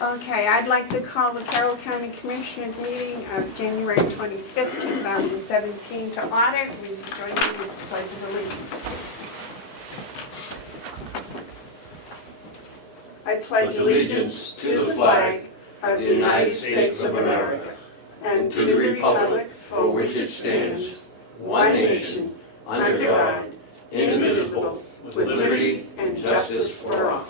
Okay, I'd like to call the Carroll County Commissioners meeting of January 25th, 2017 to order. We join you with the Pledge of Allegiance, please. I pledge allegiance to the flag of the United States of America and to the republic for which it stands, one nation, under God, indivisible, with liberty and justice for all.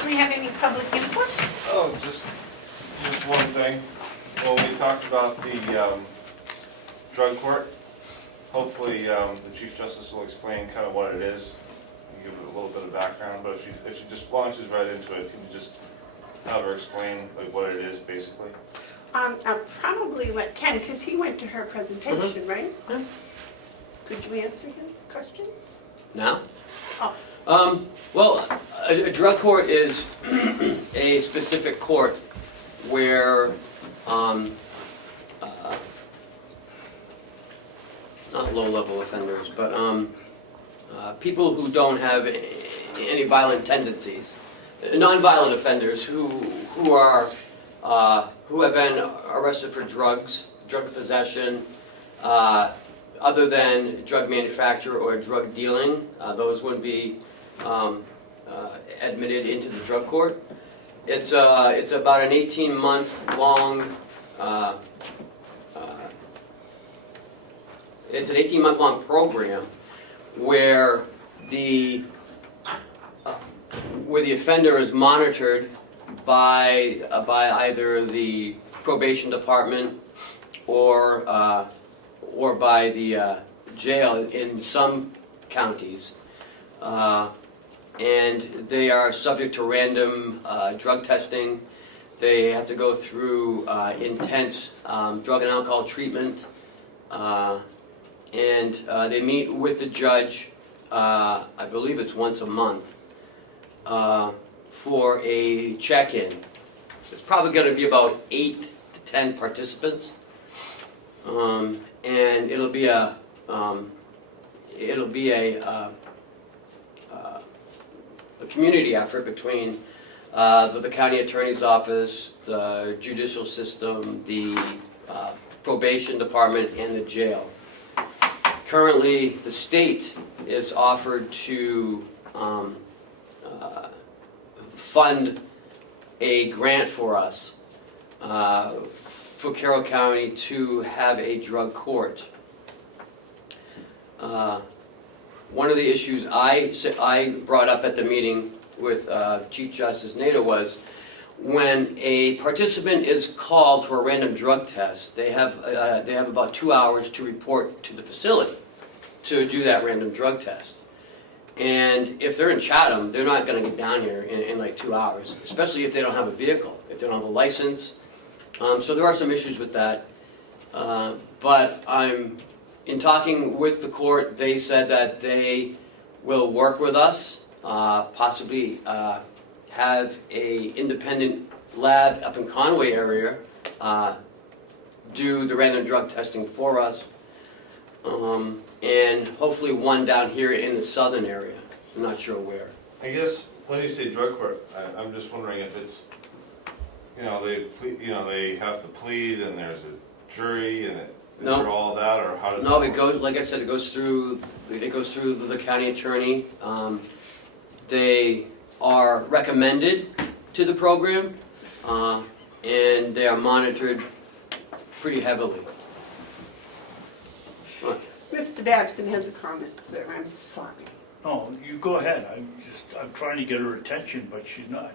Do we have any public input? Oh, just one thing. Well, we talked about the drug court. Hopefully, the Chief Justice will explain kind of what it is and give it a little bit of background. But if she just, while she's right into it, can you just have her explain like what it is, basically? I'll probably let Ken, because he went to her presentation, right? Yeah. Could you answer his question? Now? Oh. Well, a drug court is a specific court where not low-level offenders, but people who don't have any violent tendencies, non-violent offenders who have been arrested for drugs, drug possession, other than drug manufacture or drug dealing, those wouldn't be admitted into the drug court. It's about an 18-month long. It's an 18-month long program where the offender is monitored by either the probation department or by the jail in some counties, and they are subject to random drug testing. They have to go through intense drug and alcohol treatment, and they meet with the judge, I believe it's once a month, for a check-in. It's probably going to be about 8 to 10 participants. And it'll be a community effort between the county attorney's office, the judicial system, the probation department, and the jail. Currently, the state is offered to fund a grant for us for Carroll County to have a drug court. One of the issues I brought up at the meeting with Chief Justice Nader was when a participant is called for a random drug test, they have about 2 hours to report to the facility to do that random drug test. And if they're in Chatham, they're not going to get down here in like 2 hours, especially if they don't have a vehicle, if they don't have a license. So there are some issues with that, but in talking with the court, they said that they will work with us, possibly have a independent lab up in Conway area do the random drug testing for us, and hopefully one down here in the southern area. I'm not sure where. I guess when you say drug court, I'm just wondering if it's, they have to plead and there's a jury and is there all that, or how does No, it it goes, like I said, it goes through the county attorney. They are recommended to the program, and they are monitored pretty heavily. Mr. Babson has a comment, sir. I'm sorry. No, you go ahead. I'm trying to get her attention, but she's not.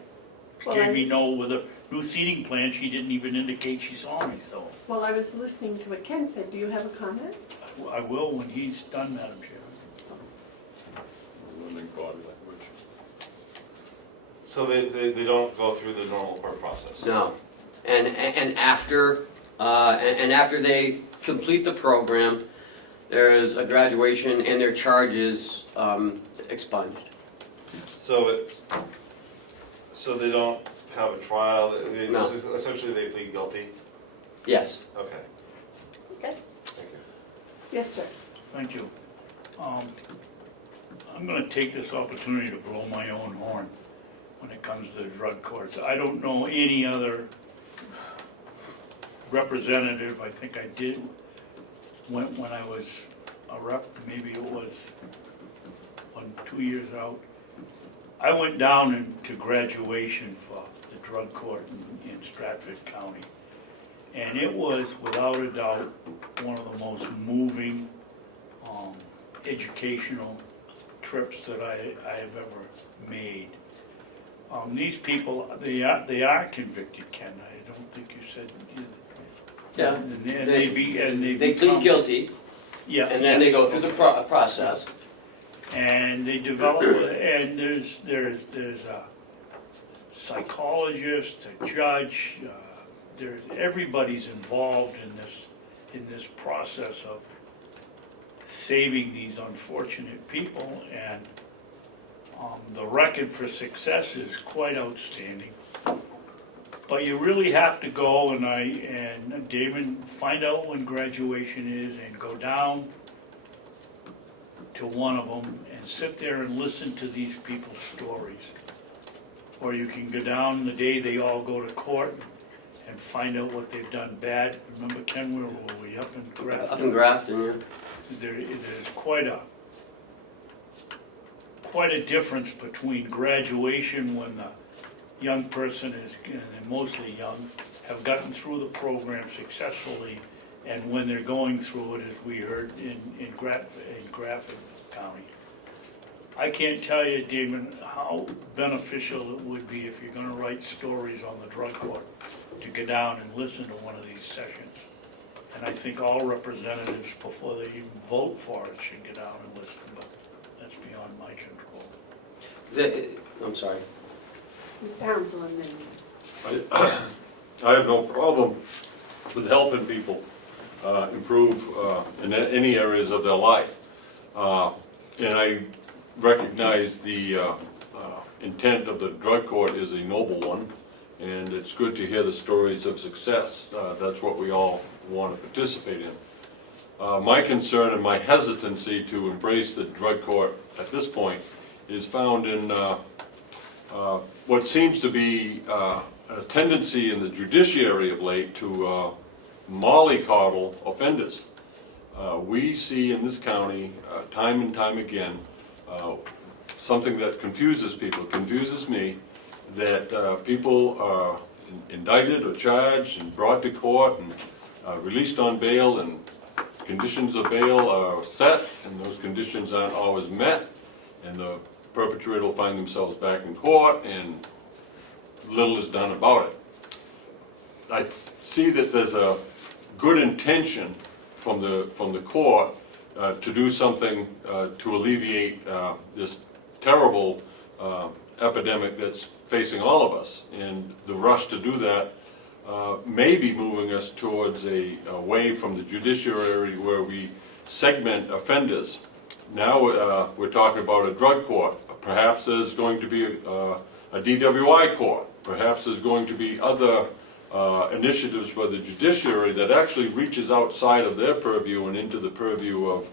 She Well, gave me no, with a new seating plan, she didn't even indicate she saw me, so. Well, I was listening to what Ken said. Do you have a comment? I will when he's done, Madam Chair. So they don't go through the normal court process? No, and after they complete the program, there is a graduation and their charges expunged. So they don't have a trial? No. Essentially they plead guilty? Yes. Okay. Okay. Thank you. Yes, sir. Thank you. I'm going to take this opportunity to blow my own horn. when it comes to the drug courts. I don't know any other representative. I think I did when I was a rep, maybe it was 2 years out. I went down to graduation for the drug court in Stratford County. And it was, without a doubt, one of the most moving, educational trips that I have ever made. These people, they are convicted, Ken. I don't think you said. Yeah. And They plead guilty, Yeah. and then they go through the process. And they develop, and there's a psychologist, a judge, everybody's involved in this process of saving these unfortunate people, and the record for success is quite outstanding. But you really have to go, and David, find out when graduation is and go down to one of them and sit there and listen to these people's stories. Or you can go down the day they all go to court and find out what they've done bad. Remember, Ken, where were we, up in Grafton? Up in Grafton, yeah. There's quite a difference between graduation, when the young person is, and they're mostly young, have gotten through the program successfully, and when they're going through it, as we heard in Grafton County. I can't tell you, Damon, how beneficial it would be if you're gonna write stories on the drug court, to go down and listen to one of these sessions. And I think all representatives, before they even vote for it, should go down and listen, but that's beyond my control. I'm sorry. Mr. Hounsell, and then I have no problem with helping people improve in any areas of their life. And I recognize the intent of the drug court is a noble one, and it's good to hear the stories of success. That's what we all want to participate in. My concern and my hesitancy to embrace the drug court at this point is found in what seems to be a tendency in the judiciary of late to mollycoddle offenders. We see in this county, time and time again, something that confuses people, confuses me, that people are indicted or charged and brought to court and released on bail, and conditions of bail are set, and those conditions aren't always met, and the perpetrator will find themselves back in court, and little is done about it. I see that there's a good intention from the court to do something to alleviate this terrible epidemic that's facing all of us, and the rush to do that may be moving us towards a way from the judiciary where we segment offenders. Now we're talking about a drug court. Perhaps there's going to be a DWI court. Perhaps there's going to be other initiatives by the judiciary that actually reaches outside of their purview and into the purview of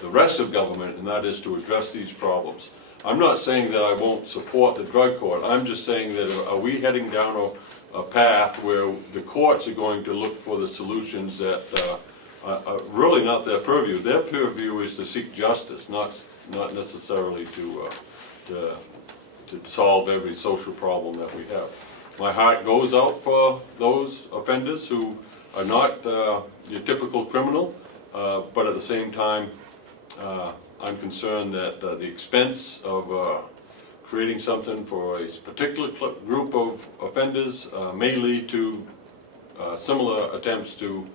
the rest of government, and that is to address these problems. I'm not saying that I won't support the drug court. I'm just saying that are we heading down a path where the courts are going to look for the solutions that are really not their purview. Their purview is to seek justice, not necessarily to solve every social problem that we have. My heart goes out for those offenders who are not your typical criminal, but at the same time, I'm concerned that the expense of creating something for a particular group of offenders may lead to similar attempts to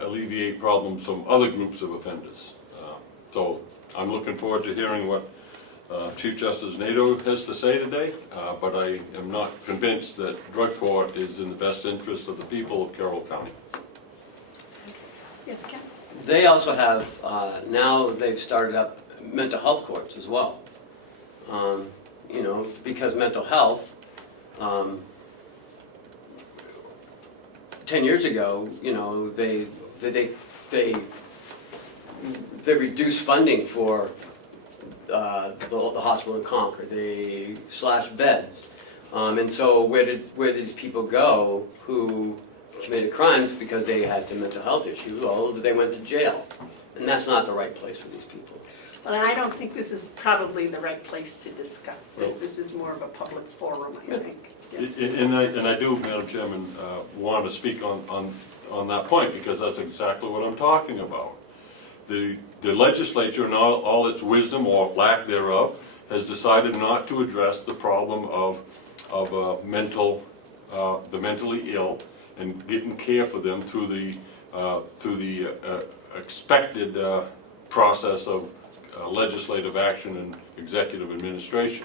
alleviate problems from other groups of offenders. So I'm looking forward to hearing what Chief Justice Nato has to say today, but I am not convinced that drug court is in the best interest of the people of Carroll County. yes, Ken. They also have, now they've started up mental health courts as well. You know, because mental health, 10 years ago, you know, they reduced funding for the hospital in Concord. They slashed beds. And so where did these people go who committed crimes because they had some mental health issues? Well, they went to jail. And that's not the right place for these people. Well, I don't think this is probably the right place to discuss this. This is more of a public forum, I think. Yes. And I do, Madam Chairman, want to speak on that point, because that's exactly what I'm talking about. The legislature, in all its wisdom or lack thereof, has decided not to address the problem of the mentally ill and getting care for them through the expected process of legislative action and executive administration.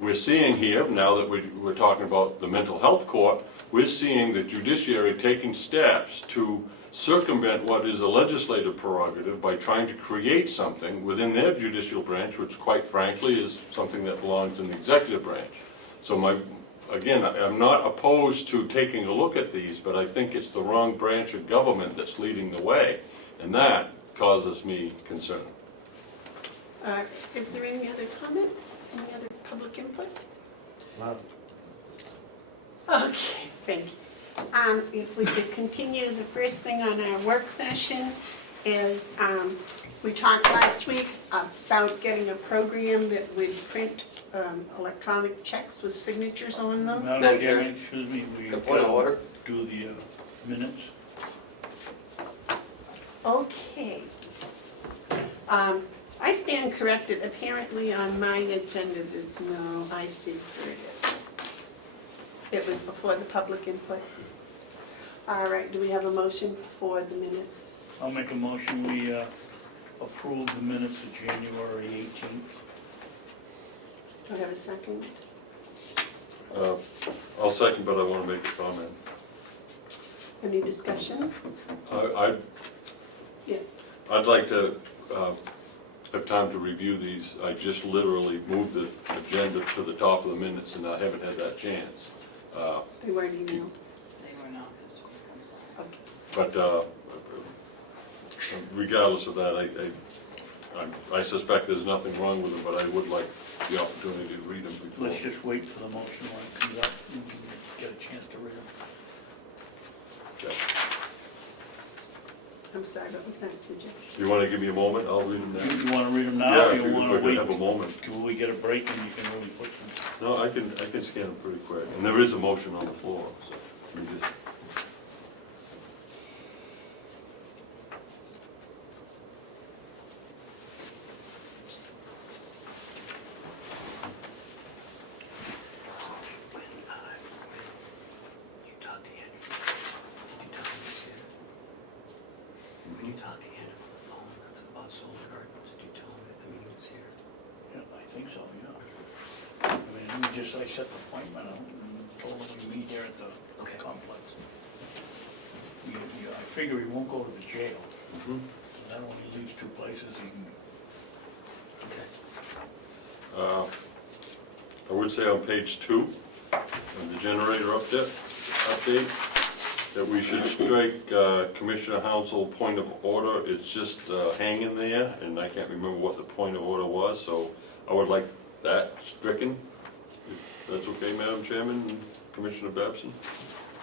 We're seeing here, now that we're talking about the mental health court, we're seeing the judiciary taking steps to circumvent what is a legislative prerogative by trying to create something within their judicial branch, which quite frankly is something that belongs in the executive branch. So again, I'm not opposed to taking a look at these, but I think it's the wrong branch of government that's leading the way, and that causes me concern. Is there any other comments? Any other public input? Okay, thank you. If we could continue, the first thing on our work session is, we talked last week about getting a program that would print electronic checks with signatures on them. Madam Chairman, excuse me, we The point of order. do the minutes. Okay. I stand corrected. Apparently on my agenda, there's no, I see, here it is. It was before the public input. All right, do we have a motion for the minutes? I'll make a motion, we approve the minutes of January 18th. Do we have a second? I'll second, but I want to make a comment. Any discussion? Yes. I'd like to have time to review these. I just literally moved the agenda to the top of the minutes, and I haven't had that chance. They weren't emailed. They were not this week, I'm sorry. Okay. But regardless of that, I suspect there's nothing wrong with them, but I would like the opportunity to read them before. Let's just wait for the motion when it comes up and get a chance to read them. Okay. I'm sorry, what was that suggestion? You want to give me a moment? I'll read them now. You want to read them now, Yeah, or if you we want to could wait have a moment. till we get a break and you can really put them? No, I can scan them pretty quick. And there is a motion on the floor, so we just... When you talked to Anna on the phone about Solar Gardens, did you tell him that the meeting was here? Yeah, I think so, yeah. I mean, I set the appointment out and told him we meet here at the Okay. complex. I figure he won't go to the jail. Mhm. That only leaves two places he can. Okay. I would say on page 2, of the generator update, that we should strike Commissioner Hounsell point of order. It's just hanging there, and I can't remember what the point of order was, so I would like that stricken. If that's okay, Madam Chairman and Commissioner Babson?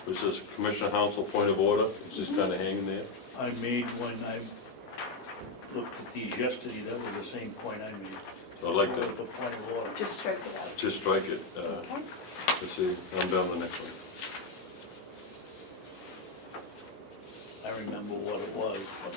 It says Commissioner Hounsell point of order, it's just kind of hanging there. I made when I looked at these yesterday, that was the same point I made. So I'd like The to point of order. Just strike it out. just strike it. Okay. Let's see, I'm down the next one. I remember what it was, but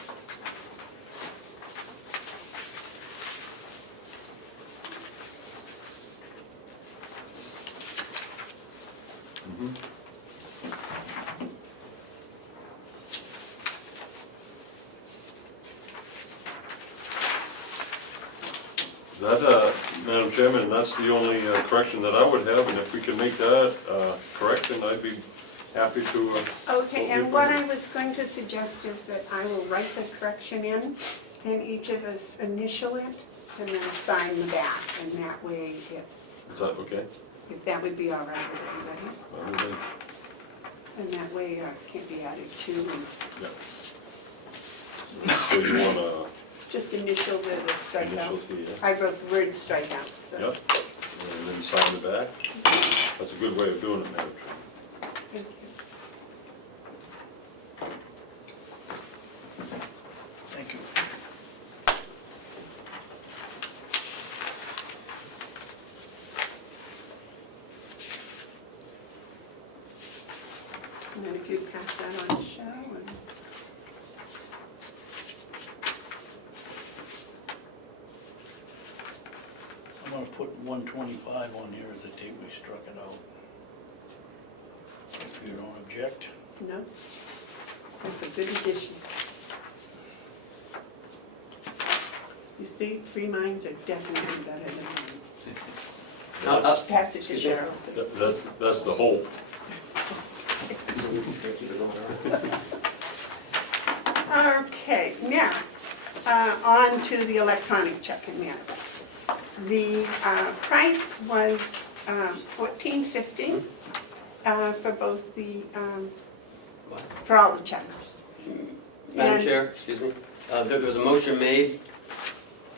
That, Madam Chairman, that's the only correction that I would have, and if we can make that correction, I'd be happy to. Okay, and what I was going to suggest is that I will write the correction in, and each of us initial it, and then sign the back, and that way it's, Is that okay? if that would be all right with everybody. Everything? And that way it can't be added to. And Yeah. So you want Just initial the strikeout. Initials here. I wrote the word strikeout, so. Yep, and then sign the back. That's a good way of doing it, Madam Chair. Thank you. Thank you. And then if you pass that on to Cheryl and. I'm gonna put 125 on here as the date we struck it out. If you don't object. No? That's a good addition. You see, three minds are definitely better than one. Now, Pass it to excuse me? Cheryl, please. That's the hope. Okay, now, on to the electronic check and manifest. The price was $14.50 for both the, for all the checks. Madam And- Chair, excuse me, there was a motion made,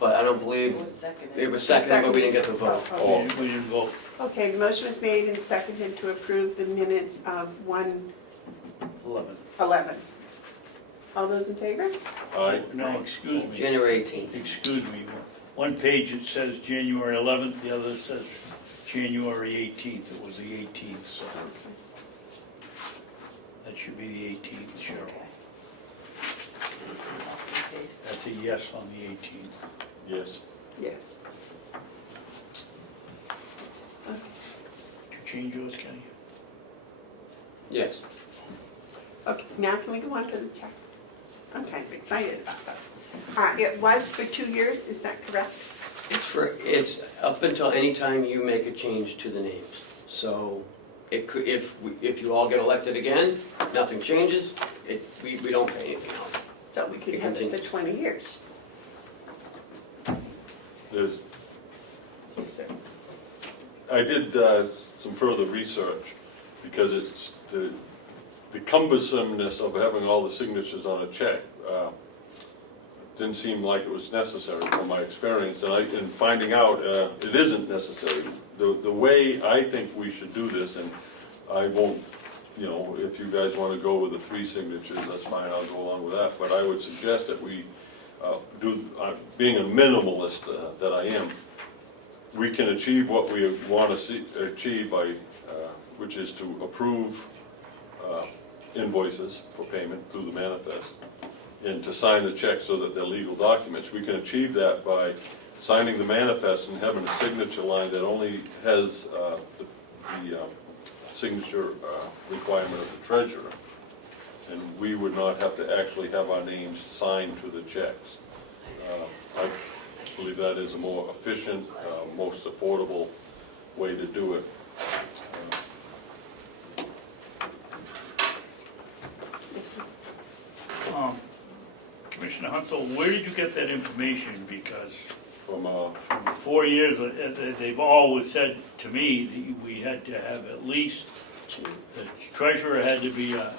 but I don't It believe, was seconded. it was seconded, but we didn't get the vote. Oh, okay. We didn't vote. Okay, the motion was made and seconded to approve the minutes of 1/11. 11. All those in favor? Aye. No, excuse me. January 18th. Excuse me. One page it says January 11th, the other says January 18th. It was the 18th, so that should be the 18th, Cheryl. Okay. Copy and paste. That's a yes on the 18th. Yes. Yes. Okay. Did you change yours, Kenny? Yes. Okay, now can we go on to the checks? I'm kind of excited about this. It was for 2 years, is that correct? It's up until any time you make a change to the names. So it could, if you all get elected again, nothing changes, we don't pay anything else. So we could It have it for continues. 20 years. There's, Yes, sir. I did some further research because it's the cumbersomeness of having all the signatures on a check. Didn't seem like it was necessary from my experience, and in finding out, it isn't necessary. The way I think we should do this, and I won't, you know, if you guys want to go with the 3 signatures, that's fine, I'll go along with that, but I would suggest that we do, being a minimalist that I am, we can achieve what we want to achieve by, which is to approve invoices for payment through the manifest, and to sign the checks so that they're legal documents. We can achieve that by signing the manifest and having a signature line that only has the signature requirement of the treasurer. And we would not have to actually have our names signed to the checks. I believe that is a more efficient, most affordable way to do it. Yes, sir. Commissioner Hounsell, where did you get that information? Because From, for 4 years, they've always said to me that we had to have at least, the treasurer had to be a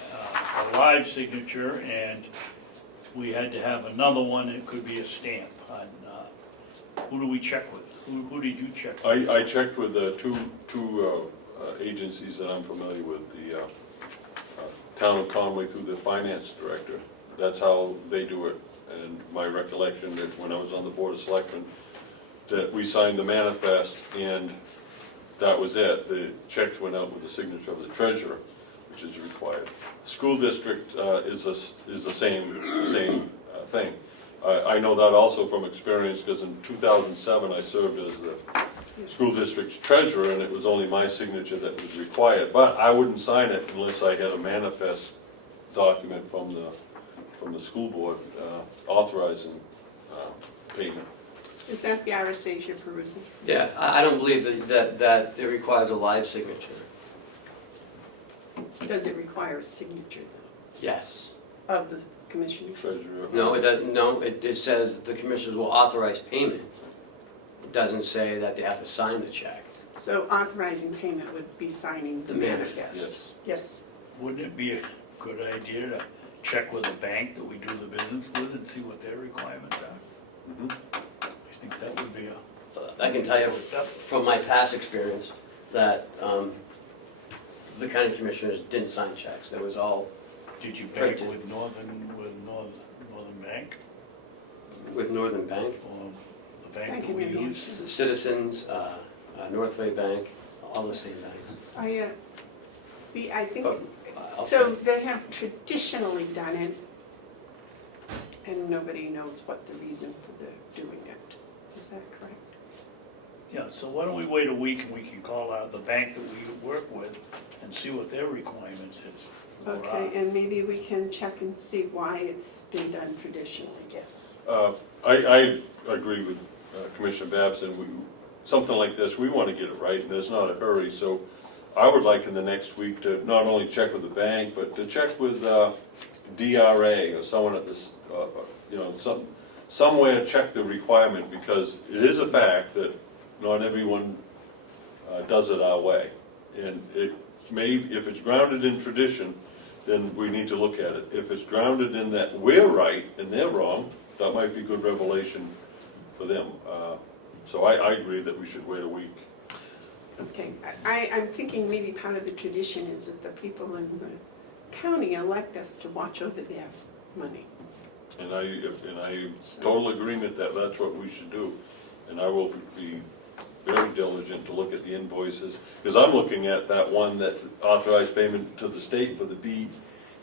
live signature, and we had to have another one, it could be a stamp. Who do we check with? Who did you check with? I checked with two agencies that I'm familiar with, the Town of Conway through the finance director. That's how they do it, and my recollection that when I was on the Board of Selectmen, that we signed the manifest and that was it. The checks went out with the signature of the treasurer, which is required. The school district is the same thing. I know that also from experience, because in 2007 I served as the school district's treasurer, and it was only my signature that was required. But I wouldn't sign it unless I had a manifest document from the school board authorizing payment. Is that the RSA's you're perusing? Yeah, I don't believe that it requires a live signature. Does it require a signature, Yes. though, of the commissioner? Treasurer. No, it doesn't, no, it says the commissioners will authorize payment. It doesn't say that they have to sign the check. So authorizing payment would be signing the The manifest, manifest? Yes. Yes. Wouldn't it be a good idea to check with a bank that we do the business with and see what their requirements are? I think that would be a, I can tell you from my past experience that the county commissioners didn't sign checks. There was all did you bank Printed. with Northern Bank, with Northern Bank, or the bank Bank that in we New use? Hampshire. Citizens, Northway Bank, all the same banks. I think, But, so they have traditionally done it, and nobody knows what the reason for the doing it. Is that correct? Yeah, so why don't we wait a week and we can call out the bank that we work with and see what their requirements is. for, Okay, and maybe we can check and see why it's been done traditionally, yes. I agree with Commissioner Babson. Something like this, we want to get it right, and there's not a hurry. So I would like in the next week to not only check with the bank, but to check with DRA or someone at this, somewhere check the requirement, because it is a fact that not everyone does it our way. And it may, if it's grounded in tradition, then we need to look at it. If it's grounded in that we're right and they're wrong, that might be good revelation for them. So I agree that we should wait a week. Okay, I'm thinking maybe part of the tradition is that the people in the county elect us to watch over their money. And I total agreement that that's what we should do. And I will be very diligent to look at the invoices, because I'm looking at that one that's authorized payment to the state for the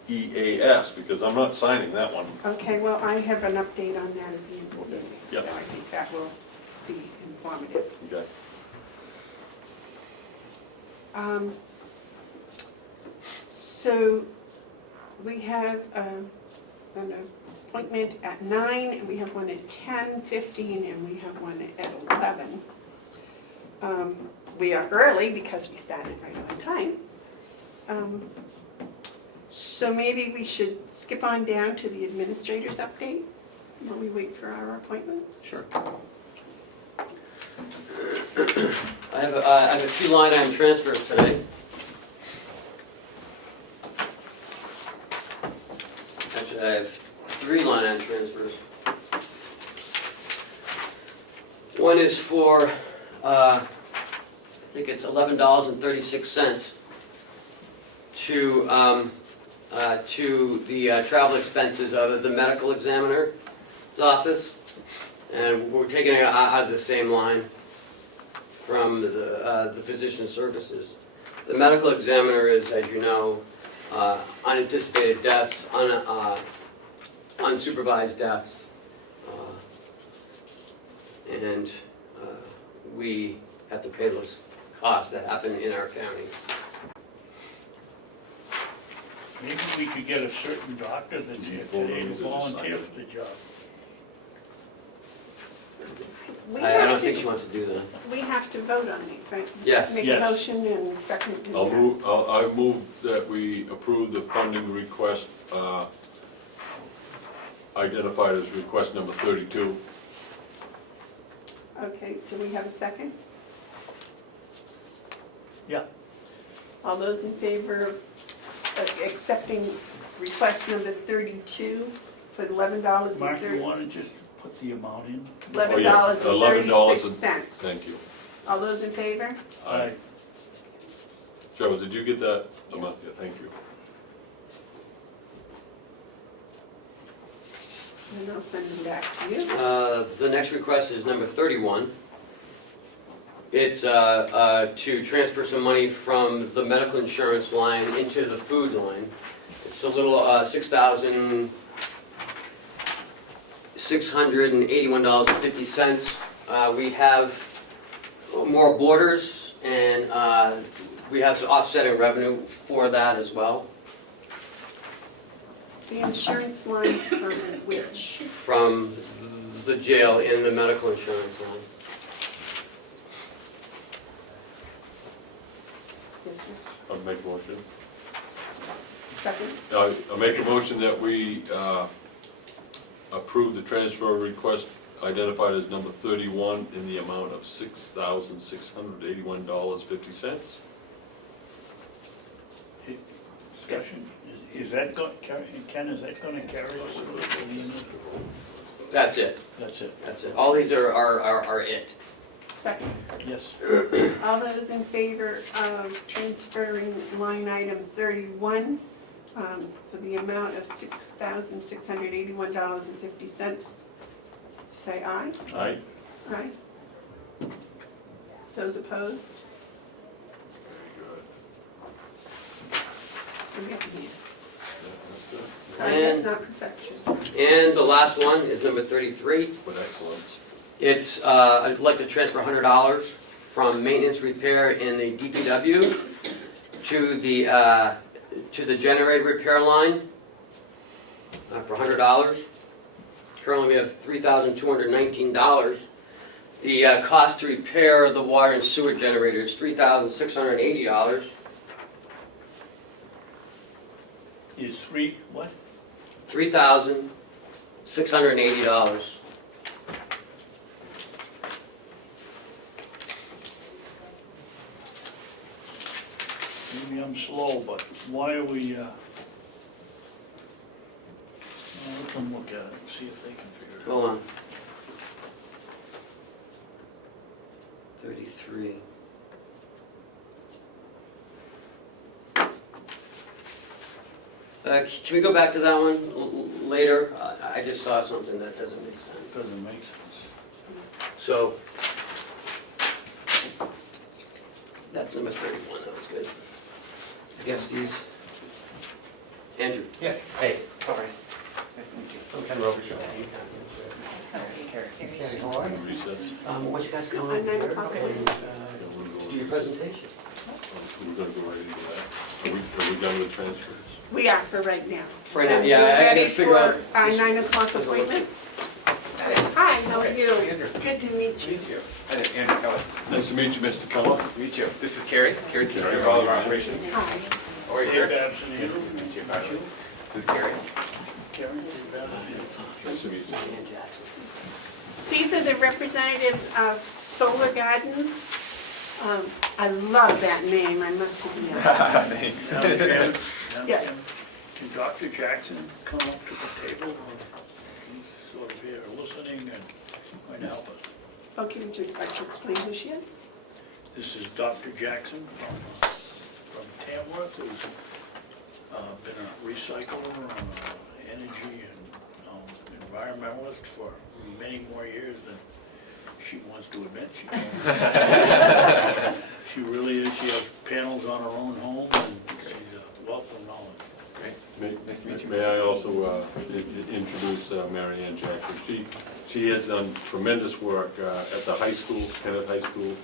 BEAS, because I'm not signing that one. Okay, well, I have an update on that at the end of the meeting, so Yep. I think that will be informative. Okay. So we have an appointment at 9, and we have one at 10:15, and we have one at 11. We are early because we started right on time. So maybe we should skip on down to the administrator's update while we wait for our appointments. Sure. I have a few line item transfers today. Actually, I have 3 line item transfers. One is for, I think it's $11.36 to the travel expenses of the medical examiner's office. And we're taking it out of the same line from the physician services. The medical examiner is, as you know, unanticipated deaths, unsupervised deaths, and we have to pay those costs that happen in our county. Maybe we could get a certain doctor that's here today to volunteer for the job. We I have don't think to- she wants to do that. We have to vote on these, right? Yes. Make a Yes. motion and second. and I that. move that we approve the funding request identified as request number 32. Okay, do we have a second? Yeah. All those in favor of accepting request number 32 for $11.30? Mark, you want to just put the amount in? Oh, yes, $11.36. Thank you. All those in favor? Aye. Joe, did you get that? Yes. Yeah, thank you. And I'll send them back to you. The next request is number 31. It's to transfer some money from the medical insurance line into the food line. It's a little $6,681.50. We have more borders, and we have some offsetting revenue for that as well, The insurance line for which? from the jail in the medical insurance line. Yes, sir. I'll make a motion. Second? I'll make a motion that we approve the transfer request identified as number 31 in the amount of $6,681.50. Discussion. Is that going, Ken, is that going to carry us through to the end of the road? That's it. That's it. That's it. All these are it. Second. Yes. All those in favor of transferring line item 31 for the amount of $6,681.50, say aye. Aye. Aye. Those opposed? We're getting here. And- That's not perfection. And the last one is number 33. With excellence. It's, I'd like to transfer $100 from maintenance repair in the DPW to the generator repair line for $100. Currently we have $3,219. The cost to repair the water and sewer generator is $3,680. Is three, what? $3,680. Maybe I'm slow, but why are we, let them look at it and see if they can figure it out. Hold on. 33. Can we go back to that one later? I just saw something that doesn't make sense. Doesn't make sense. So, that's number 31, that was good. I guess these, Andrew. Yes. Hey. All right. Nice to meet you. Ken Robichaud. Carrie, how are you? Recess. What you guys On going 9 o'clock. do your presentation? We're gonna go right into that. Are we done with transfers? We are for right now. For right now, And yeah, we're I ready gotta figure out. for our 9 o'clock appointment? Hi, how are you? Andrew. Good to meet Nice to you. meet you. Hi, Andrew Kelly. Nice to meet you, Mr. Keller. Nice to meet you. This is Carrie. Carrie takes Carrie, care of all of our how are you, man? operations. Hi. How are you, Hey, sir? Babson, you? Nice to meet you, finally. This is Carrie. Karen, this is Babson. Nice to meet you. Dan Jackson. These are the representatives of Solar Gardens. I love that name, I must admit. Thanks. Now, Ken, Yes. Can Dr. Jackson come up to the table? Or he's sort of here listening and going to help us. Okay, would you like to explain who she is? This is Dr. Jackson from Tamworth, who's been a recycler, energy and environmentalist for many more years than she wants to admit. She really is. She has panels on her own home and she's a wealth of knowledge. Great. Nice to meet you. May I also introduce Mary Ann Jackson? She has done tremendous work at the high school, Kenneth High School.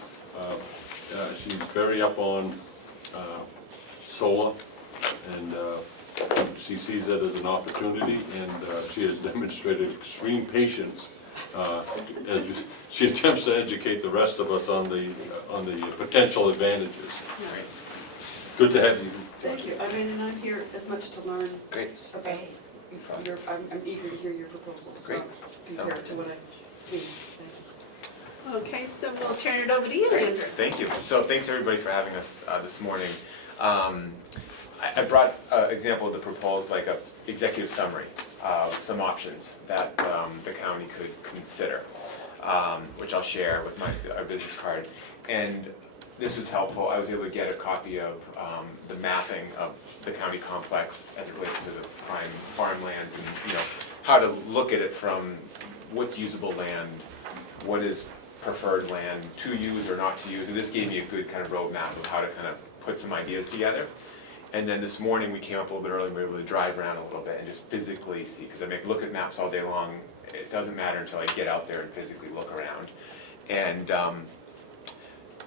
She's very up on solar, and she sees it as an opportunity, and she has demonstrated extreme patience as she attempts to educate the rest of us on the potential advantages. Great. Good to have you. Thank you. I mean, and I'm here as much to learn Great. about your, I'm eager to hear your proposals as well, Great. compared to what I've seen. Thank you. Okay, so we'll turn it over to you, Andrew. Thank you. So thanks everybody for having us this morning. I brought an example of the proposed, like a executive summary of some options that the county could consider, which I'll share with our business card. And this was helpful. I was able to get a copy of the mapping of the county complex as it relates to the prime farmlands, and how to look at it from what's usable land, what is preferred land to use or not to use. And this gave me a good kind of roadmap of how to kind of put some ideas together. And then this morning we came up a little bit early and we were able to drive around a little bit and just physically see, because I may look at maps all day long, it doesn't matter until I get out there and physically look around. And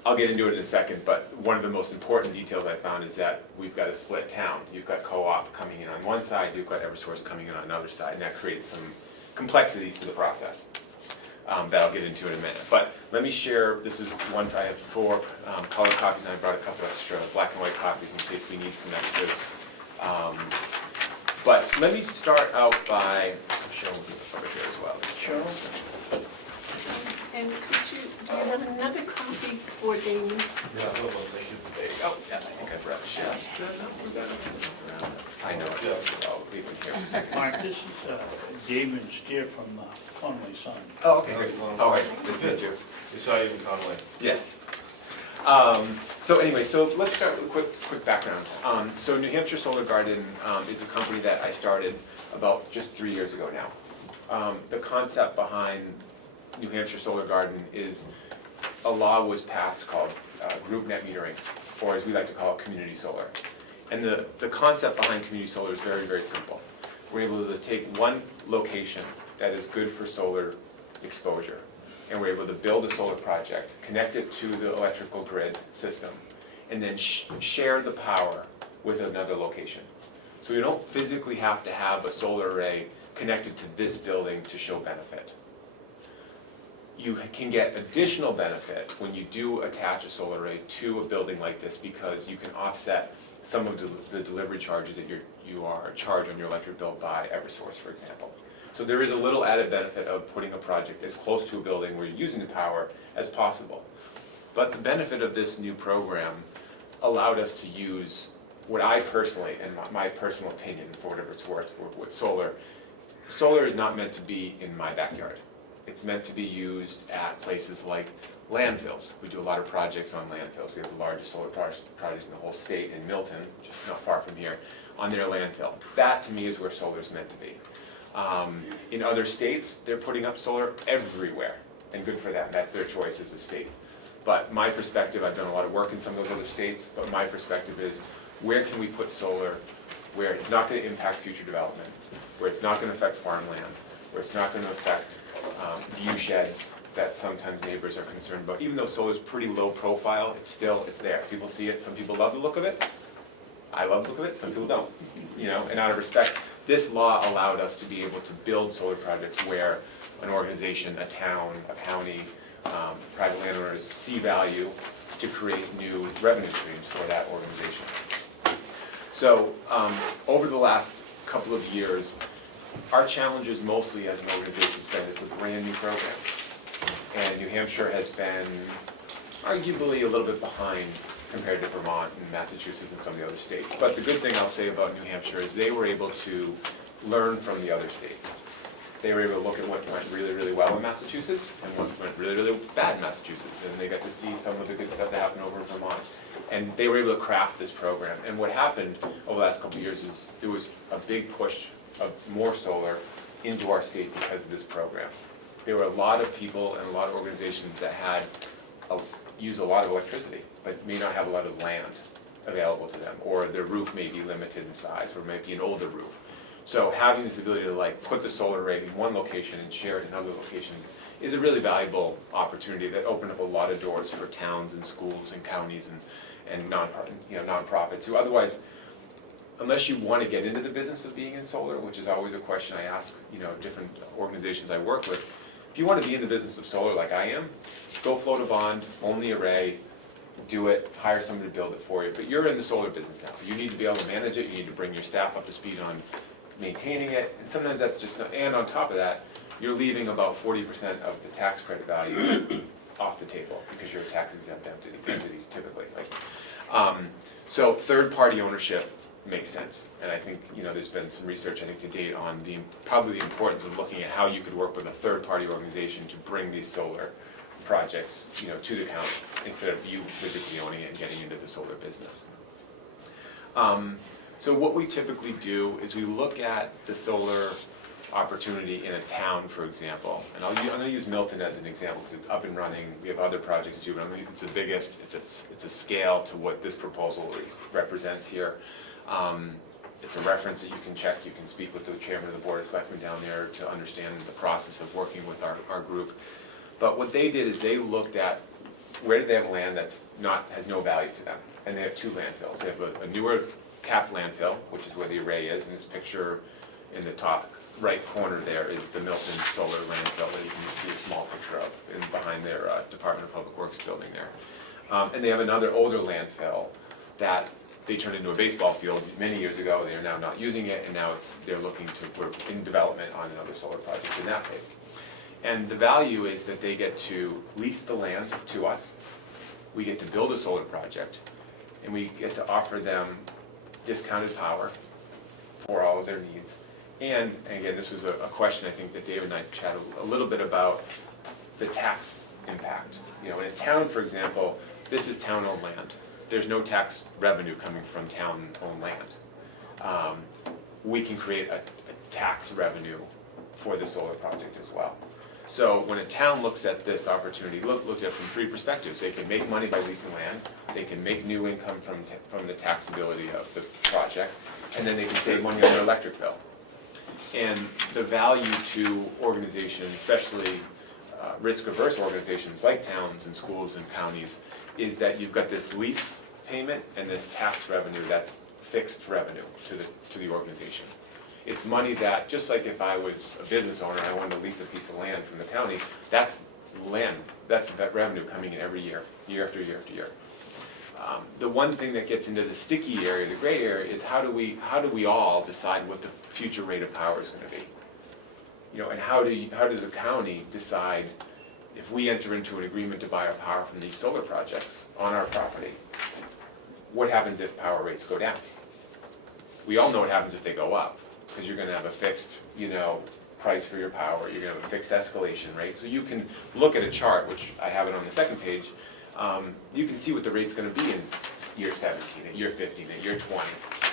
I'll get into it in a second, but one of the most important details I found is that we've got a split town. You've got Co-op coming in on one side, you've got Eversource coming in on another side, and that creates some complexities to the process that I'll get into in a minute. But let me share, this is one, I have 4 color copies, and I brought a couple extra black and white copies in case we need some extras. But let me start out by showing you over here as well. Cheryl? And do you have another copy for Damon? Yeah, there you go. Yeah, I think I brought just enough. I know, oh, we've been here for a second. Mark, this is Damon Steer from Conway Sun. Oh, okay, How's great. it going? All right, nice to meet you. We saw you in Conway. Yes. So anyway, so let's start with a quick background. So New Hampshire Solar Garden is a company that I started about just 3 years ago now. The concept behind New Hampshire Solar Garden is a law was passed called group net metering, or as we like to call it, community solar. And the concept behind community solar is very, very simple. We're able to take one location that is good for solar exposure, and we're able to build a solar project, connect it to the electrical grid system, and then share the power with another location. So you don't physically have to have a solar array connected to this building to show benefit. You can get additional benefit when you do attach a solar array to a building like this, because you can offset some of the delivery charges that you are charged on your electric bill by Eversource, for example. So there is a little added benefit of putting a project as close to a building where you're using the power as possible. But the benefit of this new program allowed us to use what I personally, and my personal opinion, for whatever it's worth, with solar is not meant to be in my backyard. It's meant to be used at places like landfills. We do a lot of projects on landfills. We have the largest solar project in the whole state in Milton, just not far from here, on their landfill. That, to me, is where solar is meant to be. In other states, they're putting up solar everywhere, and good for them. That's their choice as a state. But my perspective, I've done a lot of work in some of those other states, but my perspective is, where can we put solar where it's not going to impact future development, where it's not going to affect farmland, where it's not going to affect view sheds that sometimes neighbors are concerned about. Even though solar is pretty low profile, it's there. People see it. Some people love the look of it. I love the look of it. Some people don't. You know, and out of respect, this law allowed us to be able to build solar projects where an organization, a town, a county, private landowners see value to create new revenue streams for that organization. So over the last couple of years, our challenges mostly as an organization has been, it's a brand new program. And New Hampshire has been arguably a little bit behind compared to Vermont and Massachusetts and some of the other states. But the good thing I'll say about New Hampshire is they were able to learn from the other states. They were able to look at what went really, really well in Massachusetts and what went really, really bad in Massachusetts. And they got to see some of the good stuff that happened over in Vermont. And they were able to craft this program. And what happened over the last couple of years is there was a big push of more solar into our state because of this program. There were a lot of people and a lot of organizations that had use a lot of electricity, but may not have a lot of land available to them, or their roof may be limited in size, or it might be an older roof. So having this ability to put the solar array in one location and share it in other locations is a really valuable opportunity that opened up a lot of doors for towns and schools and counties and nonprofits who otherwise, unless you want to get into the business of being in solar, which is always a question I ask, different organizations I work with. If you want to be in the business of solar like I am, go float a bond, own the array, do it, hire somebody to build it for you. But you're in the solar business now. You need to be able to manage it. You need to bring your staff up to speed on maintaining it. And sometimes that's just not, and on top of that, you're leaving about 40% of the tax credit value off the table because you're a tax exempt entity typically. So third-party ownership makes sense. And I think, there's been some research, I think, to date on probably the importance of looking at how you could work with a third-party organization to bring these solar projects, to the county instead of you physically owning it and getting into the solar business. So what we typically do is we look at the solar opportunity in a town, for example. And I'm going to use Milton as an example because it's up and running. We have other projects too, but it's the biggest. It's a scale to what this proposal represents here. It's a reference that you can check. You can speak with the chairman of the board of selectmen down there to understand the process of working with our group. But what they did is they looked at where do they have land that's has no value to them, and they have two landfills. They have a newer capped landfill, which is where the array is. In this picture, in the top right corner there is the Milton Solar landfill that you can see a small picture of behind their Department of Public Works building there. And they have another older landfill that they turned into a baseball field many years ago. They are now not using it, and now we're in development on another solar project in that case. And the value is that they get to lease the land to us, we get to build a solar project, and we get to offer them discounted power for all of their needs. And again, this was a question I think that Dave and I chatted a little bit about the tax impact. You know, in a town, for example, this is town-owned land. There's no tax revenue coming from town-owned land. We can create a tax revenue for the solar project as well. So when a town looks at this opportunity, looked at it from three perspectives. They can make money by leasing land, they can make new income from the taxability of the project, and then they can save money on their electric bill. And the value to organizations, especially risk-averse organizations like towns and schools and counties, is that you've got this lease payment and this tax revenue that's fixed revenue to the organization. It's money that, just like if I was a business owner and I wanted to lease a piece of land from the county, that's land, that's that revenue coming in every year, year after year after year. The one thing that gets into the sticky area, the gray area, is how do we all decide what the future rate of power is going to be? You know, and how does the county decide if we enter into an agreement to buy our power from these solar projects on our property? What happens if power rates go down? We all know what happens if they go up, because you're going to have a fixed, you know, price for your power. You're going to have a fixed escalation rate. So you can look at a chart, which I have it on the second page. You can see what the rate's going to be in year 17, at year 15, at year 20.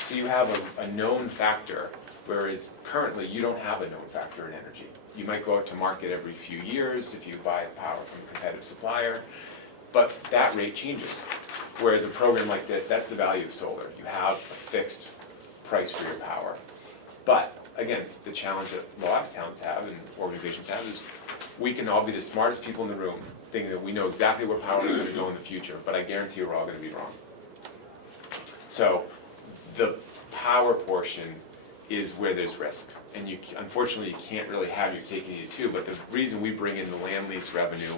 So you have a known factor, whereas currently you don't have a known factor in energy. You might go out to market every few years if you buy power from a competitive supplier, but that rate changes. Whereas a program like this, that's the value of solar. You have a fixed price for your power. But again, the challenge that a lot of towns have and organizations have is we can all be the smartest people in the room, thinking that we know exactly where power is going to go in the future, but I guarantee you we're all going to be wrong. So the power portion is where there's risk. And unfortunately, you can't really have your cake and eat it too, but the reason we bring in the land lease revenue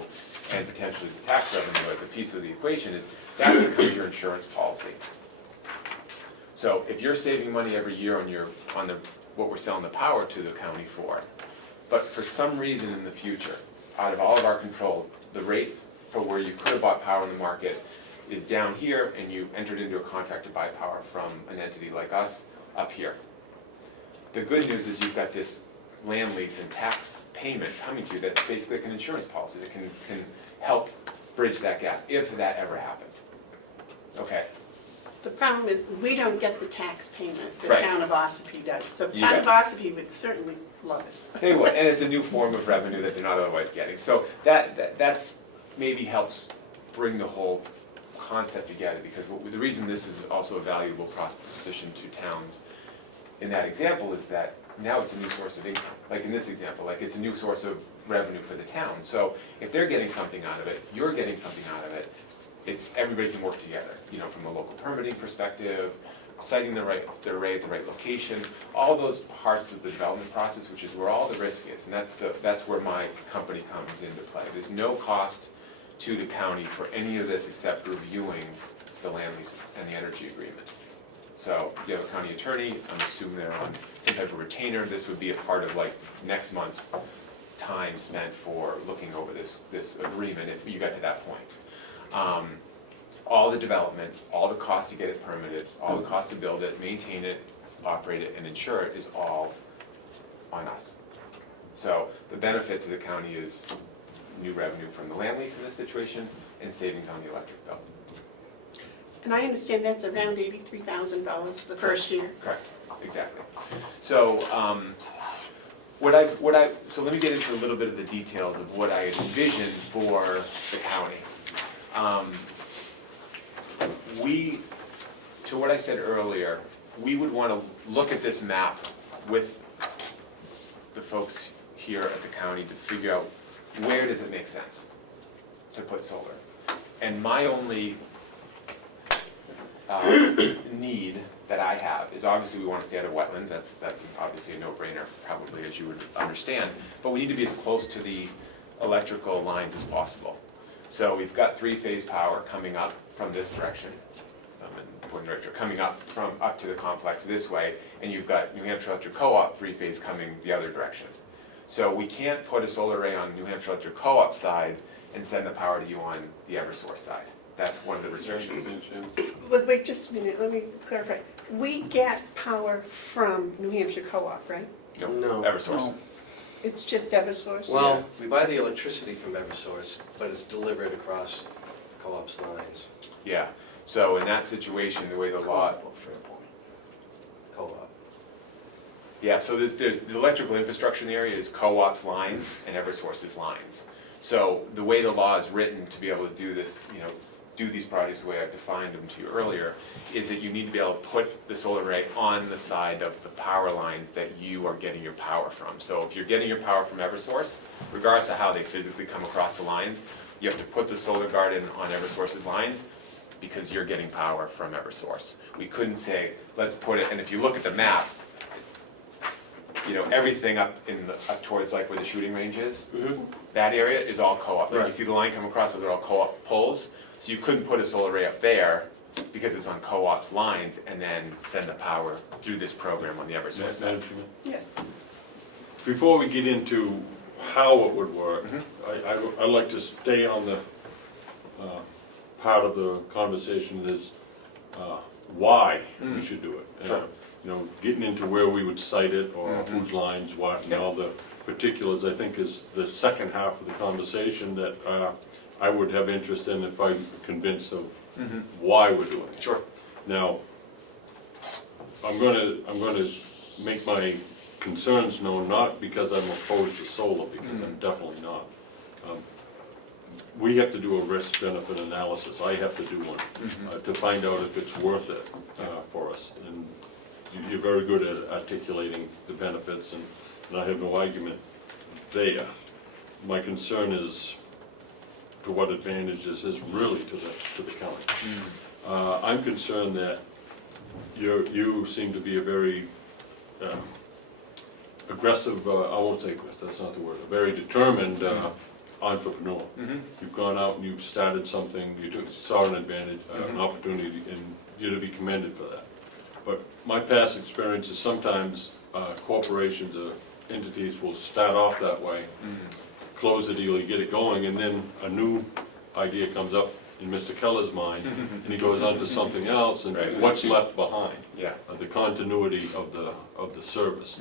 and potentially the tax revenue as a piece of the equation is that becomes your insurance policy. So if you're saving money every year on what we're selling the power to the county for, but for some reason in the future, out of all of our control, the rate for where you could have bought power in the market is down here, and you entered into a contract to buy power from an entity like us up here. The good news is you've got this land lease and tax payment coming to you that's basically like an insurance policy that can help bridge that gap, if that ever happened. Okay. The problem is, we don't get the tax payment, the Right. town of Ossipee does. So You town of bet. Ossipee would certainly love us. They would, and it's a new form of revenue that they're not otherwise getting. So that's maybe helps bring the whole concept together, because the reason this is also a valuable proposition to towns in that example is that now it's a new source of income. Like in this example, like it's a new source of revenue for the town. So if they're getting something out of it, you're getting something out of it, it's everybody can work together, you know, from a local permitting perspective, siting the array at the right location, all those parts of the development process, which is where all the risk is, and that's where my company comes into play. There's no cost to the county for any of this except reviewing the land lease and the energy agreement. So you have a county attorney, I'm assuming they're on some type of retainer. This would be a part of like next month's time spent for looking over this agreement if you got to that point. All the development, all the cost to get it permitted, all the cost to build it, maintain it, operate it, and insure it is all on us. So the benefit to the county is new revenue from the land lease in this situation and savings on the electric bill. And I understand that's around $83,000 the first year. Correct, exactly. So so let me get into a little bit of the details of what I envision for the county. To what I said earlier, we would want to look at this map with the folks here at the county to figure out where does it make sense to put solar. And my only need that I have is obviously we want to stay out of wetlands. That's obviously a no-brainer, probably, as you would understand. But we need to be as close to the electrical lines as possible. So we've got three-phase power coming up from this direction, coming up to the complex this way, and you've got New Hampshire Electric Co-op three-phase coming the other direction. So we can't put a solar array on New Hampshire Electric Co-op side and send the power to you on the Eversource side. That's one of the restrictions. But wait just a minute, let me clarify. We get power from New Hampshire Co-op, right? No. Eversource. No. It's just Eversource? Well, We buy the electricity from Eversource, but it's delivered across co-op's lines, Yeah, so in that situation, the way the law, co-op. yeah, so there's the electrical infrastructure in the area is co-op's lines and Eversource's lines. So the way the law is written to be able to do this, do these projects the way I've defined them to you earlier, is that you need to be able to put the solar array on the side of the power lines that you are getting your power from. So if you're getting your power from Eversource, regardless of how they physically come across the lines, you have to put the solar garden on Eversource's lines because you're getting power from Eversource. We couldn't say, let's put it, and if you look at the map, everything up towards like where the shooting range is, that area is all co-op. Like you Right. see the line come across, those are all co-op poles. So you couldn't put a solar array up there because it's on co-op's lines and then send the power through this program on the Eversource side. Madam Chairman? Yeah. Before we get into how it would work, I'd like to stay on the part of the conversation is why we should do it. Sure. Getting into where we would cite it or whose lines, what, and all the particulars, I think is the second half of the conversation that I would have interest in if I'm convinced of why we're doing it. Sure. Now, I'm gonna make my concerns known, not because I'm opposed to solar, because I'm definitely not. We have to do a risk-benefit analysis, I have to do one, to find out if it's worth it for us. And you're very good at articulating the benefits, and I have no argument there. My concern is to what advantage this is really to the county. I'm concerned that you seem to be a very aggressive, I won't say aggressive, that's not the word, a very determined entrepreneur. You've gone out and you've started something, saw an advantage, an opportunity, and you're to be commended for that. But my past experience is sometimes corporations or entities will start off that way, close the deal, you get it going, and then a new idea comes up in Mr. Keller's mind, and he goes on to something else, and Right. what's left behind? Yeah. The continuity of the service.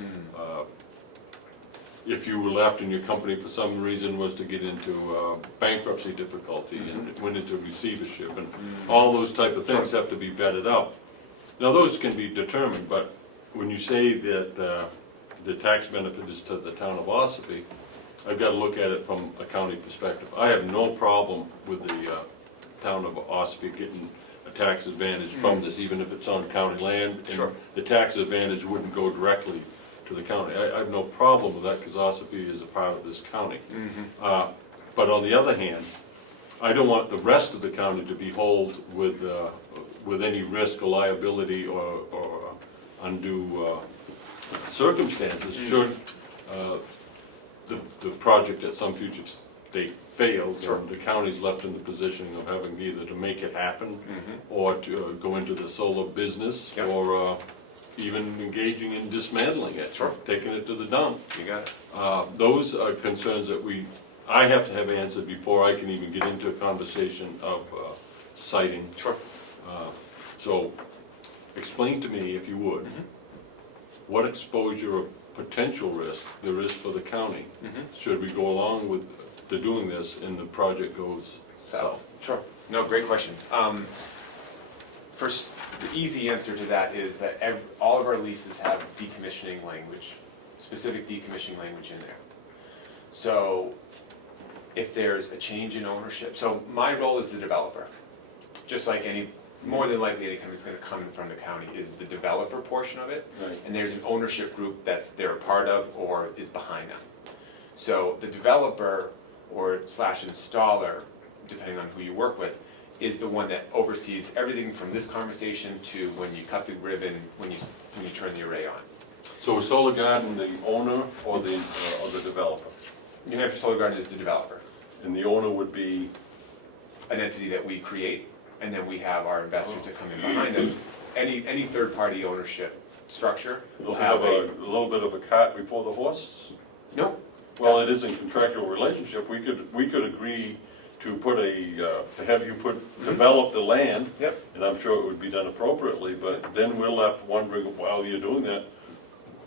If you were left in your company for some reason was to get into bankruptcy difficulty and went into receivership, and all those type of things have to be vetted out. Now, those can be determined, but when you say that the tax benefit is to the town of Ossipee, I've got to look at it from a county perspective. I have no problem with the town of Ossipee getting a tax advantage from this, even if it's on county land, and Sure. the tax advantage wouldn't go directly to the county. I have no problem with that, because Ossipee is a part of this county. But on the other hand, I don't want the rest of the county to be held with any risk or liability or undue circumstances should the project at some future date fails. Sure. And the county's left in the position of having either to make it happen or to go into the solar business, Yep. or even engaging in dismantling it, Sure. taking it to the dump. You got it. Those are concerns that I have to have answered before I can even get into a conversation of citing. Sure. So, explain to me, if you would, what exposure or potential risk there is for the county should we go along with doing this and the project goes south. Sure. No, great question. First, the easy answer to that is that all of our leases have decommissioning language, specific decommissioning language in there. So if there's a change in ownership, so my role as the developer, just like more than likely any company's gonna come from the county, is the developer portion of it. Right. And there's an ownership group they're a part of or is behind them. So the developer or / installer, depending on who you work with, is the one that oversees everything from this conversation to when you cut the ribbon, when you turn the array on. So is Solar Garden the owner or the developer? New Hampshire Solar Garden is the developer, And the owner would be, an entity that we create, and then we have our investors that come in behind us. Any third-party ownership structure will have a little bit of a cart before the horse? No, Well, it is a contractual relationship. We could agree to have you develop the land. Yep. And I'm sure it would be done appropriately, but then we're left wondering, while you're doing that,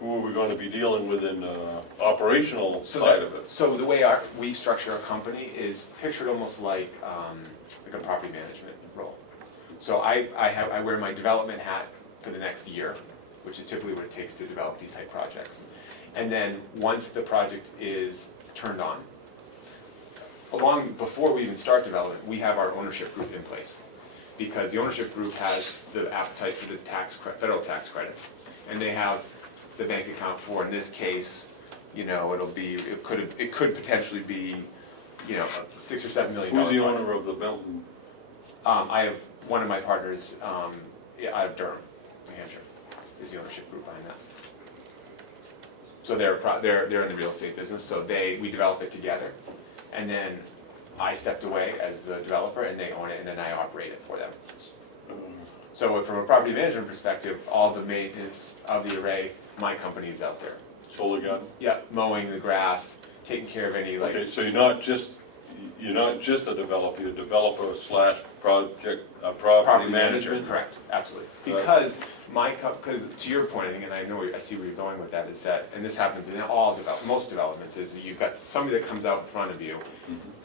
who are we gonna be dealing with in operational side of it? So the way we structure our company is pictured almost like a property management role. So I wear my development hat for the next year, which is typically what it takes to develop these type projects. And then once the project is turned on, before we even start development, we have our ownership group in place. Because the ownership group has the appetite for the federal tax credits. And they have the bank account for, in this case, you know, it could potentially be, you know, $6 or $7 million. Who's the owner of the Belton? I have one of my partners, out of Durham, New Hampshire, is the ownership group behind that. So they're in the real estate business, so we develop it together. And then I stepped away as the developer and they own it and then I operate it for them. So from a property management perspective, all the maintenance of the array, my company is out there. Solar garden? Yeah, mowing the grass, taking care of any like. Okay, so you're not just a developer, you're a developer slash property management? Correct, absolutely. Because because to your point, and I see where you're going with that, is that, and this happens in most developments, is you've got somebody that comes out in front of you,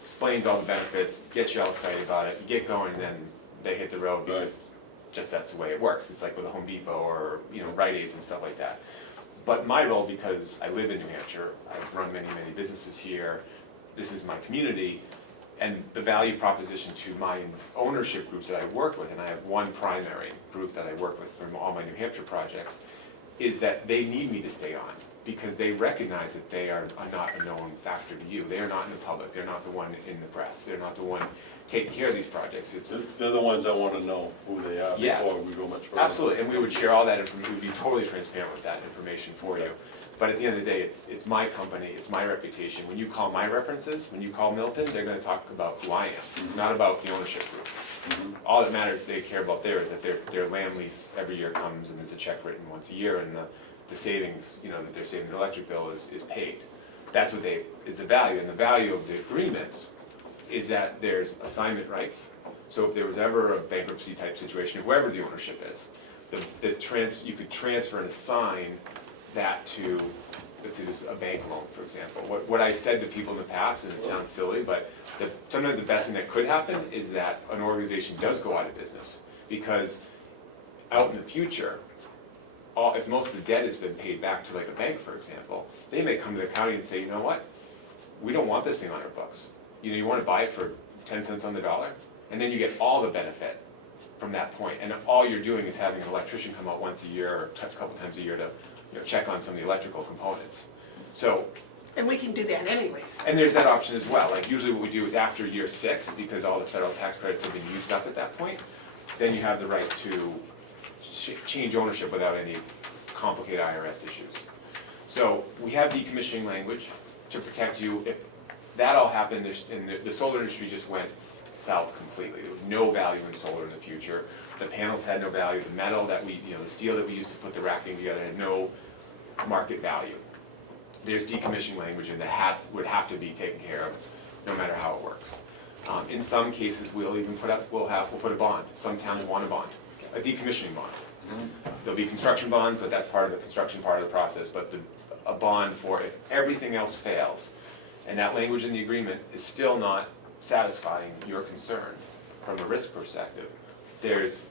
explains all the benefits, gets you all excited about it, you get going, and then they hit the road because just that's the way it works. It's like with a Home Depot or, you know, Rite Aids and stuff like that. But my role, because I live in New Hampshire, I've run many businesses here, this is my community, and the value proposition to my ownership groups that I work with, and I have one primary group that I work with from all my New Hampshire projects, is that they need me to stay on, because they recognize that they are not a known factor to you. They are not in the public, they're not the one in the press, they're not the one taking care of these projects. They're the ones I wanna know who they are Yeah. before we go much further. Absolutely, and we would share all that information, we'd be totally transparent with that information for you. But at the end of the day, it's my company, it's my reputation. When you call my references, when you call Milton, they're gonna talk about who I am, not about the ownership group. All that matters they care about there is that their land lease every year comes and there's a check written once a year and the savings, you know, that they're saving their electric bill is paid. That's what is the value, and the value of the agreements is that there's assignment rights. So if there was ever a bankruptcy type situation, whoever the ownership is, you could transfer and assign that to, let's say there's a bank loan, for example. What I've said to people in the past, and it sounds silly, but sometimes the best thing that could happen is that an organization does go out of business. Because out in the future, if most of the debt has been paid back to like a bank, for example, they may come to the county and say, you know what, we don't want this thing on our books. You know, you want to buy it for 10 cents on the dollar, and then you get all the benefit from that point. And all you're doing is having an electrician come out once a year or a couple times a year to check on some of the electrical components. So. And we can do that anyway. And there's that option as well. Like usually what we do is after year 6, because all the federal tax credits have been used up at that point, then you have the right to change ownership without any complicated IRS issues. So we have decommissioning language to protect you. If that all happened, and the solar industry just went south completely. There was no value in solar in the future. The panels had no value. The metal that the steel that we used to put the racking together had no market value. There's decommissioning language, and the hats would have to be taken care of, no matter how it works. In some cases, we'll put a bond. Some towns want a bond, a decommissioning bond. There'll be construction bonds, but that's part of the construction part of the process. But a bond for if everything else fails, and that language in the agreement is still not satisfying your concern from a risk perspective. There's,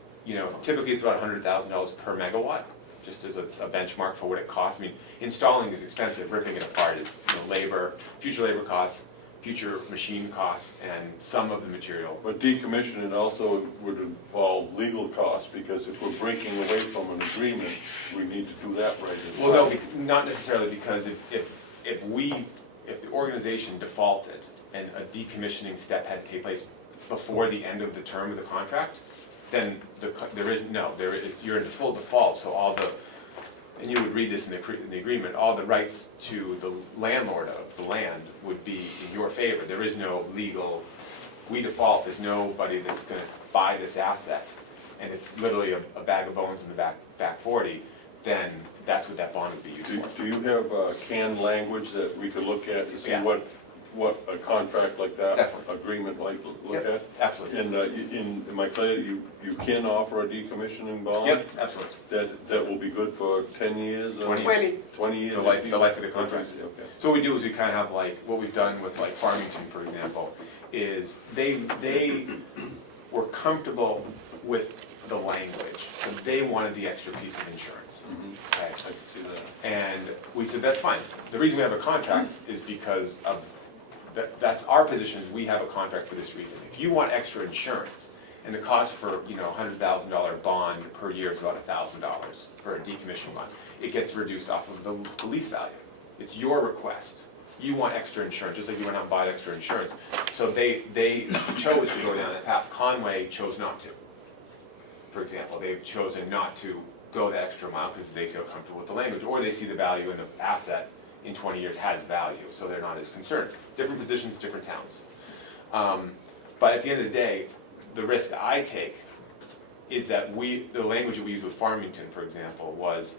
typically it's about $100,000 per megawatt, just as a benchmark for what it costs. I mean, installing is expensive, ripping it apart is labor, future labor costs, future machine costs, and some of the material. But decommissioning also would involve legal costs, because if we're breaking away from an agreement, we need to do that right as well. Well, no, not necessarily, because if the organization defaulted and a decommissioning step had to take place before the end of the term of the contract, then you're in full default, so and you would read this in the agreement, all the rights to the landlord of the land would be in your favor. There is no legal, we default, there's nobody that's gonna buy this asset, and it's literally a bag of bones in the back 40, then that's what that bond would be used for. Do you have canned language that we could look at to see Yeah. what what a contract like that, Definitely. agreement like, look Yep. at? Absolutely. And am I clear, you can offer a decommissioning bond? Yep, absolutely. That will be good for 10 years? or 20. 20 years? The life of the contract. Okay. So what we do is we kind of have like, what we've done with like Farmington, for example, is they were comfortable with the language, so they wanted the extra piece of insurance. Mhm. Okay? I can see that. And we said, that's fine. The reason we have a contract is because of, that's our position, is we have a contract for this reason. If you want extra insurance, and the cost for, you know, $100,000 bond per year is about $1,000 for a decommissioning bond, it gets reduced off of the lease value. It's your request. You want extra insurance, just like you went out and bought extra insurance. So they chose to go down that path. Conway chose not to. For example, they've chosen not to go the extra mile because they feel comfortable with the language, or they see the value in the asset in 20 years has value, so they're not as concerned. Different positions, different towns. But at the end of the day, the risk I take is that the language that we used with Farmington, for example, was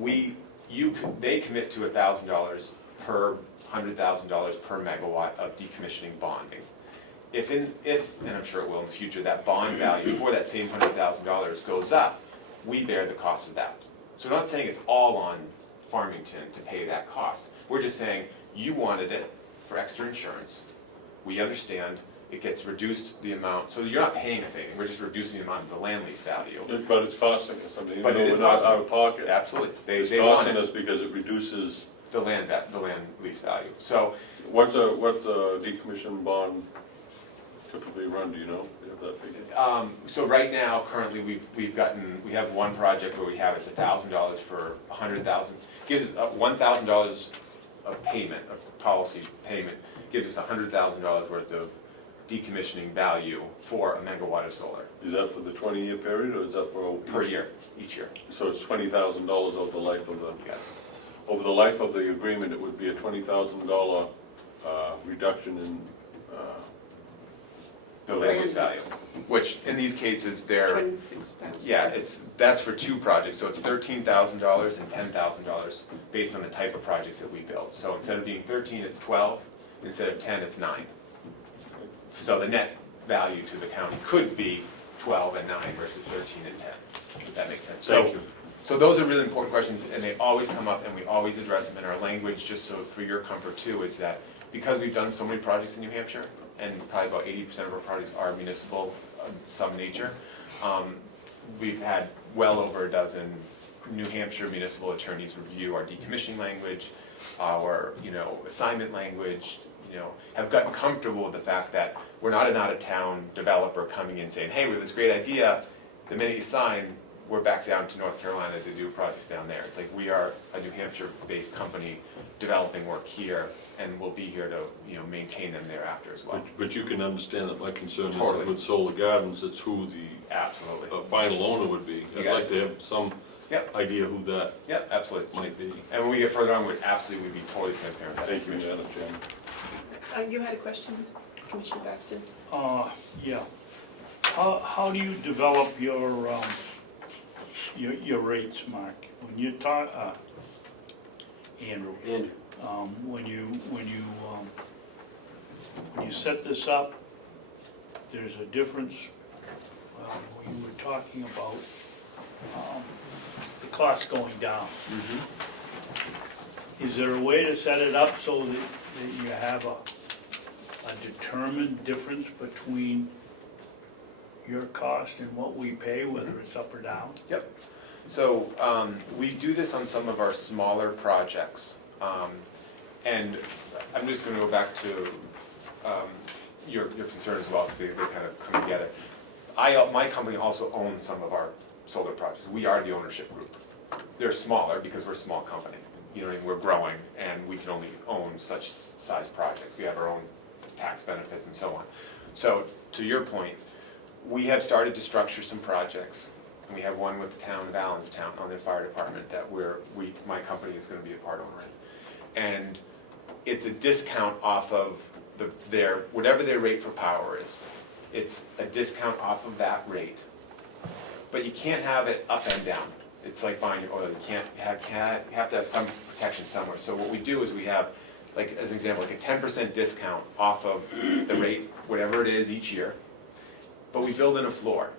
they commit to $1,000 per $100,000 per megawatt of decommissioning bonding. If, and I'm sure it will in the future, that bond value for that same $100,000 goes up, we bear the cost of that. So we're not saying it's all on Farmington to pay that cost. We're just saying, you wanted it for extra insurance. We understand it gets reduced the amount, so you're not paying us anything, we're just reducing the amount of the land lease value. But it's costing us something, even But though it we're is not costing. out of pocket. Absolutely. It's They want costing it, us because it reduces, the land lease value. So what's a decommission bond typically run, do you know? Do you have that figure? So right now, currently, we have one project where we have, it's $1,000 for 100,000. Gives us $1,000 of payment, of policy payment, gives us $100,000 worth of decommissioning value for a megawatt of solar Is that for the 20-year period, or is that for? per year, each year. So it's $20,000 over the life of the, Yeah. over the life of the agreement, it would be a $20,000 reduction in, The land lease value, which in these cases, they're, 26,000. yeah, that's for two projects, so it's $13,000 and $10,000 based on the type of projects that we build. So instead of being 13, it's 12, instead of 10, it's 9. So the net value to the county could be 12 and 9 versus 13 and 10, if that makes sense. Thank you. So those are really important questions, and they always come up, and we always address them in our language, just so for your comfort too, is that because we've done so many projects in New Hampshire, and probably about 80% of our projects are municipal of some nature, we've had well over a dozen New Hampshire municipal attorneys review our decommissioning language, our, assignment language, have gotten comfortable with the fact that we're not an out-of-town developer coming in saying, hey, we have this great idea. The minute you sign, we're back down to North Carolina to do projects down there. It's like we are a New Hampshire-based company developing work here, and we'll be here to, maintain them thereafter as well. but you can understand that my concern is Totally. that with Solar Gardens, it's who the Absolutely. final owner would be. You I'd got like to have some Yep. idea who that Yep, absolutely. might be. And when we get further on, we'd absolutely be totally transparent with that Thank you, information. Madam Chairman. You had a question, Commissioner Babson? Yeah. How do you develop your rates, Mark? When you talk, Andrew, And when you set this up, there's a difference. We were talking about the cost going down. Is there a way to set it up so that you have a determined difference between your cost and what we pay, whether it's up or down? Yep. So we do this on some of our smaller projects. And I'm just going to go back to your concern as well, because they kind of come together. My company also owns some of our solar projects. We are the ownership group. They're smaller because we're a small company. We're growing, and we can only own such size projects. We have our own tax benefits and so on. So to your point, we have started to structure some projects, and we have one with the town of Allenstown on their fire department that my company is going to be a part owner in. And it's a discount off of whatever their rate for power is. It's a discount off of that rate. But you can't have it up and down. It's like buying your oil. You have to have some protection somewhere. So what we do is we have like as an example, like a 10% discount off of the rate, whatever it is each year, but we build in a floor.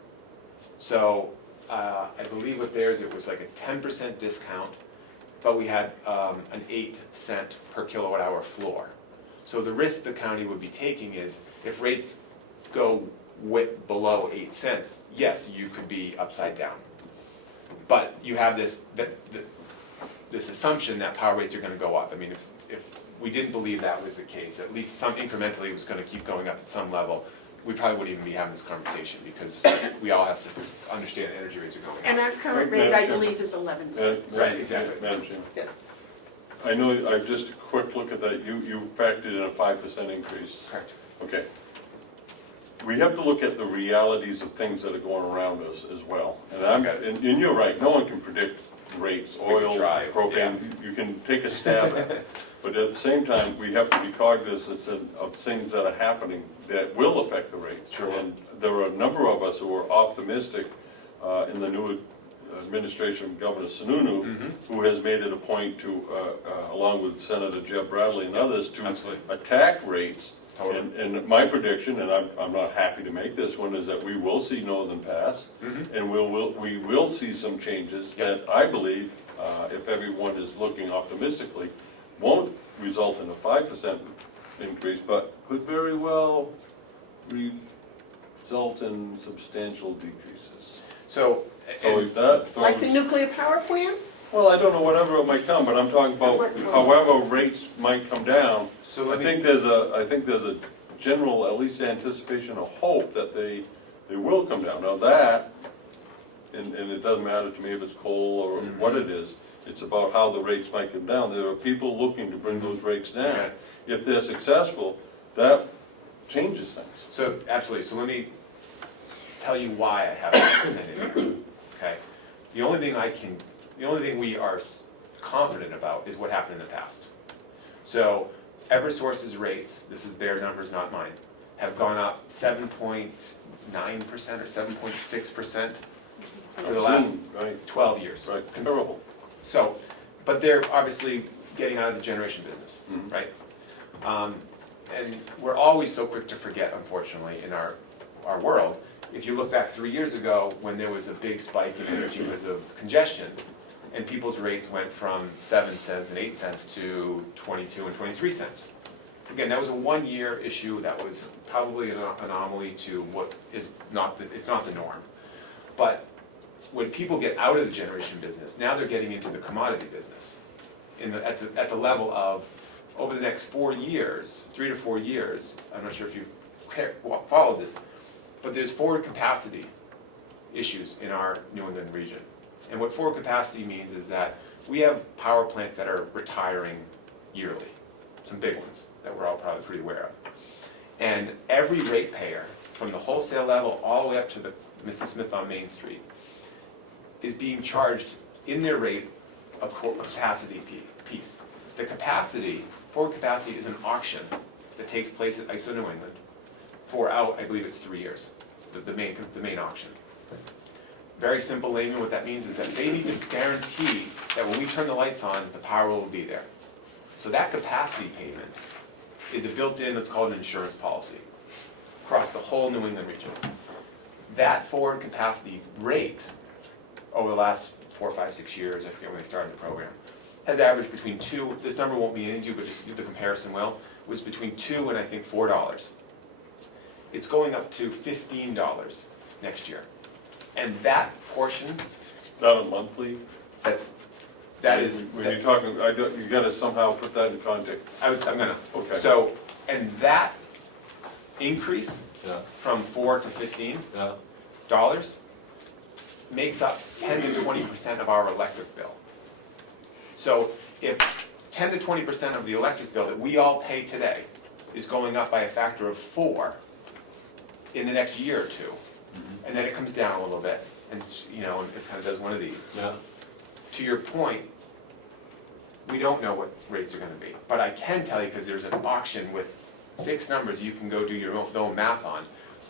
So I believe with theirs, it was like a 10% discount, but we had an 8 cent per kilowatt hour floor. So the risk the county would be taking is if rates go below 8 cents, yes, you could be upside down. But you have this assumption that power rates are gonna go up. I mean, if we didn't believe that was the case, at least some incrementally it was gonna keep going up at some level, we probably wouldn't even be having this conversation because we all have to understand energy rates are going up. And our current rate, I believe, is 11 cents. Right, exactly. Madam Chair. Yeah. I know, I just a quick look at that, you factored in a 5% increase. Correct. Okay. We have to look at the realities of things that are going around us as well. And you're right, no one can predict rates, We can oil, try, propane, you can take a stab at it. But at the same time, we have to be cognizant of things that are happening that will affect the rates. Sure. And there are a number of us who are optimistic in the new administration of Governor Sununu, who has made it a point to, along with Senator Jeb Bradley and others, to Absolutely. attack rates. Totally. And my prediction, and I'm not happy to make this one, is that we will see Northern Pass, and we will see some changes that I believe, if everyone is looking optimistically, won't result in a 5% increase, but could very well result in substantial decreases. So, So if that throws. Like the nuclear power plant? Well, I don't know, whatever it might come, but I'm talking about however rates might come down. so I let me, think there's a general, at least anticipation or hope that they will come down. Now that, and it doesn't matter to me if it's coal or what it is, it's about how the rates might come down. There are people looking to bring those rates down. Okay. If they're successful, that changes things. so absolutely, so let me tell you why I have 5% in here, okay? The only thing we are confident about is what happened in the past. So Eversource's rates, this is their numbers, not mine, have gone up 7.9% or 7.6% for the last Right, 12 years. right, terrible. So, but they're obviously getting out of the generation business, Mhm. right? And we're always so quick to forget, unfortunately, in our world. If you look back 3 years ago, when there was a big spike in energy because of congestion, and people's rates went from 7 cents and 8 cents to 22 and 23 cents. Again, that was a 1-year issue, that was probably an anomaly to what is it's not the norm. But when people get out of the generation business, now they're getting into the commodity business. At the level of, over the next 4 years, 3 to 4 years, I'm not sure if you've followed this, but there's forward capacity issues in our New England region. And what forward capacity means is that we have power plants that are retiring yearly, some big ones that we're all probably pretty aware of. And every ratepayer, from the wholesale level all the way up to the Mrs. Smith on Main Street, is being charged in their rate a capacity piece. The capacity, forward capacity, is an auction that takes place at ISO New England I believe it's 3 years, the main auction. Very simple layman, what that means is that they need to guarantee that when we turn the lights on, the power will be there. So that capacity payment is a built-in, it's called an insurance policy, across the whole New England region. That forward capacity rate, over the last 4, 5, 6 years, I forget when they started the program, has averaged between this number won't be into, but just the comparison was between $2 and I think $4. It's going up to $15 next year. And that portion, Is that a monthly? that is. When you're talking, you gotta somehow put that in context. I'm gonna. Okay. So, and that increase Yeah, from $4 to $15 yeah. makes up 10 to 20% of our electric bill. So if 10 to 20% of the electric bill that we all pay today is going up by a factor of 4 in the next year or two, and then it comes down a little bit, and it kind of does one of these. Yeah. To your point, we don't know what rates are gonna be, but I can tell you, because there's an auction with fixed numbers you can go do your own math on,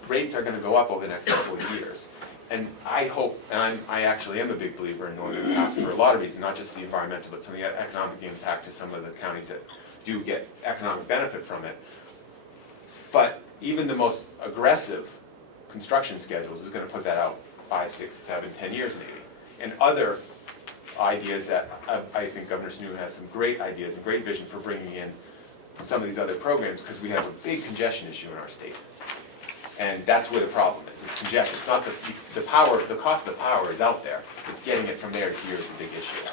rates are gonna go up over the next couple of years. And I hope, and I actually am a big believer in Northern Pass for a lot of reasons, not just the environmental, but some of the economic impact to some of the counties that do get economic benefit from it. But even the most aggressive construction schedules is gonna put that out 5, 6, 7, 10 years maybe. And other ideas that, I think Governor Snow has some great ideas and great vision for bringing in some of these other programs, because we have a big congestion issue in our state. And that's where the problem is, it's congestion, it's not the power, the cost of the power is out there, it's getting it from there to here is the big issue.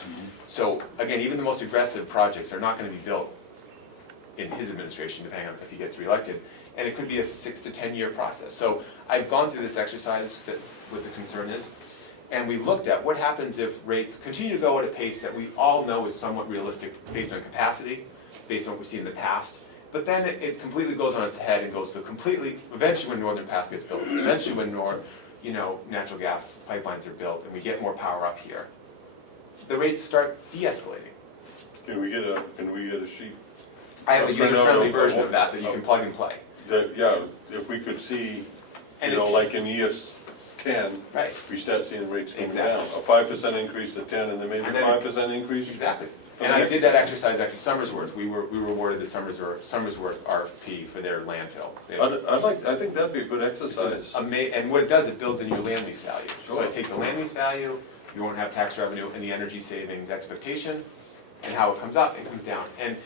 So, again, even the most aggressive projects are not gonna be built in his administration, depending on if he gets reelected, and it could be a 6 to 10 year process. So I've gone through this exercise that what the concern is, and we looked at what happens if rates continue to go at a pace that we all know is somewhat realistic based on capacity, based on what we've seen in the past, but then it completely goes on its head and goes to completely, eventually when Northern Pass gets built, eventually when natural gas pipelines are built and we get more power up here, the rates start de-escalating. Can we get a sheet? I have a user-friendly No, version of that you can plug and play. Yeah, if we could see, And you know, it's- like in years 10, Right, we start seeing rates coming Exactly. down. A 5% increase to 10, and then maybe And then- 5% increase. exactly. For And the I next- did that exercise after Summersworth. We were awarded the Summersworth RFP for their landfill. I think that'd be a good exercise. And what it does, it builds in your land lease value. So I Sure. take the land lease value, you won't have tax revenue, and the energy savings expectation, and how it comes up, it comes down. And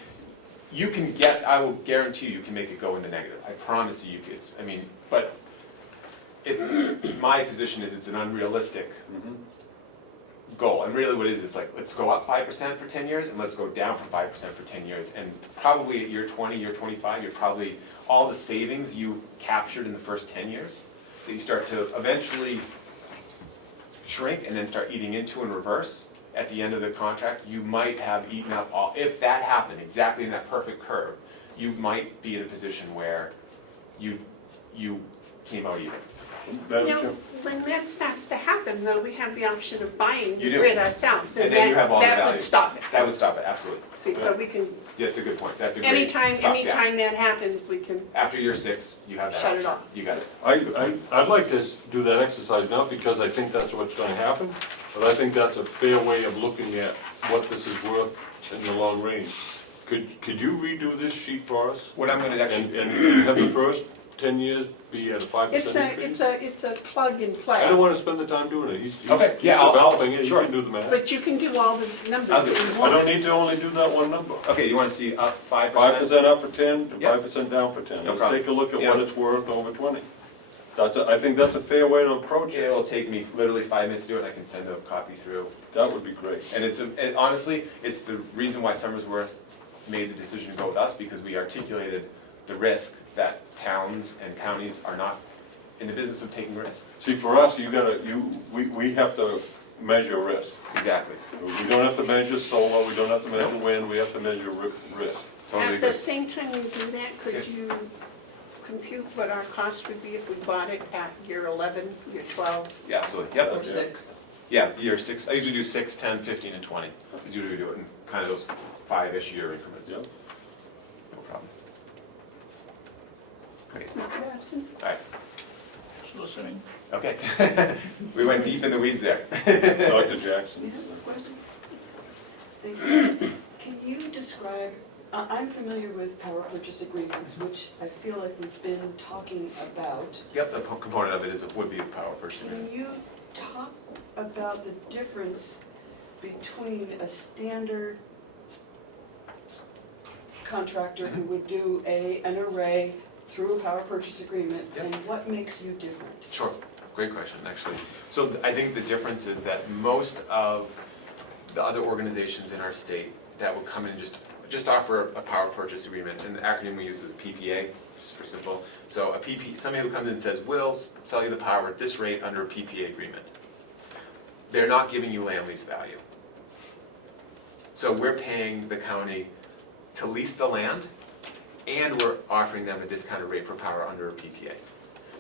you can I will guarantee you can make it go in the negative. I promise you could, but my position is it's an unrealistic Mhm. goal. And really what it is, it's like, let's go up 5% for 10 years, and let's go down for 5% for 10 years. And probably at year 20, year 25, you're probably, all the savings you captured in the first 10 years, that you start to eventually shrink and then start eating into in reverse. At the end of the contract, you might have eaten up all, if that happened, exactly in that perfect curve, you might be in a position where you came out even. Madam Now, Chair? when that starts to happen, though, we have the option of buying You the do. grid ourselves, And and then you have all the that value. would stop it. That would stop it, absolutely. See, so we can, That's a good point, that's a great anytime stopgap. that happens, we can, After year 6, you have that Shut it option. off. You got it. I'd like to do that exercise, not because I think that's what's gonna happen, but I think that's a fair way of looking at what this is worth in the long range. Could you redo this sheet for us? What I'm gonna actually, And have the first 10 years be at a 5% increase? it's a plug and I don't play. wanna spend the time doing it, he's Okay, yeah, I'll- developing it, you sure. can do the math. But you can do all the numbers I'll do that it. you I don't want. need to only do that one number. okay, you wanna see up 5%? 5% up for 10 and Yep. 5% down for 10. No Let's problem. take a look at Yeah. what it's worth over 20. I think that's a fair way to approach It it. will take me literally 5 minutes to do it, and I can send a copy through. That would be great. And honestly, it's the reason why Summersworth made the decision to go with us, because we articulated the risk that towns and counties are not in the business of taking risks. See, for us, we have to measure risk. Exactly. We don't have to measure solar, we don't have to measure wind, we have to measure risk. Totally At agree. the same time you do that, could Yeah. you compute what our cost would be if we bought it at year 11, year 12? Yeah, absolutely, yep. Okay. 6? Yeah, year 6, I usually do 6, 10, 15, and 20. I usually do it in kind of those 5-ish year increments. Yep. No problem. Great, Mr. Babson? all right, Just listening. okay. We went deep in the weeds there. Dr. Jackson? Yes, a question? Thank you. Can you describe, I'm familiar with power purchase agreements, which I feel like we've been talking about. Yep, the component of it would be a power purchase agreement. Can you talk about the difference between a standard contractor who would do an array through a power purchase agreement, Yep. and what makes you different? Sure, great question, actually. So I think the difference is that most of the other organizations in our state that will come in and just offer a power purchase agreement, and the acronym we use is a PPA, just for simple. So somebody who comes in and says, we'll sell you the power at this rate under a PPA agreement. They're not giving you land lease value. So we're paying the county to lease the land, and we're offering them a discounted rate for power under a PPA.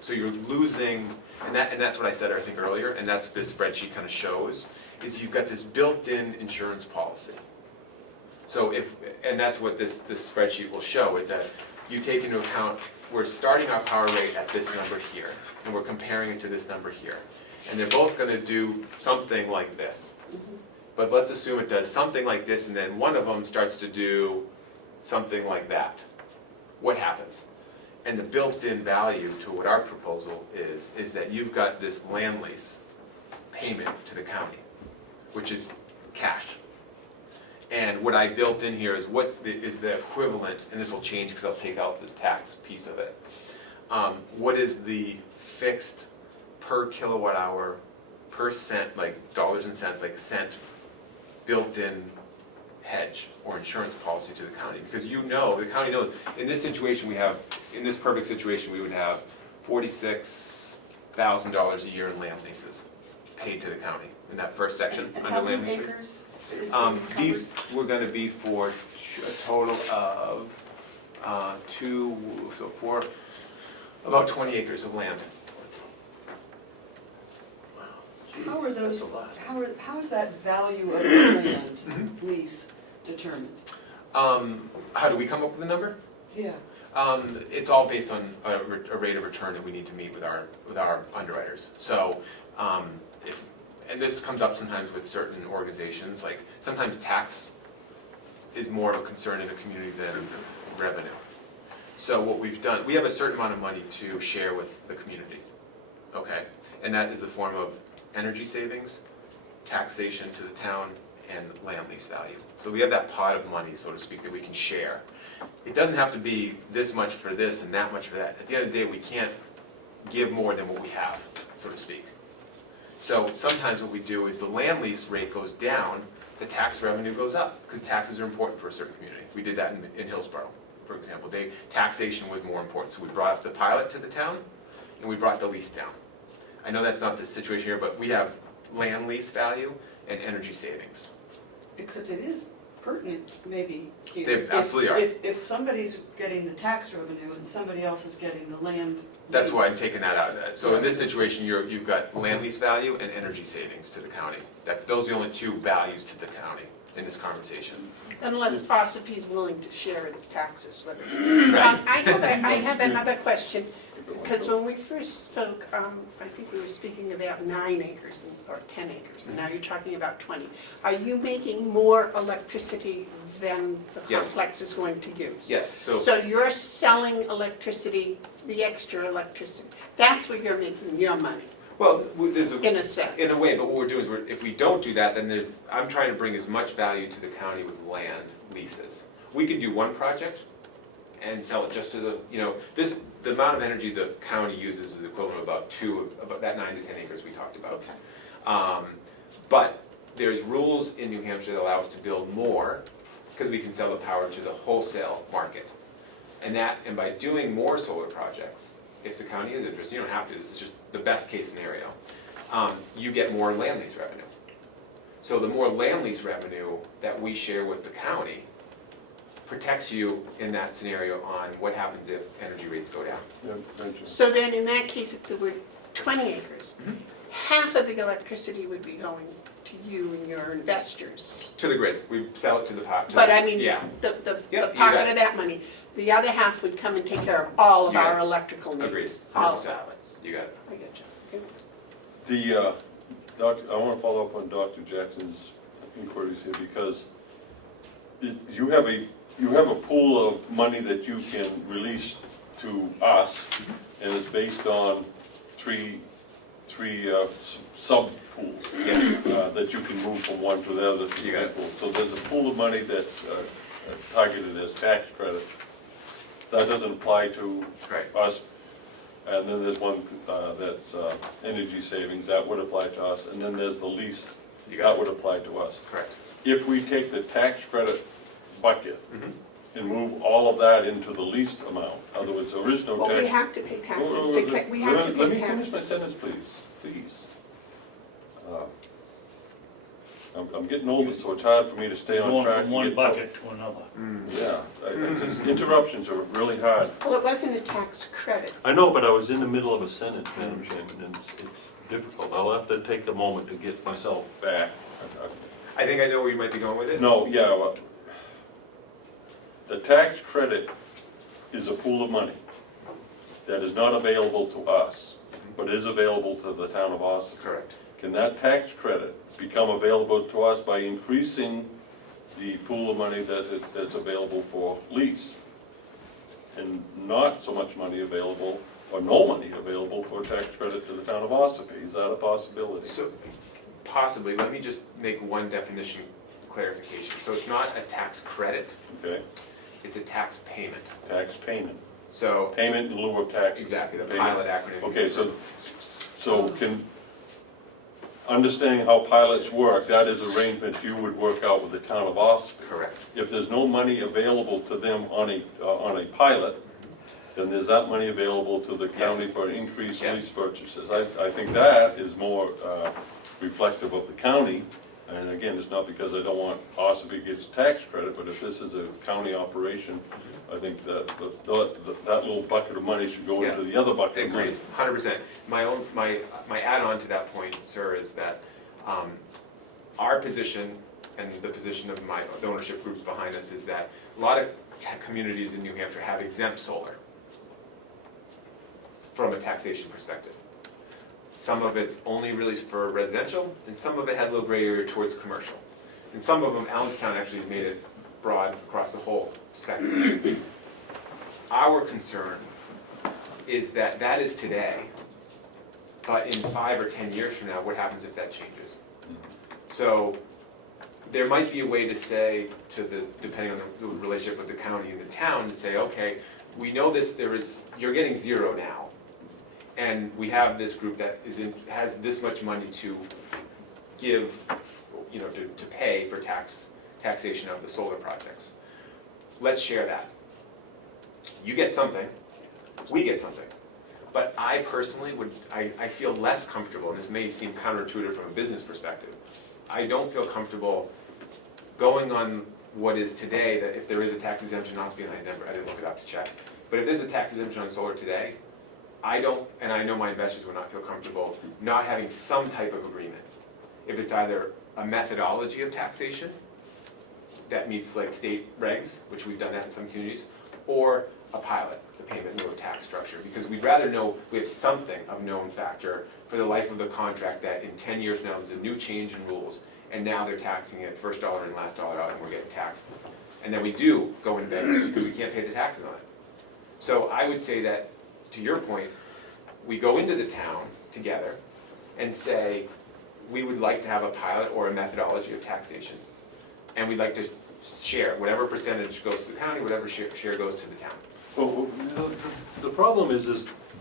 So you're losing, and that's what I said, I think, earlier, and that's what this spreadsheet kind of shows, is you've got this built-in insurance policy. So and that's what this spreadsheet will show, is that you take into account, we're starting our power rate at this number here, and we're comparing it to this number here. And they're both gonna do something like this. But let's assume it does something like this, and then one of them starts to do something like that, what happens? And the built-in value to what our proposal is that you've got this land lease payment to the county, which is cash. And what I built in here is what is the equivalent, and this will change because I'll take out the tax piece of it. What is the fixed per kilowatt hour, per cent, like dollars and cents, like cent, built-in hedge or insurance policy to the county? Because you know, the county knows, in this situation we have, in this perfect situation, we would have $46,000 a year in land leases paid to the county in that first section And under how land many lease. acres is being These covered? were gonna be for a total of about 20 acres of land. How are those, That's a lot. how is that value of the land lease determined? How do we come up with the number? Yeah, It's all based on a rate of return that we need to meet with our underwriters. So, and this comes up sometimes with certain organizations, like sometimes tax is more of a concern in a community than revenue. So what we've done, we have a certain amount of money to share with the community, okay? And that is the form of energy savings, taxation to the town, and land lease value. So we have that pot of money, so to speak, that we can share. It doesn't have to be this much for this and that much for that. At the end of the day, we can't give more than what we have, so to speak. So sometimes what we do is the land lease rate goes down, the tax revenue goes up, because taxes are important for a certain community. We did that in Hillsborough, for example. Taxation was more important, so we brought up the pilot to the town, and we brought the lease down. I know that's not the situation here, but we have land lease value and energy savings. except it is pertinent maybe here. They absolutely are. If somebody's getting the tax revenue and somebody else is getting the land That's why I'm lease. taking that out. So in this situation, you've got land lease value and energy savings to the county. Those are the only two values to the county in this conversation. Unless Ossipee is willing to share its taxes with us. Right. I have another question, because when we first spoke, I think we were speaking about 9 acres or 10 acres, and now you're talking about 20. Are you making more electricity than the Yes. complex is going to use? Yes, So you're selling electricity, the extra electricity, that's where you're making your money, well, there's in a sense. in a way, but what we're doing is, if we don't do that, then I'm trying to bring as much value to the county with land leases. We could do one project and sell it just to the, the amount of energy the county uses is equivalent of about that 9 to 10 acres we talked about. Okay. But there's rules in New Hampshire that allow us to build more, because we can sell the power to the wholesale market. And by doing more solar projects, if the county is interested, you don't have to, this is just the best case scenario, you get more land lease revenue. So the more land lease revenue that we share with the county protects you in that scenario on what happens if energy rates go down. Yeah, thank you. So then, in that case, if there were 20 acres, half of the electricity would be going to you and your investors. To the grid, we sell it to the power. But I mean, Yeah, the Yep, you got pocket it. of that money, the other half would come and take care of all of You got our it. electrical Agreed. needs. All of 100%. ours. you got it. I get you. I want to follow up on Dr. Jackson's inquiries here, because you have a pool of money that you can release to us, and it's based on three sub-pools that you can move from one to the other. You got it. So there's a pool of money that's targeted as tax credit. That doesn't apply to Right. us. And then there's one that's energy savings, that would apply to us. And then there's the lease, You that got it. would apply to us. Correct. If we take the tax credit bucket Mhm. and move all of that into the leased amount, in other words, there is no Well, we tax. have to pay taxes Oh, to, we have to Let pay me finish my taxes. sentence, please. I'm getting older, so it's hard for me to stay on Going track. from and one get- bucket to another. Yeah, interruptions are really hard. Well, it wasn't a tax credit. I know, but I was in the middle of a sentence, Madam Chairman, and it's difficult. I'll have to take a moment to get myself back. I think I know where you might be going with it. No, yeah, well, the tax credit is a pool of money that is not available to us, but is available to the town of Ossipee. Correct. Can that tax credit become available to us by increasing the pool of money that's available for lease. And not so much money available, or no money available for tax credit to the town of Ossipee. Is that a possibility? So, possibly, let me just make one definition clarification. So it's not a tax credit, Okay, it's a tax payment. tax payment. So, Payment in lieu of taxes. exactly, the Payment. pilot acronym. Okay, so can, understanding how pilots work, that is arrangements you would work out with the town of Ossipee. Correct. If there's no money available to them on a pilot, then there's that money available to the county Yes. for increased Yes. lease purchases. I think that is more reflective of the county, and again, it's not because I don't want Ossipee gets tax credit, but if this is a county operation, I think that that little bucket of money should go into the other bucket of money. Agreed, 100%. My add-on to that point, sir, is that our position and the position of the ownership groups behind us is that a lot of communities in New Hampshire have exempt solar from a taxation perspective. Some of it's only really for residential, and some of it has a little gray area towards commercial. And some of them, Allenstown actually has made it broad across the whole spectrum. Our concern is that that is today, but in 5 or 10 years from now, what happens if that changes? So there might be a way to say to the, depending on the relationship with the county and the town, to say, okay, we know this, you're getting zero now. And we have this group that has this much money to give, to pay for taxation of the solar projects. Let's share that. You get something, we get something. But I personally I feel less comfortable, and this may seem counterintuitive from a business perspective, I don't feel comfortable going on what is today, that if there is a tax exemption, and I didn't look it up to check, but if there's a tax exemption on solar today, I don't, and I know my investors would not feel comfortable not having some type of agreement. If it's either a methodology of taxation that meets like state regs, which we've done that in some communities, or a pilot, the payment in lieu of tax structure, because we'd rather know we have something of known factor for the life of the contract that in 10 years now there's a new change in rules, and now they're taxing it first dollar and last dollar out, and we're getting taxed. And then we do go into bankruptcy because we can't pay the taxes on it. So I would say that, to your point, we go into the town together and say, we would like to have a pilot or a methodology of taxation. And we'd like to share, whatever percentage goes to the county, whatever share goes to the town. Well, the problem is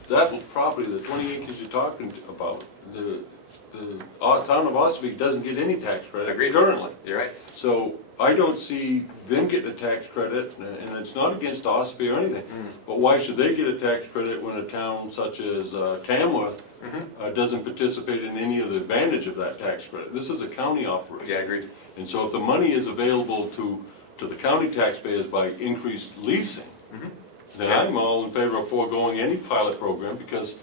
that property, the 20 acres you're talking about, the town of Ossipee doesn't get any tax credit Agreed. currently. You're right. So I don't see them getting a tax credit, and it's not against Ossipee or anything, but why should they get a tax credit when a town such as Tamworth doesn't participate in any of the advantage of that tax credit? This is a county operation. Yeah, agreed. And so if the money is available to the county taxpayers by increased leasing, then I'm all in favor of foregoing any pilot program, because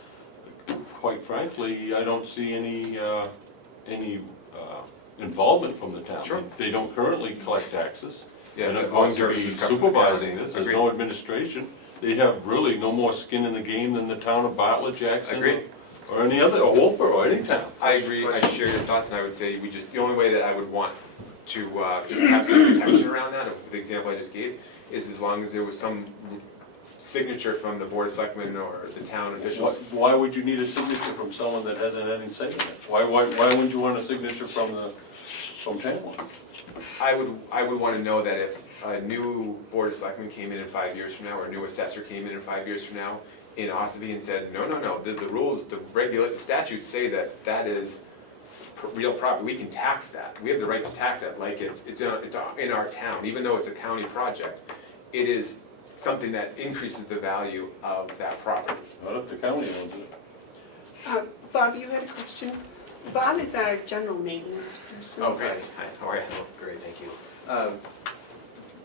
quite frankly, I don't see any involvement from the town. Sure. They don't currently collect taxes. Yeah, They're the not going to services be come from the supervising county. this, there's Agreed. no administration. They have really no more skin in the game than the town of Bartlett, Jackson, Agreed. or any other, or Wolfboro, or any town. I agree, I share your thoughts, and I would say the only way that I would want to just have some protection around that, of the example I just gave, is as long as there was some signature from the board of selectmen or the town officials. Why would you need a signature from someone that hasn't had any say in it? Why wouldn't you want a signature from Tamworth? I would want to know that if a new board of selectmen came in 5 years from now, or a new assessor came in 5 years from now in Ossipee and said, no, the rules, the statutes say that is real property, we can tax that. We have the right to tax that, like it's in our town, even though it's a county project. It is something that increases the value of that property. Not if the county owns it. Bob, you had a question? Bob is our general maintenance person. Oh, great, hi, how are you? Oh, great, thank you.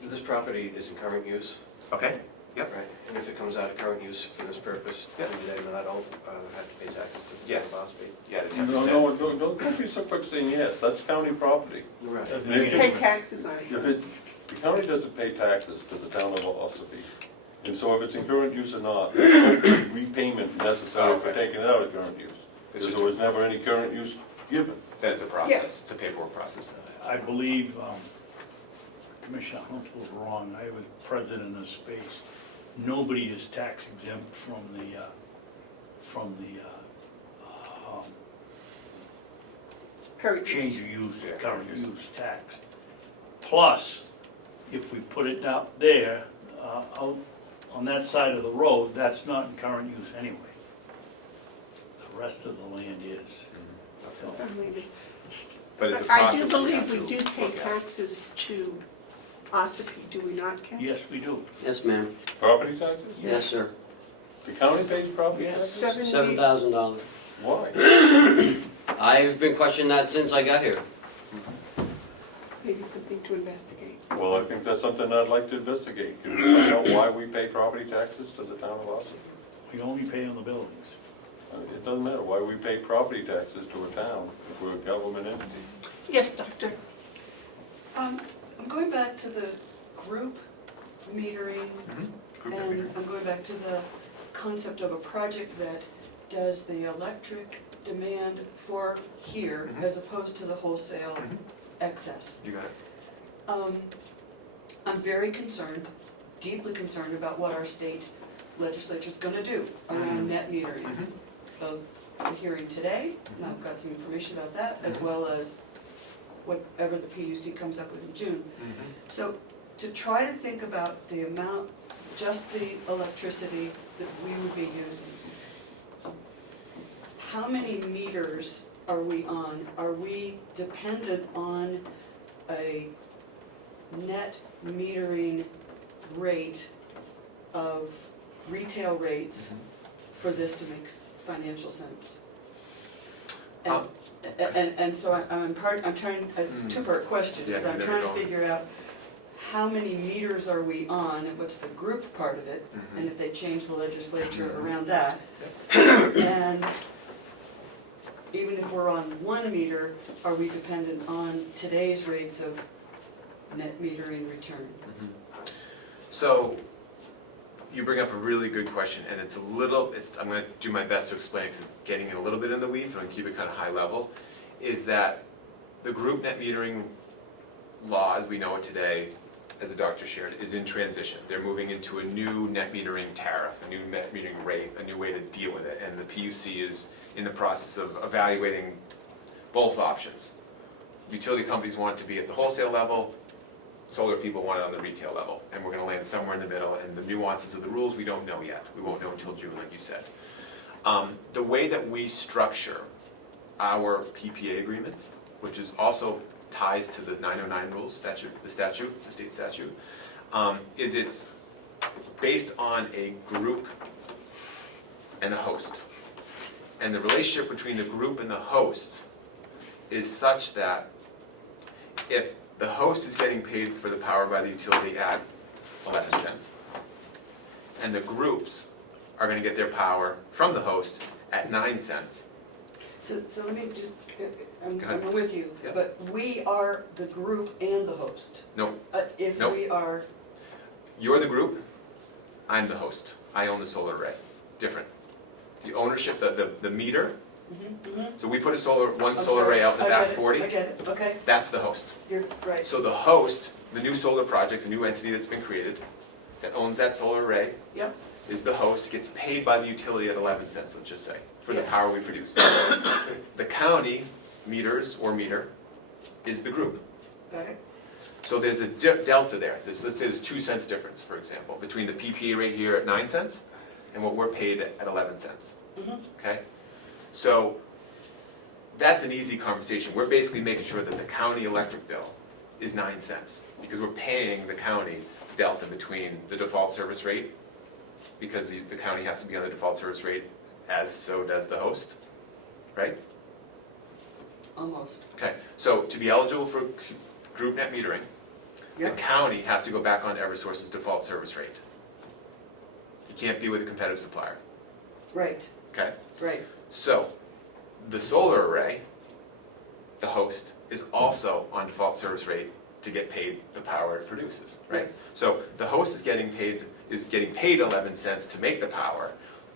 This property is in current use, Okay, yep. right? And if it comes out of current use for this purpose, Yep. maybe then I don't have to pay taxes to the Yes. town of Ossipee. Yeah, the No, 10%. don't be so quick saying yes, that's county property. Right. And We if- pay taxes on If it. the county doesn't pay taxes to the town of Ossipee, and so if it's in current use or not, there's no repayment necessary for Okay. taking it out of current use. Because there was never any current use given. Then it's a process, Yes. it's a paperwork process. I believe Commissioner Hounsell was wrong. I was president of Space. Nobody is tax exempt from the Current use. change of use, Yeah, current current use. use tax. Plus, if we put it out there, out on that side of the road, that's not in current use anyway. The rest of the land is. So, I mean, it's- But it's a I process do we believe have we to do pay look at. taxes to Ossipee, do we not, Ken? yes, we do. Yes, ma'am. Property taxes? Yes, sir. The county pays property Yes. taxes? $7,000. Why? I've been questioning that since I got here. Maybe something to investigate. Well, I think that's something I'd like to investigate. Can we find out why we pay property taxes to the town of Ossipee? We only pay on the buildings. It doesn't matter why we pay property taxes to a town if we're a government entity. Yes, Doctor? I'm going back to the group metering, Group net and metering. I'm going back to the concept of a project that does the electric demand for here Mhm. as opposed to the wholesale Mhm. excess. You got it. I'm very concerned, deeply concerned about what our state legislature's gonna do around net metering. Mhm. Of the hearing today, and I've got some information about that, as well as whatever the PUC comes up with in June. So to try to think about the amount, just the electricity that we would be using, how many meters are we on? Are we dependent on a net metering rate of retail rates for this to make financial sense? Um, And so I'm trying, it's a two-part question, because Yeah, I'm there trying you to go. figure out how many meters are we on, and what's the group part of it, and if they change the legislature around that. And even if we're on 1 meter, are we dependent on today's rates of net metering return? So, you bring up a really good question, and it's a little, I'm gonna do my best to explain it, because it's getting in a little bit in the weeds, so I'm gonna keep it kind of high level, is that the group net metering law, as we know it today, as the doctor shared, is in transition. They're moving into a new net metering tariff, a new net metering rate, a new way to deal with it, and the PUC is in the process of evaluating both options. Utility companies want it to be at the wholesale level, solar people want it on the retail level, and we're gonna land somewhere in the middle, and the nuances of the rules, we don't know yet. We won't know until June, like you said. The way that we structure our PPA agreements, which is also ties to the 909 rules, the state statute, is it's based on a group and a host. And the relationship between the group and the host is such that if the host is getting paid for the power by the utility at 11 cents, and the groups are gonna get their power from the host at 9 cents. So let me just, I'm Go ahead. with you, Yeah. but we are the group and the host. No, If Nope. we are, you're the group, I'm the host. I own the solar array. Different. The ownership, the meter, so we put one I'm solar array sorry, out in the I back get it, 40, I get it, okay, that's the host. you're right. So the host, the new solar project, the new entity that's been created, that owns that solar array, Yep, is the host, gets paid by the utility at 11 cents, let's just say, for the Yes. power we produce. The county meters or meter is the group. got it? So there's a delta there. Let's say there's 2 cents difference, for example, between the PPA rate here at 9 cents and what we're paid at 11 cents. Mhm. Okay? So that's an easy conversation. We're basically making sure that the county electric bill is 9 cents because we're paying the county delta between the default service rate, because the county has to be on the default service rate, as so does the host, right? Almost. Okay, so to be eligible for group net metering, the Yep. county has to go back on Eversource's default service rate. You can't be with a competitive supplier, Right, okay? right. So, the solar array, the host, is also on default service rate to get paid the power it produces, right? Yes. So the host is getting paid 11 cents to make the power.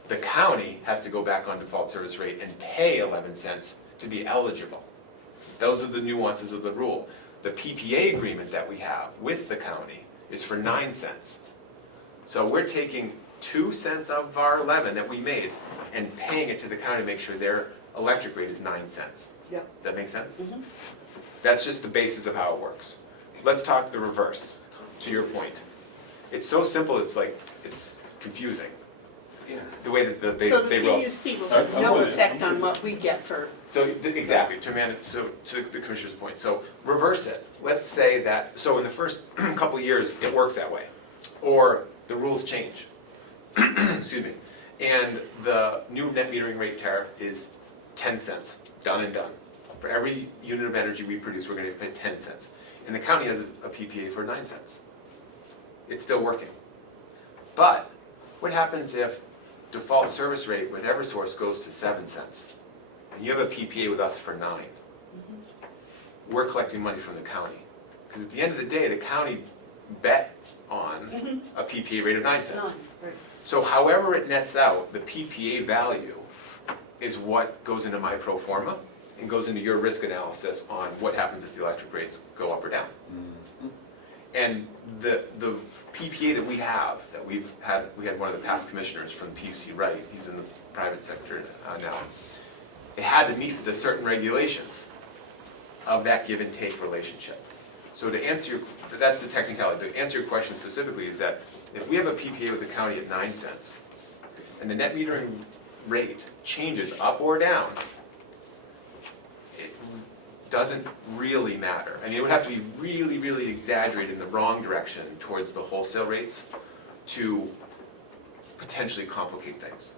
The county has to go back on default service rate and pay 11 cents to be eligible. Those are the nuances of the rule. The PPA agreement that we have with the county is for 9 cents. So we're taking 2 cents of our 11 that we made and paying it to the county to make sure their electric rate is 9 cents. Yep. Does that make sense? Mhm. That's just the basis of how it works. Let's talk the reverse, to your point. It's so simple, it's like, it's confusing. Yeah. The way that So the they wrote. PUC will I'm have no with you. effect on what we get for, So, exactly, so to the commissioner's point, so reverse it. Let's say that, so in the first couple of years, it works that way. Or the rules change, excuse me. And the new net metering rate tariff is 10 cents, done and done. For every unit of energy we produce, we're gonna pay 10 cents. And the county has a PPA for 9 cents. It's still working. But what happens if default service rate with Eversource goes to 7 cents? And you have a PPA with us for 9. We're collecting money from the county. Because at the end of the day, the county bet on a PPA rate of 9 cents. 9, right. So however it nets out, the PPA value is what goes into my pro forma and goes into your risk analysis on what happens if the electric rates go up or down. And the PPA that we have, we had one of the past commissioners from the PUC, right, he's in the private sector now. It had to meet the certain regulations of that give and take relationship. So to answer your, that's the technicality, to answer your question specifically is that if we have a PPA with the county at 9 cents, and the net metering rate changes up or down, it doesn't really matter. I mean, it would have to be really, really exaggerated in the wrong direction towards the wholesale rates to potentially complicate things.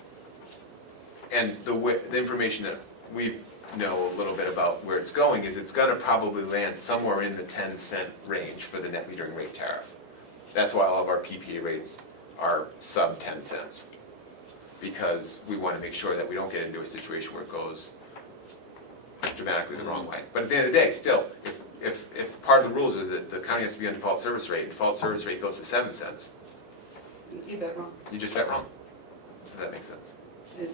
And the information that we know a little bit about where it's going is it's gonna probably land somewhere in the 10-cent range for the net metering rate tariff. That's why all of our PPA rates are sub 10 cents. Because we wanna make sure that we don't get into a situation where it goes dramatically the wrong way. But at the end of the day, still, if part of the rules are that the county has to be on default service rate goes to 7 cents, You bet wrong. you just bet wrong. If that makes sense,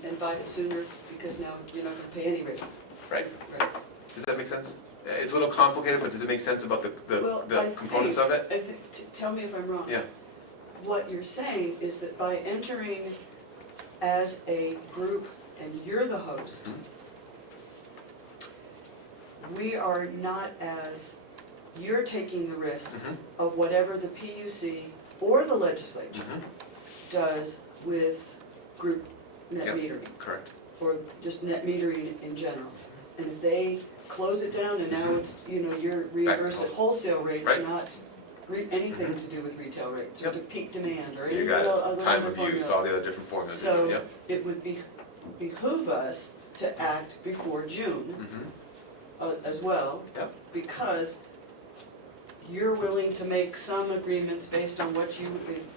And buy it sooner, because now you're not gonna pay any rate. right? Right. Does that make sense? It's a little complicated, but does it make sense about Well, the I components think- of it? I think- tell me if I'm wrong. Yeah. What you're saying is that by entering as a group and you're the host, we are not as, you're taking the risk Mhm. of whatever the PUC or the legislature Mhm. does with group net Yep. metering, Correct. or just net metering in general. And if they close it down and now it's, you're reimbursed at wholesale rates, Right. not anything to do with retail rates, or Yep. to peak demand, or You any got other it. Time other of use, formula. all the other different formulas. So Yep. it would behoove us to act before June Mhm. as well. Yep. Because you're willing to make some agreements based on what you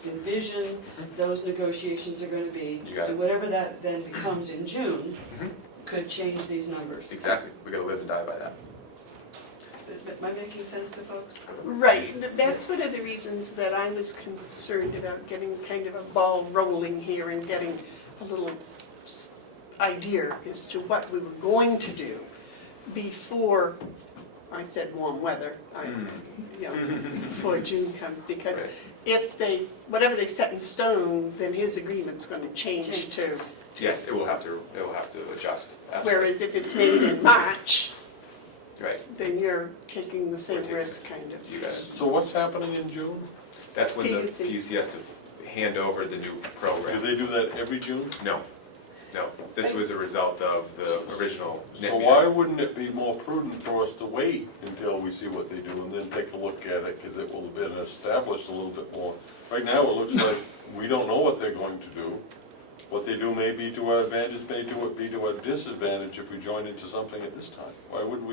envision those negotiations are gonna be. You got it. And whatever that then becomes in June Mhm. could change these numbers. Exactly. We gotta live and die by that. Am I making sense to folks? right, that's one of the reasons that I was concerned about getting kind of a ball rolling here and getting a little idea as to what we were going to do before, I said warm weather, before June comes, because Right. if whatever they set in stone, then his agreement's gonna change too. Yes, it will have to adjust. Absolutely. Whereas if it's made in March, Right. then you're taking the same taking risk, kind of. You got it. So what's happening in June? That's when the PUC. PUC has to hand over the new Do program. they do that every June? No. This was a result of the original net So metering. why wouldn't it be more prudent for us to wait until we see what they do and then take a look at it, because it will have been established a little bit more? Right now, it looks like we don't know what they're going to do. What they do may be to our advantage, may be to our disadvantage if we join into something at this time. Why wouldn't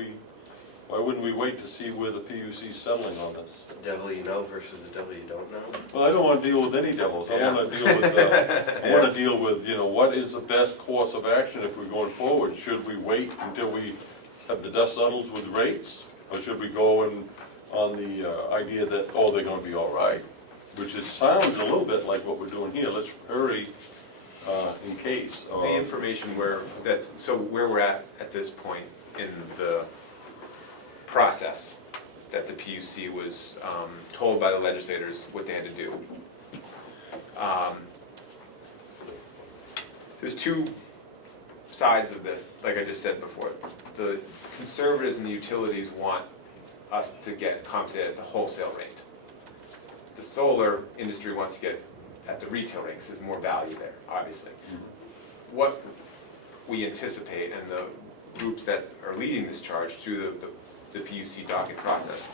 we wait to see where the PUC's settling on this? The devil you know versus the devil you don't know. Well, I don't want to deal with any devils. I Yeah. want to deal with, I want to deal with, what is the best course of action if we're going forward? Should we wait until we have the dust settles with rates? Or should we go in on the idea that, they're going to be all right? Which sounds a little bit like what we're doing here. Let's hurry in case. The information where we're at this point in the process that the PUC was told by the legislators what they had to do. There's two sides of this, like I just said before. The conservatives and the utilities want us to get compensated at the wholesale rate. The solar industry wants to get at the retail rate, because there's more value there, obviously. What we anticipate, and the groups that are leading this charge through the PUC docket process,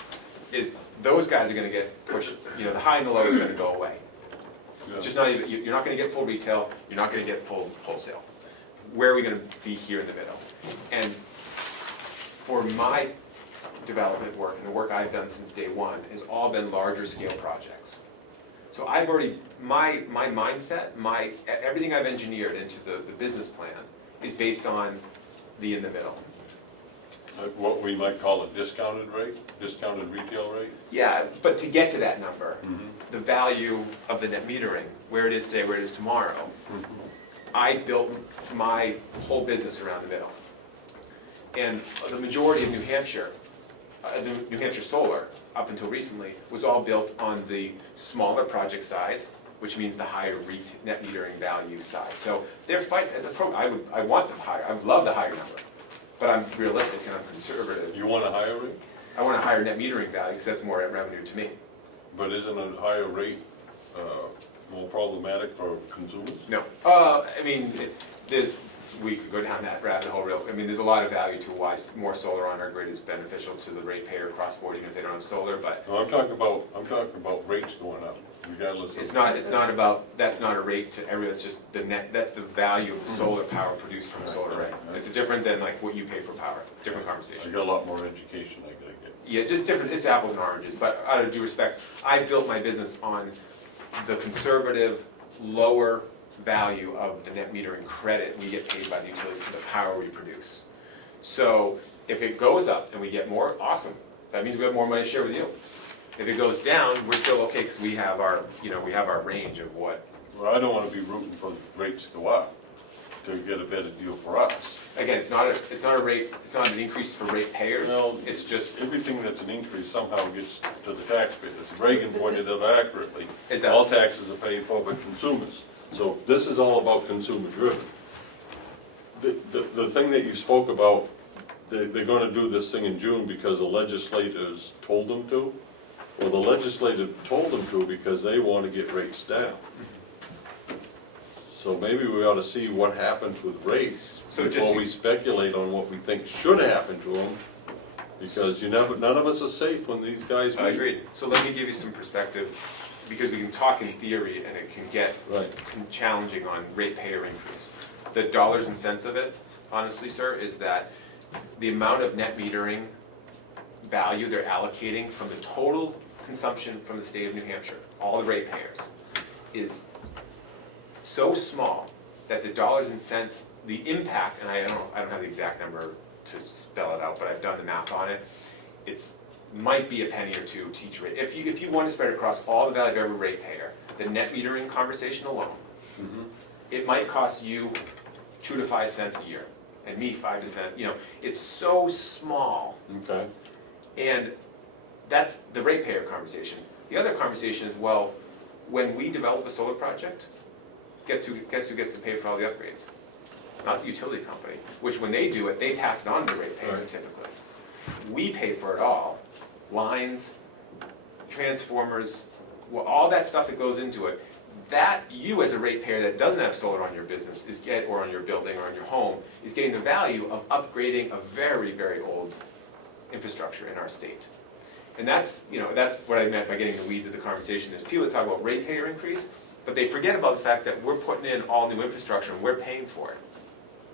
is those guys are gonna get pushed, the high and the low is gonna go away. It's just not even, you're not gonna get full retail, you're not gonna get full wholesale. Where are we gonna be here in the middle? And for my development work, and the work I've done since day one, has all been larger scale projects. So I've already, my mindset, everything I've engineered into the business plan is based on the in the middle. Like what we might call a discounted rate, discounted retail rate? Yeah, but to get to that number, the value of the net metering, where it is today, where it is tomorrow, I built my whole business around the middle. And the majority of New Hampshire solar, up until recently, was all built on the smaller project size, which means the higher net metering value side. So they're fighting, I want them higher, I would love the higher number, but I'm realistic and I'm conservative. You want a higher rate? I want a higher net metering value, because that's more revenue to me. But isn't a higher rate more problematic for consumers? No, we could go down that rabbit hole real, there's a lot of value to why more solar on our grid is beneficial to the ratepayer across board, even if they don't have solar, but No, I'm talking about rates going up, regardless of. it's not about, that's not a rate to everyone, it's just the net, that's the value of the solar power produced from a solar array. It's different than like what you pay for power, different I conversation. got a lot more education I gotta get. Yeah, just different, it's apples and oranges, but out of due respect, I built my business on the conservative, lower value of the net metering credit we get paid by the utility for the power we produce. So if it goes up and we get more, awesome, that means we have more money to share with you. If it goes down, we're still okay, because we have our range of what. Well, I don't wanna be rooting for rates to go up to get a better deal for us. Again, it's not a rate, it's not an increase for ratepayers, No, it's just, everything that's an increase somehow gets to the taxpayers. Reagan pointed out accurately. It does. All taxes are paid for by consumers. So this is all about consumer driven. The thing that you spoke about, they're gonna do this thing in June because the legislators told them to. Well, the legislature told them to because they want to get rates down. So maybe we ought to see what happens with rates So just before to- we speculate on what we think should happen to them. Because none of us are safe when these guys meet. I agree. So let me give you some perspective, because we can talk in theory and it can get Right. challenging on ratepayer increase. The dollars and cents of it, honestly, sir, is that the amount of net metering value they're allocating from the total consumption from the state of New Hampshire, all the ratepayers, is so small that the dollars and cents, the impact, and I don't have the exact number to spell it out, but I've done the math on it. Might be a penny or two to each rate. If you want to spread it across all the value of every ratepayer, the net metering conversation alone, it might cost you 2 to 5 cents a year, and me 5 to 7. It's so small, Okay. and that's the ratepayer conversation. The other conversation is, well, when we develop a solar project, guess who gets to pay for all the upgrades? Not the utility company, which when they do it, they pass it on to the ratepayer Right. typically. We pay for it all. Lines, transformers, all that stuff that goes into it, that you as a ratepayer that doesn't have solar on your business or on your building or on your home, is getting the value of upgrading a very, very old infrastructure in our state. And that's what I meant by getting the weeds of the conversation, is people that talk about ratepayer increase, but they forget about the fact that we're putting in all new infrastructure and we're paying for it.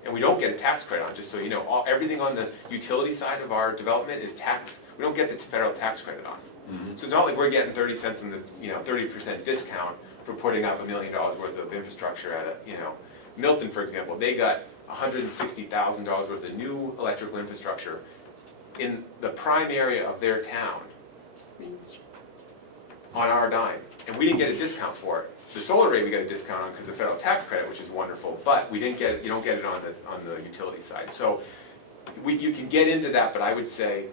And we don't get a tax credit on it, just so you know. Everything on the utility side of our development is tax. We don't get the federal tax credit on it. So it's not like we're getting 30 cents in the 30% discount for putting up $1 million worth of infrastructure at Milton, for example. They got $160,000 worth of new electrical infrastructure in the prime area of their town on our dime, and we didn't get a discount for it. The solar rate we got a discount on because of the federal tax credit, which is wonderful, but we didn't get it. You don't get it on the utility side. So you can get into that, but I would say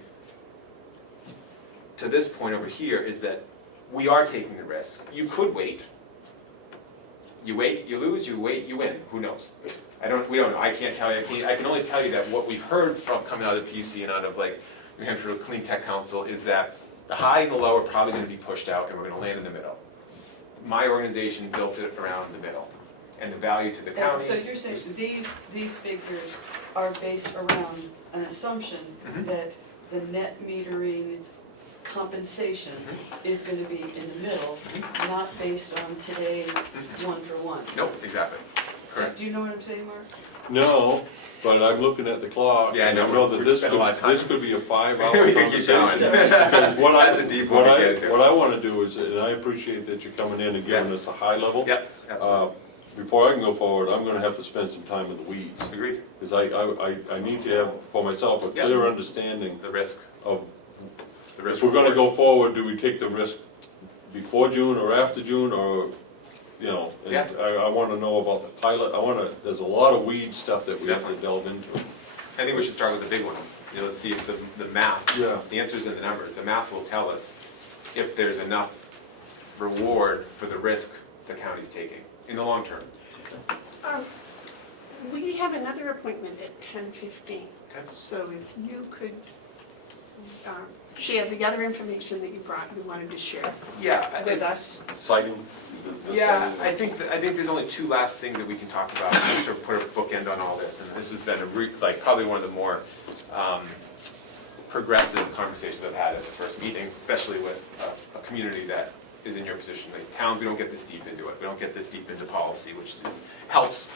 to this point over here is that we are taking the risk. You could wait. You wait, you lose, you wait, you win, who knows? We don't know, I can't tell you, I can only tell you that what we've heard from coming out of the PUC and out of like New Hampshire Clean Tech Council is that the high and the low are probably gonna be pushed out and we're gonna land in the middle. My organization built it around the middle, and the value to the county. So you're saying these figures are based around an assumption that the net metering compensation is gonna be in the middle, not based on today's one-for-one. Nope, exactly, correct. Do you know what I'm saying, Mark? No, but I'm looking at the clock. Yeah, I and know, I know we're that this spending a lot of time. could be a 5-hour We conversation. could keep going. Because what That's a deep one to get into. what I wanna do is, and I appreciate that you're coming in and giving us a high level. Yep, absolutely, Before I can go forward, I'm gonna have to spend some time in the weeds. agreed, Because I need to have for myself a Yeah. clear understanding the risk, of, the risk. if we're gonna reward. go forward, do we take the risk before June or after June, or, you know? and Yeah. I wanna know about the pilot, there's a lot of weed stuff that we have to Definitely. delve into. I think we should start with the big one, you know, let's see if the math, Yeah. the answer's in the numbers, the math will tell us if there's enough reward for the risk the county's taking in the long term. We have another appointment at 10:15. Okay. So if you could share the other information that you wanted to share Yeah, with us. Citing. the Yeah, citing. I think there's only two last things that we can talk about, just to put a bookend on all this, and this has been like probably one of the more progressive conversations I've had at the first meeting, especially with a community that is in your position. Like towns, we don't get this deep into it, we don't get this deep into policy, which helps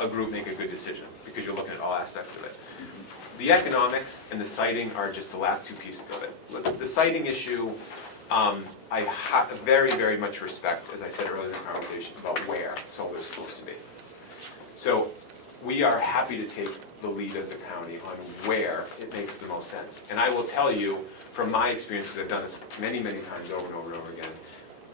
a group make a good decision, because you're looking at all aspects of it. The economics and the siting are just the last two pieces of it. Look, the siting issue, I very, very much respect, as I said earlier in the conversation, about where solar is supposed to be. So we are happy to take the lead of the county on where it makes the most sense. And I will tell you, from my experience, because I've done this many, many times over and over and over again,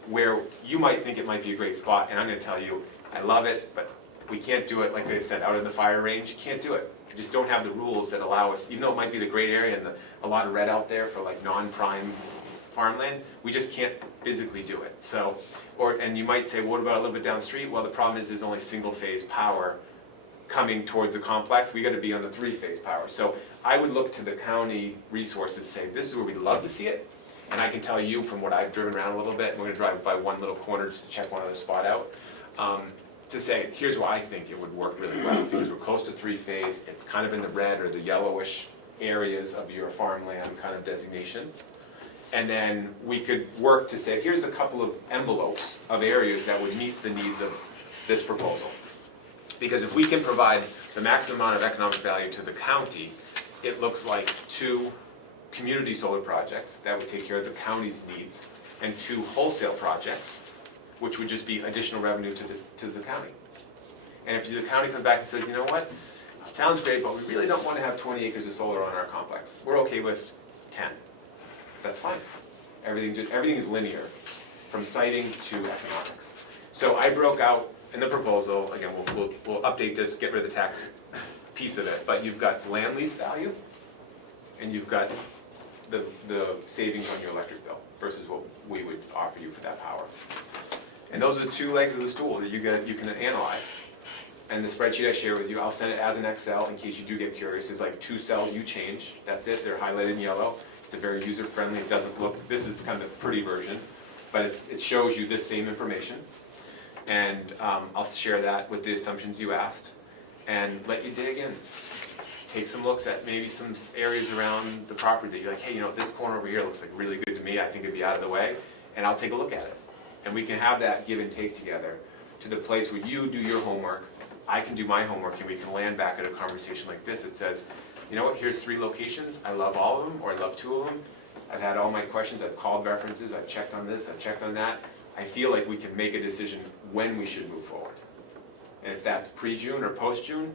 where you might think it might be a great spot, and I'm gonna tell you, I love it, but we can't do it, like they said, out in the fire range, you can't do it. We just don't have the rules that allow us, even though it might be the great area and a lot of red out there for like non-prime farmland, we just can't physically do it. So, and you might say, what about a little bit down the street? Well, the problem is there's only single-phase power coming towards the complex. We gotta be on the three-phase power. So I would look to the county resources and say, this is where we'd love to see it. And I can tell you from what I've driven around a little bit, and we're gonna drive by one little corner just to check one other spot out, to say, here's where I think it would work really well, because we're close to three-phase, it's kind of in the red or the yellowish areas of your farmland kind of designation. And then we could work to say, here's a couple of envelopes of areas that would meet the needs of this proposal. Because if we can provide the maximum amount of economic value to the county, it looks like 2 community solar projects that would take care of the county's needs, and 2 wholesale projects, which would just be additional revenue to the county. And if the county comes back and says, you know what, sounds great, but we really don't want to have 20 acres of solar on our complex. We're okay with 10. That's fine. Everything is linear, from siting to economics. So I broke out in the proposal, again, we'll update this, get rid of the tax piece of it, but you've got land lease value, and you've got the savings on your electric bill versus what we would offer you for that power. And those are the 2 legs of the stool that you can analyze. And the spreadsheet I share with you, I'll send it as an Excel in case you do get curious. There's like 2 cells you change, that's it, they're highlighted in yellow. It's a very user-friendly, it doesn't look, this is kind of the pretty version, but it shows you this same information. And I'll share that with the assumptions you asked, and let you dig in. Take some looks at maybe some areas around the property that you're like, hey, you know, this corner over here looks like really good to me, I think it'd be out of the way, and I'll take a look at it. And we can have that give and take together to the place where you do your homework, I can do my homework, and we can land back at a conversation like this that says, you know what, here's 3 locations, I love all of them, or I love 2 of them, I've had all my questions, I've called references, I've checked on this, I've checked on that. I feel like we can make a decision when we should move forward. And if that's pre-June or post-June,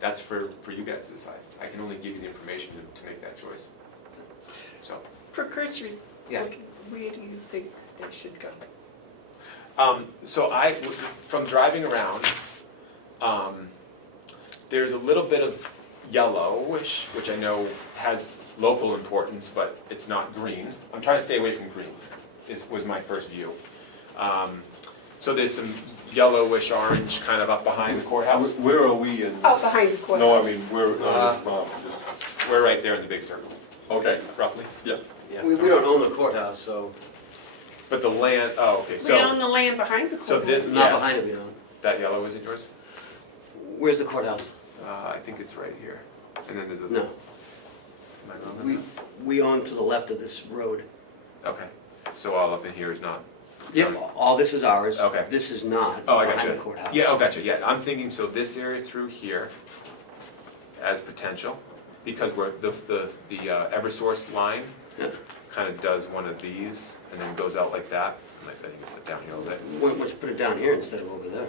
that's for you guys to decide. I can only give you the information to make that choice. So, Precursory, Yeah. like, where do you think they should go? so from driving around, there's a little bit of yellowish, which I know has local importance, but it's not green. I'm trying to stay away from green, was my first view. So there's some yellowish orange kind of up behind the courthouse. Where are we in? Oh, behind the courthouse. No, I mean, where, We're right there in the big circle, okay, roughly. yeah. We don't own the courthouse, so, But the land, oh, okay, We own so, the land behind the so courthouse. this, not yeah, behind it, we don't. that yellow isn't yours? Where's the courthouse? I think it's right here. And then there's a. No, Am I wrong on we, that? we own to the left of this road. Okay, so all up in here is not. Yep, all this is ours. Okay. This is not Oh, I behind gotcha. the courthouse. Yeah, oh, gotcha, yeah, I'm thinking, so this area through here as potential, because we're, the Eversource line Yeah. kind of does one of these, and then goes out like that. I think it's down here a little bit. Why don't you put it down here instead of over there?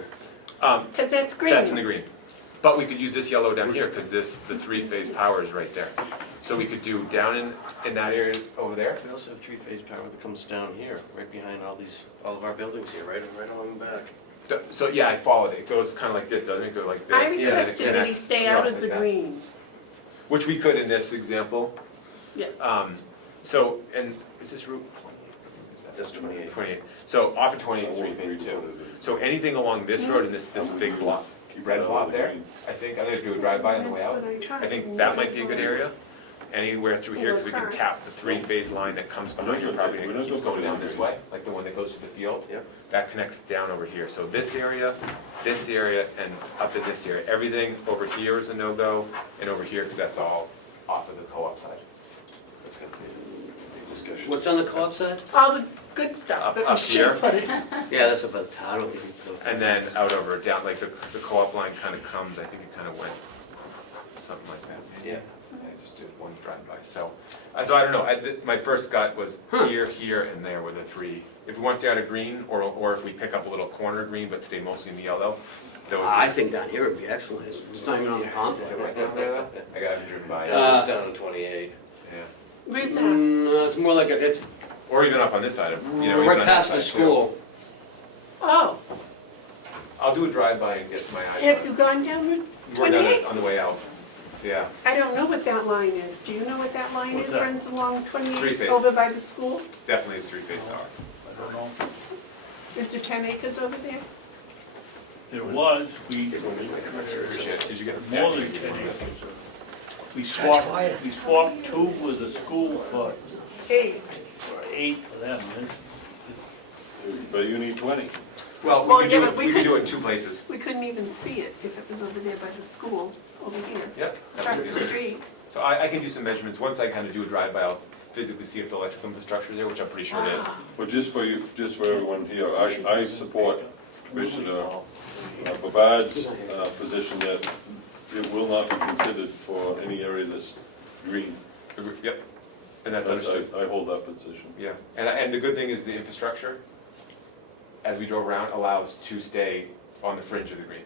Because that's green. That's in the green. But we could use this yellow down here, because the three-phase power is right there. So we could do down in that area over there. We also have three-phase power that comes down here, right behind all of our buildings here, right along the back. So, yeah, I followed it. It goes kind of like this, doesn't it? Go like this. I and then it requested that he connects stay out across of like the that. green. Which we could in this example. Yes. So, and is this Route 28? Is that- That's 28. 28. So off of 28 is three-phase too. So anything along this road and this big block, red block there, I think if you would drive by on the way out, I think that might be a good area. Anywhere through here, because we can tap the three-phase line that comes behind your property and keeps going down this way, like the one that goes to the field. Yep. That connects down over here. So this area, and up to this area. Everything over here is a no-go, and over here, because that's all off of the co-op side. That's gonna be a big discussion. What's on the co-op side? All the good stuff Up- that we up should here? put it. Yeah, that's about, I don't think we put it. And then out over, down, like the co-op line kind of comes, I think it kind of went, something like that. Yeah. I just did one drive-by, so I don't know, my first gut was here, here, and there were the three. If we want to stay out of green, or if we pick up a little corner green, but stay mostly in the yellow, those. I think down here would be excellent. It's not even on the Is complex. it right down there though? I got driven by, It's down on 28. yeah. Where's that? No, it's more like it's Or even up on this side of, even right on that past the side, too. school. Oh, I'll do a drive-by and get my eyes have on you it. gone down Route We're down 28? it on the way out, yeah. I don't know what that line is. Do you know what that line What's is? that? Runs along 28 Three-phase. over by the school? Definitely is three-phase power. I don't know. Is there 10 acres over there? There was, we, Appreciate it. Did you get? more than 10 acres. We swapped 2 with the school for Hey, 8 for them. But you need 20. Well, Well, we could yeah, do but it, we we could do could- it in two places. we couldn't even see it if it was over there by the school, over here, Yep. across the street. So I can do some measurements. Once I kind of do a drive-by, I'll physically see if the electrical infrastructure is there, which I'm pretty sure it is. Ah. But just for you, just for everyone here, I support Commissioner Bevard's position that it will not be considered for any area that's green. Yep. And that's understood. I hold that position. Yeah. And the good thing is the infrastructure, as we drove around, allows to stay on the fringe of the green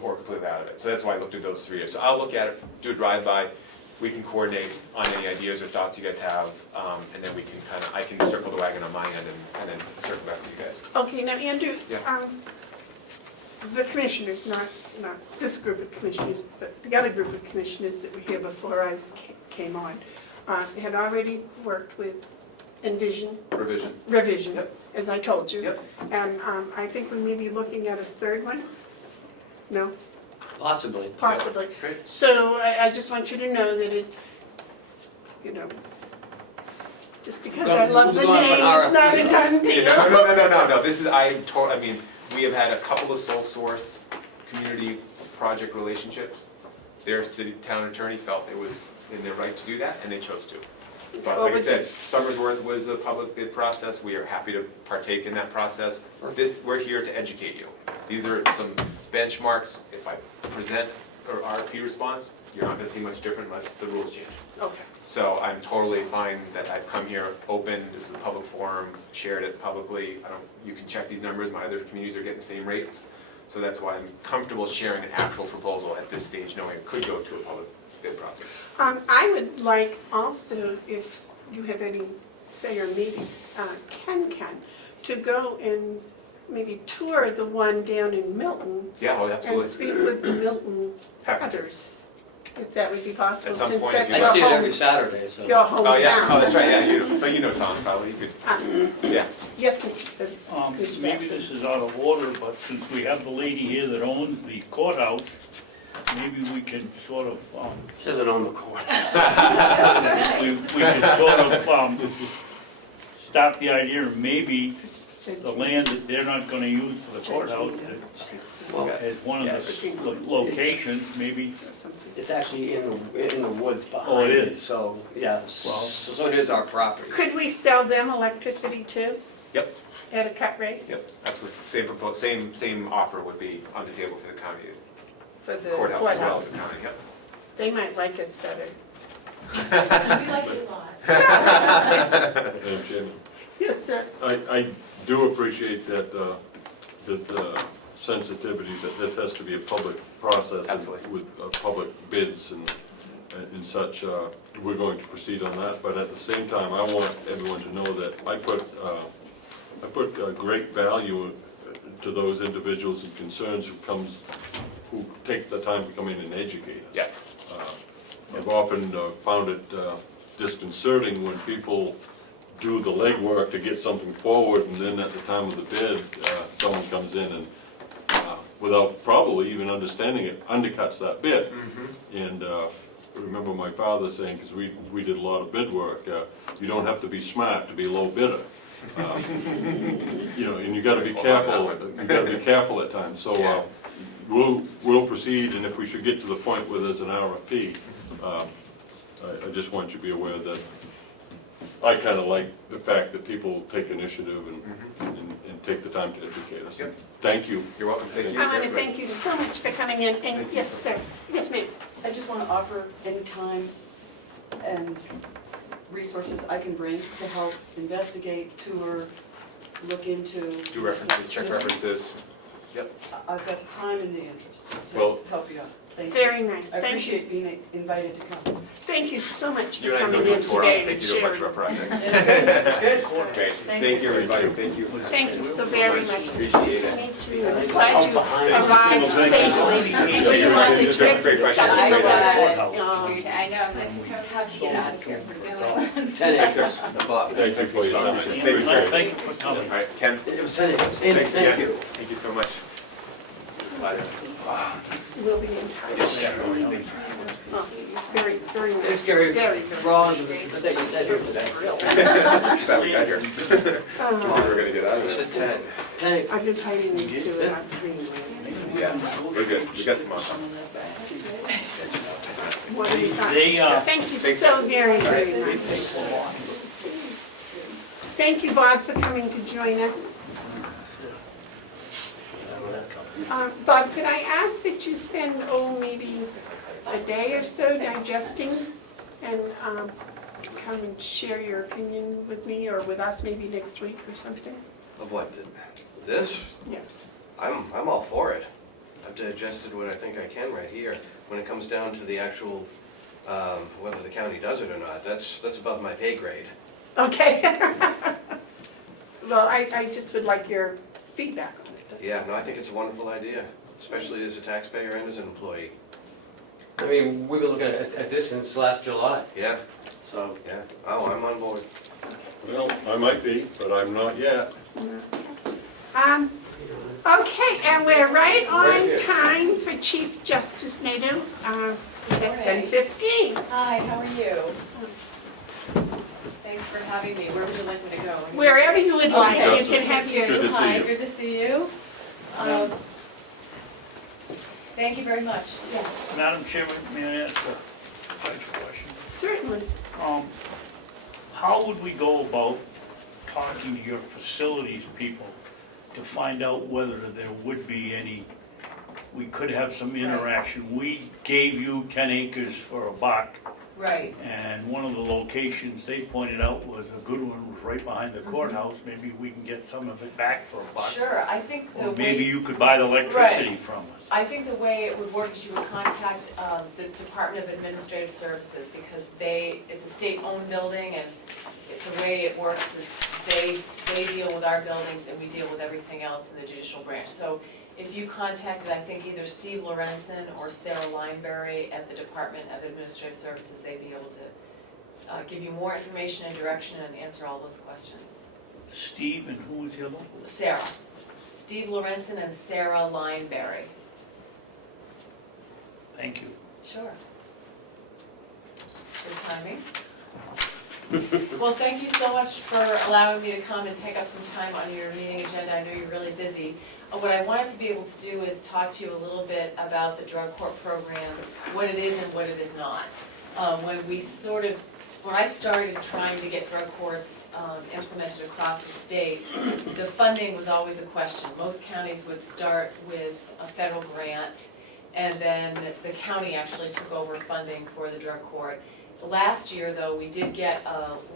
or completely out of it. So that's why I looked at those three. So I'll look at it, do a drive-by. We can coordinate on any ideas or thoughts you guys have, and then we can I can circle the wagon on my end and then circle back to you guys. Okay, now Andrew, Yeah. the commissioners, not this group of commissioners, but the other group of commissioners that were here before I came on, had already worked with Envision Revision. Revision, Yep. as I told you. Yep. And I think we may be looking at a third one? No, Possibly. possibly. Great. So I just want you to know that it's, you know, just because I love the We'll go name, out it's for not a an done deal. No, this is, I mean, we have had a couple of sole source community project relationships. Their town attorney felt it was in their right to do that, and they chose to. But Well, like I which said, is- Summersworth was a public bid process, we are happy to partake in that process. We're here to educate you. These are some benchmarks, if I present or RFP response, you're not gonna see much different unless the rules change. Okay. So I'm totally fine that I've come here open, this is a public forum, shared it publicly. You can check these numbers, my other communities are getting the same rates. So that's why I'm comfortable sharing an actual proposal at this stage, knowing it could go to a public bid process. I would like also, if you have any say, or maybe Ken can, to go and maybe tour the one down in Milton Yeah, well, and absolutely. speak with the Milton Happy to. others. if that would be possible, At some since point, that's if I you- see your it every home, Saturday, so. your hometown. Oh, yeah, oh, that's right, yeah, so you know Tom, probably, you could, yeah. Yes, Mr. Maybe Babson. this is out of order, but since we have the lady here that owns the courthouse, maybe we can sort of, She doesn't own the corner. we can sort of, stop the idea, of maybe the land that they're not gonna use for the courthouse, Well, as one of the locations, maybe. it's actually in the woods behind. Oh, it is? So, yeah, so it is our property. Could we sell them electricity too, Yep, at a cut rate yep, absolutely. Same offer would be on the table for the county for the courthouse as well as courthouse? the county, yep. They might like us better. We like it a lot. Madam Chairman, Yes, sir. I do appreciate that, the sensitivity that this has to be a public process. and Absolutely. With public bids and such, we're going to proceed on that, but at the same time, I want everyone to know that I put great value to those individuals and concerns who take the time to come in and educate us. Yes. I've often found it disconcerting when people do the legwork to get something forward, and then at the time of the bid, someone comes in and, without probably even understanding it, undercuts that bid. And I remember my father saying, because we did a lot of bid work, you don't have to be smart to be low bidder. You know, and you gotta be careful, at times, so, Yeah. we'll proceed, and if we should get to the point where there's an RFP, I just want you to be aware that I kinda like the fact that people take initiative and take the time to educate us. Yep. Thank you. You're welcome, thank you. I want to thank you so much for coming in, and yes, sir. Yes, ma'am. I just want to offer any time and resources I can bring to help investigate, tour, look into. Do references, check references. I've got the time and the interest Well- to help you out. Thank you. Very nice. I Thank you. appreciate being invited to come. Thank you so much You for and I can coming go do in a tour, I'll today take and you to a bunch of our sharing. projects. Good. Great, Thank thank you. you, everybody, thank you. Thank you so very much. Appreciate it. Meet you. I'm glad you arrived safely. Were you on the trip Great and stuck question. in the weather? I know, I'm just have to get out of here. We're going. 10 Thanks, acres. sir. Thank you for your time. Thank you, sir. Thank you for coming. All right, Ken, It was 10 acres. thanks Thank again. you. Thank you so much. Slide in. We'll be in touch. Oh, very, very nice. It's scary, Very, very. Ron, that you said here today. Glad we got here. Oh, We're gonna get out of it. 10 acres. I've been fighting these two and I'm green. Yeah, we're good, we got some options. What do you got? They, Thank you so very, very much. Thank you, Bob, for coming to join us. Bob, could I ask that you spend, maybe a day or so digesting and come and share your opinion with me or with us maybe next week or something? Of what, this? Yes. I'm all for it. I've digested what I think I can right here. When it comes down to the actual, whether the county does it or not, that's above my pay grade. Okay. Well, I just would like your feedback on it. Yeah, no, I think it's a wonderful idea, especially as a taxpayer and as an employee. I mean, we've been looking at this since last July, Yeah, so. yeah. Oh, I'm on board. Well, I might be, but I'm not yet. Okay, and we're right Right on here. time for Chief Justice Nato, at 10:15. Hi, how are you? Thanks for having me. Where would you like me to go? Wherever you would like, Okay. you can have Good to yours. see Hi, you. good to see you. Thank you very much. Yes. Madam Chairman, may I ask a question? Certainly. How would we go about talking to your facilities people to find out whether there would be any, we could have some interaction? We gave you 10 acres for $1, Right. and one of the locations they pointed out was a good one, was right behind the courthouse. Maybe we can get some of it back for $1. Sure, I think the Or maybe way, you could buy the electricity from us. I think the way it would work is you would contact the Department of Administrative Services because it's a state-owned building and the way it works is they deal with our buildings and we deal with everything else in the judicial branch. So If you contacted, I think, either Steve Lorenzen or Sarah Lineberry at the Department of Administrative Services, they'd be able to give you more information and direction and answer all those questions. Steve, and who was the other one? Sarah. Steve Lorenzen and Sarah Lineberry. Thank you. Sure. Good timing. Well, thank you so much for allowing me to come and take up some time on your meeting agenda. I know you're really busy. What I wanted to be able to do is talk to you a little bit about the drug court program, what it is and what it is not. When I started trying to get drug courts implemented across the state, the funding was always a question. Most counties would start with a federal grant, and then the county actually took over funding for the drug court. Last year, though, we did get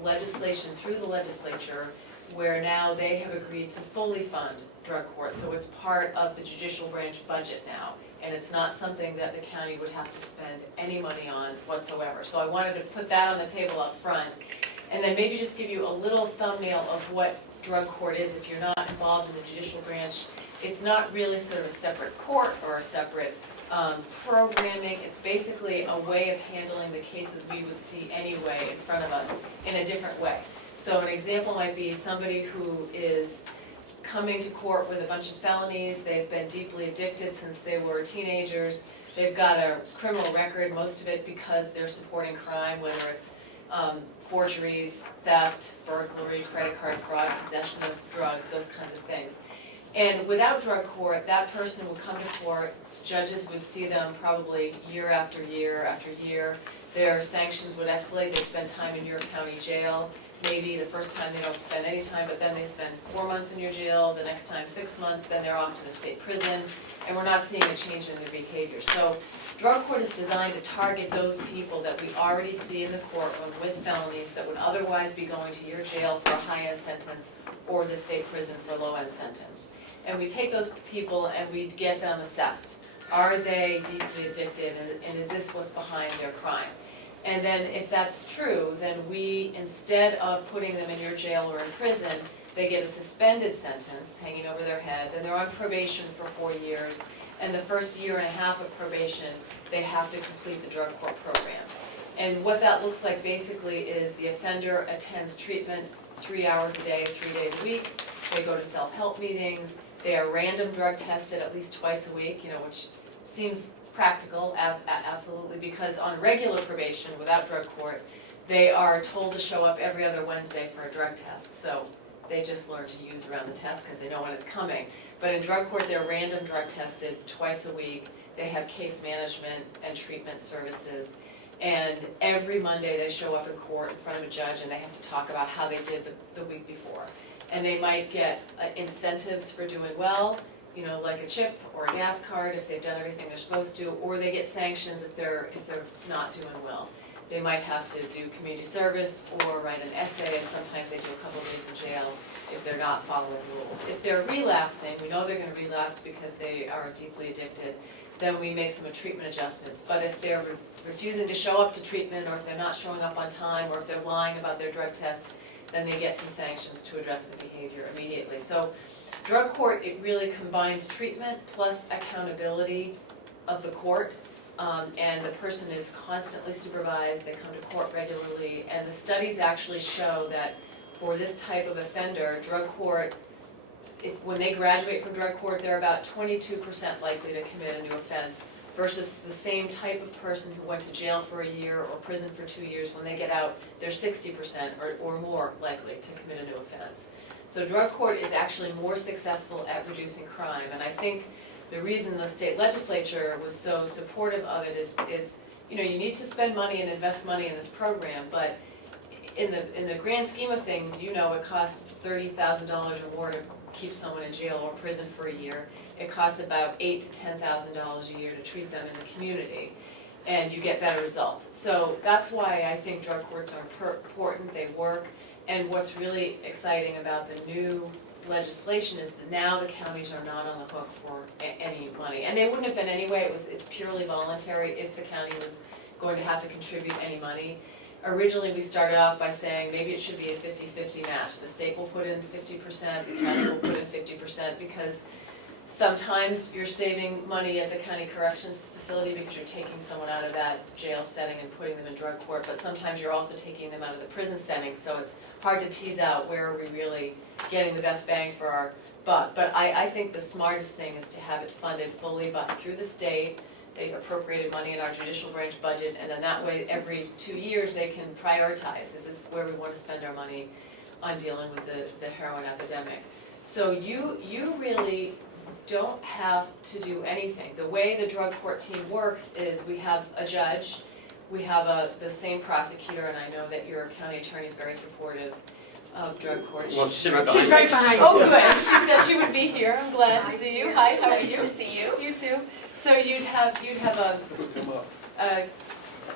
legislation through the legislature where now they have agreed to fully fund drug court. So it's part of the judicial branch budget now, and it's not something that the county would have to spend any money on whatsoever. So I wanted to put that on the table up front, and then maybe just give you a little thumbnail of what drug court is if you're not involved in the judicial branch. It's not really sort of a separate court or a separate programming. It's basically a way of handling the cases we would see anyway in front of us in a different way. So an example might be somebody who is coming to court with a bunch of felonies. They've been deeply addicted since they were teenagers. They've got a criminal record, most of it because they're supporting crime, whether it's forgeries, theft, burglary, credit card fraud, possession of drugs, those kinds of things. And without drug court, that person would come to court, judges would see them probably year after year after year. Their sanctions would escalate. They'd spend time in your county jail. Maybe the first time they don't spend any time, but then they spend 4 months in your jail, the next time 6 months, then they're off to the state prison, and we're not seeing a change in their behavior. So drug court is designed to target those people that we already see in the courtroom with felonies that would otherwise be going to your jail for a high-end sentence or the state prison for a low-end sentence. And we take those people and we get them assessed. Are they deeply addicted, and is this what's behind their crime? And then if that's true, then we, instead of putting them in your jail or in prison, they get a suspended sentence hanging over their head, then they're on probation for 4 years, and the first year and a half of probation, they have to complete the drug court program. And what that looks like basically is the offender attends treatment 3 hours a day, 3 days a week. They go to self-help meetings. They are random drug tested at least twice a week, which seems practical, absolutely, because on regular probation without drug court, they are told to show up every other Wednesday for a drug test. So they just learn to use around the test because they know when it's coming. But in drug court, they're random drug tested twice a week. They have case management and treatment services. And every Monday they show up in court in front of a judge and they have to talk about how they did the week before. And they might get incentives for doing well, like a chip or a gas card if they've done everything they're supposed to, or they get sanctions if they're not doing well. They might have to do community service or write an essay, and sometimes they do a couple of days in jail if they're not following rules. If they're relapsing, we know they're going to relapse because they are deeply addicted, then we make some treatment adjustments. But if they're refusing to show up to treatment, or if they're not showing up on time, or if they're lying about their drug tests, then they get some sanctions to address the behavior immediately. So drug court, it really combines treatment plus accountability of the court, and the person is constantly supervised. They come to court regularly, and the studies actually show that for this type of offender, drug court, when they graduate from drug court, they're about 22% likely to commit a new offense, versus the same type of person who went to jail for a year or prison for 2 years. When they get out, they're 60% or more likely to commit a new offense. So drug court is actually more successful at reducing crime, and I think the reason the state legislature was so supportive of it is you need to spend money and invest money in this program, but in the grand scheme of things, it costs $30,000 or more to keep someone in jail or prison for a year. It costs about $8,000 to $10,000 a year to treat them in the community, and you get better results. So that's why I think drug courts are important. They work. And what's really exciting about the new legislation is that now the counties are not on the hook for any money. And they wouldn't have been anyway. It's purely voluntary if the county was going to have to contribute any money. Originally, we started off by saying maybe it should be a 50-50 match. The state will put in 50%, the county will put in 50%, because Sometimes you're saving money at the county corrections facility because you're taking someone out of that jail setting and putting them in drug court, but sometimes you're also taking them out of the prison setting, so it's hard to tease out where are we really getting the best bang for our buck. But I think the smartest thing is to have it funded fully through the state. They've appropriated money in our judicial branch budget, and then that way, every 2 years, they can prioritize, is this where we want to spend our money on dealing with the heroin epidemic. So you really don't have to do anything. The way the drug court team works is we have a judge, we have the same prosecutor, and I know that your county attorney is very supportive of drug court. Well, she's right She's behind right me. behind you. Oh, good, she said she would be here, I'm glad to see you, hi, how are you? Nice to see you. You too. So you'd have Come up.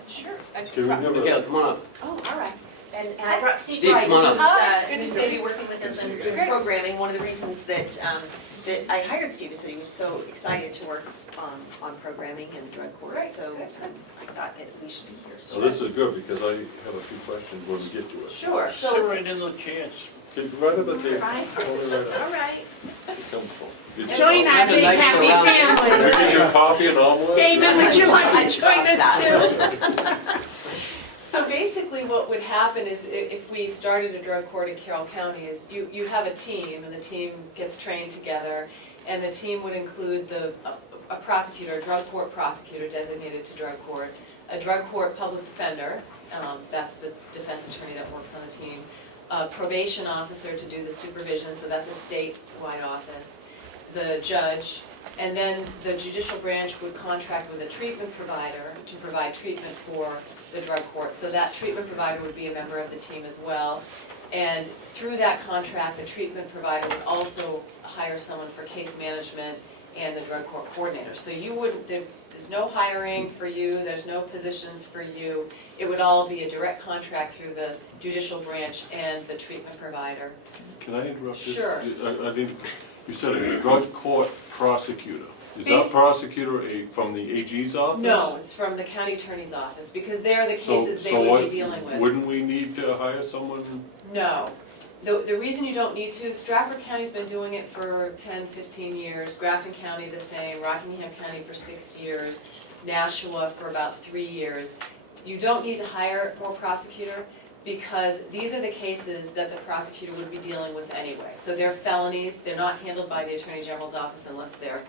sure. Can we never- Michaela, come on up. Oh, all right. And I brought Steve Steve, Wright, come on up. Hi, good to who's see going to you. be working with us in Great. programming. One of the reasons that I hired Steve is that he was so excited to work on programming and drug court. Great, So good, good. I thought that we should be here. So this is good, because I have a few questions when we get to it. Sure, Sit so, right in the chance. Get right up at the, Right. hold it right up. All right. Come from. Get Join your- our big Nice happy around. family. Can I get your coffee and omelet? David, would you like to join us too? so basically what would happen is if we started a drug court in Carroll County is you have a team and the team gets trained together and the team would include a prosecutor, a drug court prosecutor designated to drug court, a drug court public defender, that's the defense attorney that works on the team, a probation officer to do the supervision, so that's a statewide office, the judge, and then the judicial branch would contract with a treatment provider to provide treatment for the drug court. So that treatment provider would be a member of the team as well. And through that contract, the treatment provider would also hire someone for case management and the drug court coordinator. So you wouldn't, there's no hiring for you, there's no positions for you. It would all be a direct contract through the judicial branch and the treatment provider. Can I interrupt you? Sure. I didn't, you said a drug court prosecutor. Is that Basi- prosecutor from the AG's office? No, it's from the county attorney's office, because they're the So- cases they so would what- be dealing with. Wouldn't we need to hire someone? No. The reason you don't need to, Stratford County's been doing it for 10, 15 years, Grafton County the same, Rockingham County for 6 years, Nashua for about 3 years. You don't need to hire more prosecutor because these are the cases that the prosecutor would be dealing with anyway. So they're felonies, they're not handled by the Attorney General's office unless they're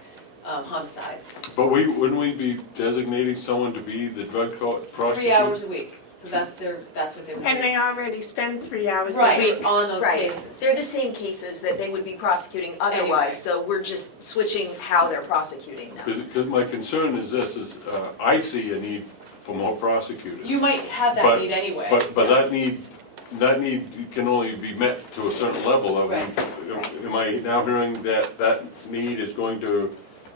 homicides. But wouldn't we be designating someone to be the drug court prosecutor? 3 hours a week, so that's what they would do. And they already spend 3 hours a Right, week. on those Right. cases. They're the same cases that they would be prosecuting Anyway. otherwise, so we're just switching how they're prosecuting them. Because my concern is this, I see a need for more prosecutors. You might have that But- need anyway. But that need can only be met to a certain level. Right. Am I now hearing that need is going to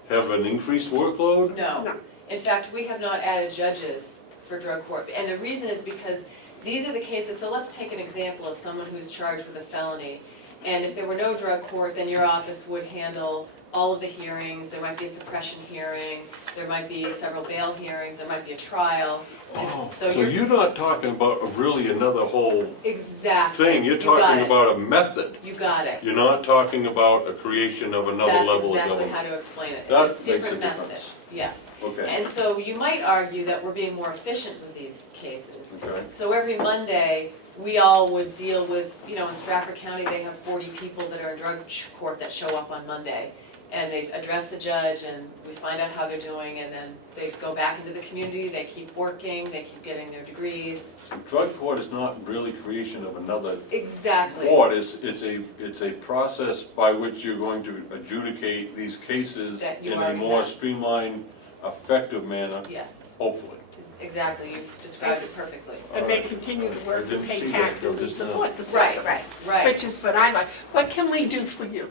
have an increased workload? No. No. In fact, we have not added judges for drug court. And the reason is because these are the cases, so let's take an example of someone who's charged with a felony. And if there were no drug court, then your office would handle all of the hearings. There might be a suppression hearing, there might be several bail hearings, there might be a trial. And Oh, so so you're, you're not talking about really another whole exactly. thing, you're You got talking it. about a method. You got it. You're not talking about a creation of another level of That's exactly government. how to explain it. That It's makes a different method, difference. yes. Okay, And so you might argue that we're being more efficient with these cases. okay. So every Monday, we all would deal with, in Stratford County, they have 40 people that are in drug court that show up on Monday. And they address the judge and we find out how they're doing and then they go back into the community, they keep working, they keep getting their degrees. So drug court is not really creation of another Exactly. court, it's a process by which you're going to adjudicate these cases That you in a already more have. streamlined, effective manner, Yes, hopefully. exactly, you've described it perfectly. And they continue to work I and didn't pay see that taxes until and just now. support the Right, system. right. Which is what I like. What can we do for you?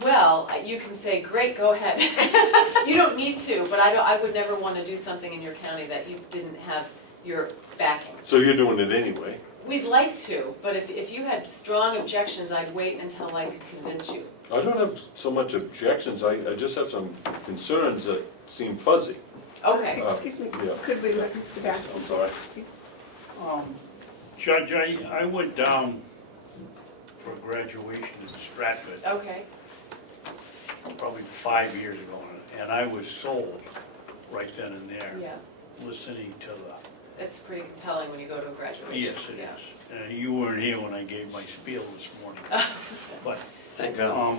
Well, you can say, great, go ahead. You don't need to, but I would never want to do something in your county that you didn't have your backing. So you're doing it anyway? We'd like to, but if you had strong objections, I'd wait until I could convince you. I don't have so much objections, I just have some concerns that seem fuzzy. Okay. Excuse me, yeah. could we let Mr. Babson? I'm sorry. Judge, I went down for graduation in Stratford, Okay. probably 5 years ago, and I was sold right then and there, Yeah, listening to the, it's pretty compelling when you go to a graduation. yes, it Yeah. is. You weren't here when I gave my spiel this morning, but Thank God.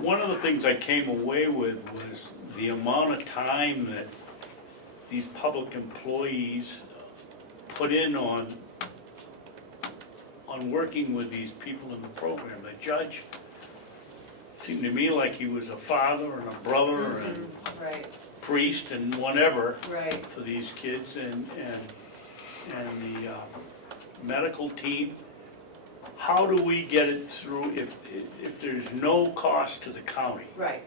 One of the things I came away with was the amount of time that these public employees put in on working with these people in the program. The judge seemed to me like he was a father and a brother and Right, priest and whatever right. for these kids, and the medical team. How do we get it through if there's no cost to the county Right.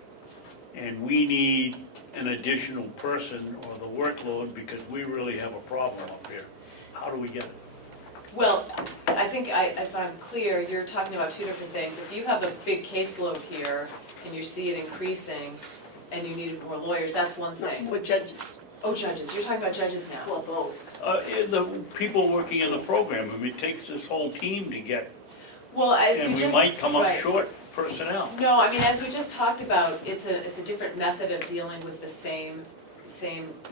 and we need an additional person or the workload because we really have a problem up here? How do we get it? Well, I think if I'm clear, you're talking about two different things. If you have a big caseload here and you see it increasing and you need more lawyers, that's one thing. With judges. Oh, judges, you're talking about judges now? Well, both. The people working in the program, I mean, it takes this whole team to get, Well, as we and just. we might come up right. short personnel. No, I mean, as we just talked about, it's a different method of dealing with the same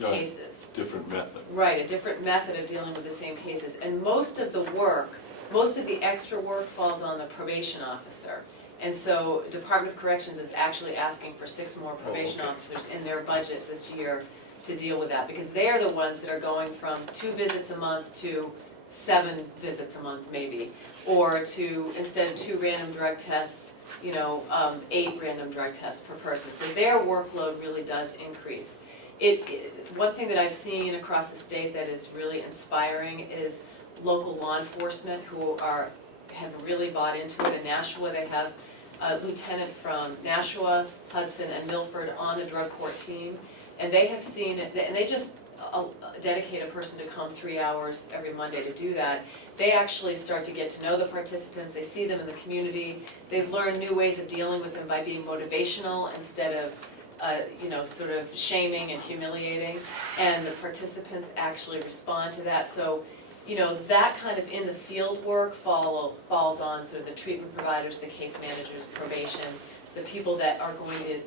Right. cases. Different method. Right, a different method of dealing with the same cases. And most of the work, most of the extra work falls on the probation officer. And so Department of Corrections is actually asking for 6 more probation okay. officers in their budget this year to deal with that, because they're the ones that are going from 2 visits a month to 7 visits a month maybe, or to, instead of 2 random drug tests, 8 random drug tests per person. So their workload really does increase. One thing that I've seen across the state that is really inspiring is local law enforcement who have really bought into it. In Nashua, they have a lieutenant from Nashua, Hudson, and Milford on the drug court team. And they have seen it, and they just dedicate a person to come 3 hours every Monday to do that. They actually start to get to know the participants, they see them in the community, they learn new ways of dealing with them by being motivational instead of sort of shaming and humiliating, and the participants actually respond to that. So, that kind of in the field work falls on sort of the treatment providers, the case managers, probation, the people that are going to,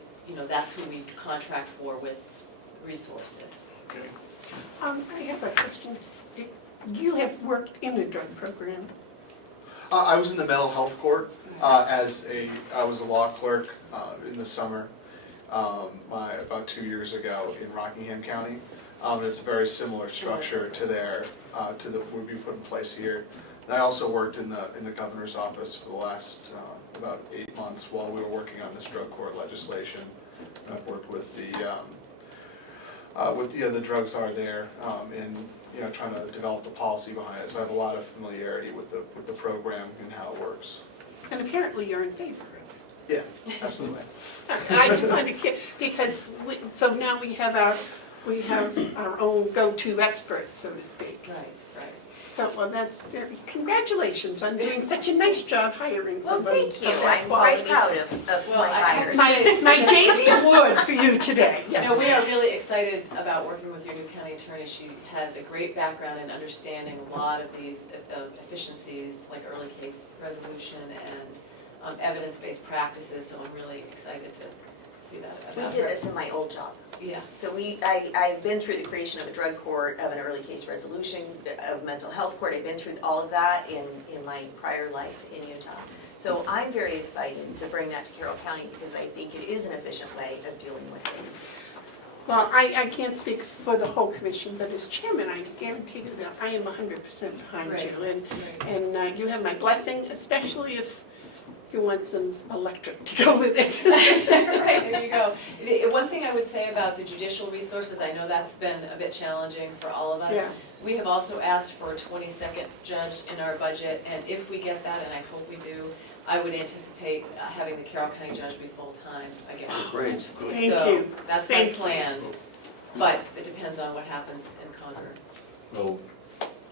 that's who we contract for with resources. Okay. I have a question. You have worked in a drug program. I was in the mental health court I was a law clerk in the summer about 2 years ago in Rockingham County. It's a very similar structure to would be put in place here. And I also worked in the governor's office for the last about 8 months while we were working on this drug court legislation. And I've worked with the drugs are there and trying to develop the policy behind it. So I have a lot of familiarity with the program and how it works. And apparently you're in favor of Yeah, absolutely. it. I just wanted to, because so now we have our own go-to expert, so to speak. Right, right. So, well, that's congratulations on doing such a nice job hiring Well, somebody thank you, of that I'm quite quality. proud of Well, my I have hires. to say- My Daisy Award for you today, yes. No, we are really excited about working with your new county attorney. She has a great background in understanding a lot of these efficiencies, like early case resolution and evidence-based practices, so I'm really excited to see that We about did her. this in my old job. Yeah. So I've been through the creation of a drug court, of an early case resolution, of mental health court. I've been through all of that in my prior life in Utah. So I'm very excited to bring that to Carroll County because I think it is an efficient way of dealing with things. Well, I can't speak for the whole commission, but as chairman, I guarantee you that I am 100% behind Right. you. Right. And you have my blessing, especially if you want some electric to go with it. Right, there you go. One thing I would say about the judicial resources, I know that's been a bit challenging for all of us. Yes. We have also asked for a 22nd judge in our budget, and if we get that, and I hope we do, I would anticipate having the Carroll County judge be full-time again. Great. Thank So you. that's Thank my you. plan, but it depends on what happens in Concord. Well,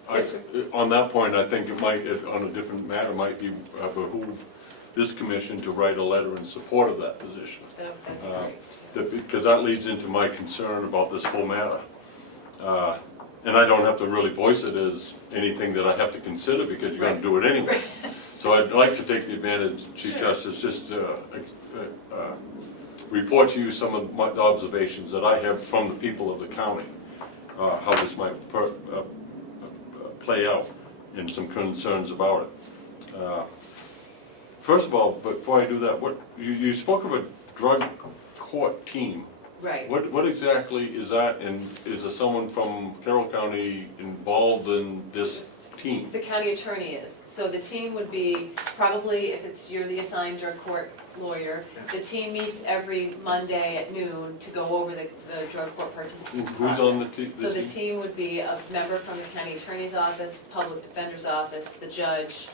Yes, sir. on that point, I think it might, on a different matter, might be behoove this commission to write a letter in support of that position. That'd be great. Because that leads into my concern about this whole matter. And I don't have to really voice it as anything that I have to consider because you're gonna do it anyway. So I'd like to take the advantage, Chief Justice, just report to you some of my observations that I have from the people of the county, how this might play out, and some concerns about it. First of all, before I do that, you spoke of a drug court team. Right. What exactly is that, and is there someone from Carroll County involved in this team? The county attorney is. So the team would be, probably, if you're the assigned drug court lawyer, the team meets every Monday at noon to go over the drug court participants. Who's on the team? So the team would be a member from the county attorney's office, public defender's office, the judge,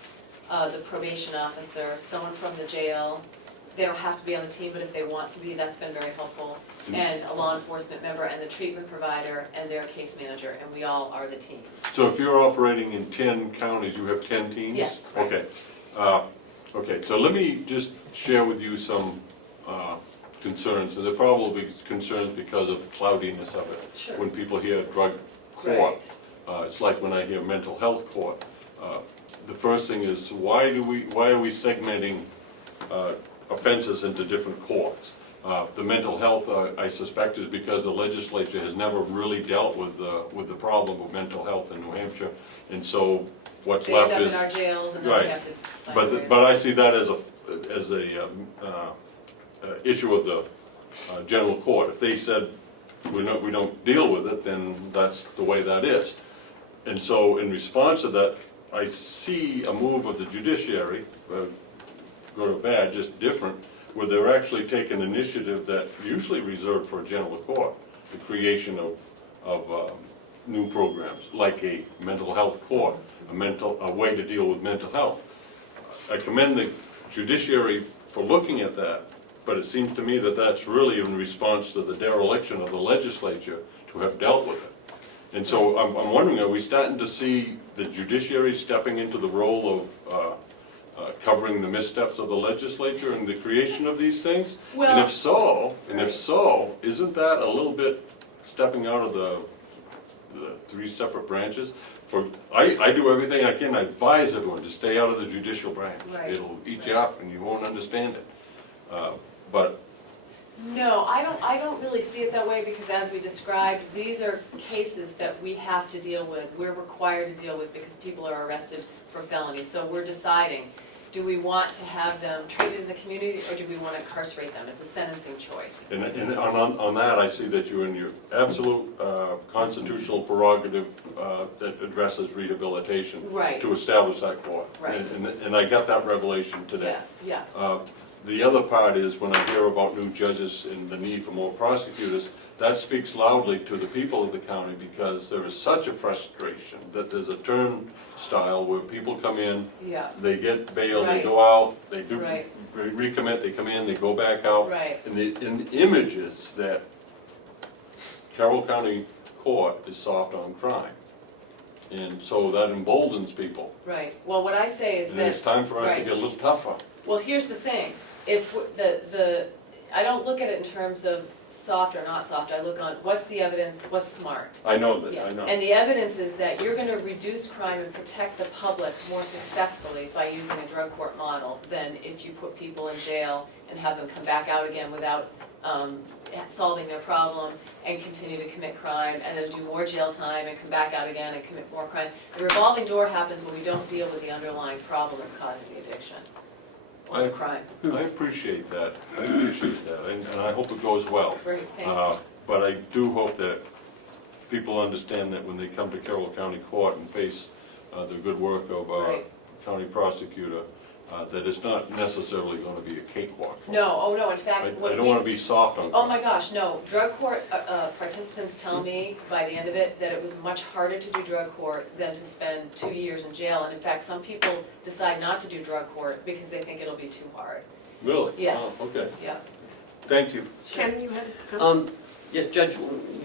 the probation officer, someone from the jail. They don't have to be on the team, but if they want to be, that's been very helpful. And a law enforcement member, and the treatment provider, and their case manager, and we all are the team. So if you're operating in 10 counties, you have 10 teams? Yes, right. Okay. Okay, so let me just share with you some concerns, and they're probably concerns because of the cloudiness of it. Sure. When people hear drug court, it's like when I hear mental health court. The first thing is, why are we segmenting offenses into different courts? The mental health, I suspect, is because the legislature has never really dealt with the problem of mental health in New Hampshire, and so what's They left end up is in our jails, and then right. we have to find a way. But I see that as a issue of the general court. If they said we don't deal with it, then that's the way that is. And so in response to that, I see a move of the judiciary, good or bad, just different, where they're actually taking initiative that usually reserved for a general court, the creation of new programs, like a mental health court, a way to deal with mental health. I commend the judiciary for looking at that, but it seems to me that that's really in response to the dereliction of the legislature to have dealt with it. And so I'm wondering, are we starting to see the judiciary stepping into the role of covering the missteps of the legislature in the creation of these things? Well, and if so, isn't that a little bit stepping out of the three separate branches? I do everything I can. I advise everyone to stay out of the judicial branch. Right. It'll eat you up and you won't understand it. But No, I don't really see it that way, because as we described, these are cases that we have to deal with, we're required to deal with because people are arrested for felonies. So we're deciding, do we want to have them treated in the community, or do we want to incarcerate them? It's a sentencing choice. And on that, I see that you're in your absolute constitutional prerogative that addresses rehabilitation Right. to establish that court. Right. And I got that revelation today. Yeah, yeah. The other part is when I hear about new judges and the need for more prosecutors, that speaks loudly to the people of the county, because there is such a frustration that there's a turnstile where people come in, Yeah, they get bail, they Right. go out, they do Right. recommit, they come in, they go back out. right. And the images that Carroll County Court is soft on crime. And so that emboldens people. Right, well, what I say is And that, it's time for us to right. get a little tougher. well, here's the thing, if I don't look at it in terms of soft or not soft, I look on what's the evidence, what's smart. I know that, Yeah. I know. And the evidence is that you're gonna reduce crime and protect the public more successfully by using a drug court model than if you put people in jail and have them come back out again without solving their problem and continue to commit crime, and then do more jail time and come back out again and commit more crime. The revolving door happens when we don't deal with the underlying problem that's causing the addiction or the crime. I appreciate that, and I hope it goes well. Great, thank you. But I do hope that people understand that when they come to Carroll County Court and face the good work of our Right. county prosecutor, that it's not necessarily going to be a cakewalk for them. No, oh no, in fact, I what don't we. want to be soft on Oh crime. my gosh, no, drug court participants tell me by the end of it that it was much harder to do drug court than to spend 2 years in jail. And in fact, some people decide not to do drug court because they think it'll be too hard. Really? Yes. Oh, okay, Yeah. thank you. Ken, you had a comment? Yeah, Judge,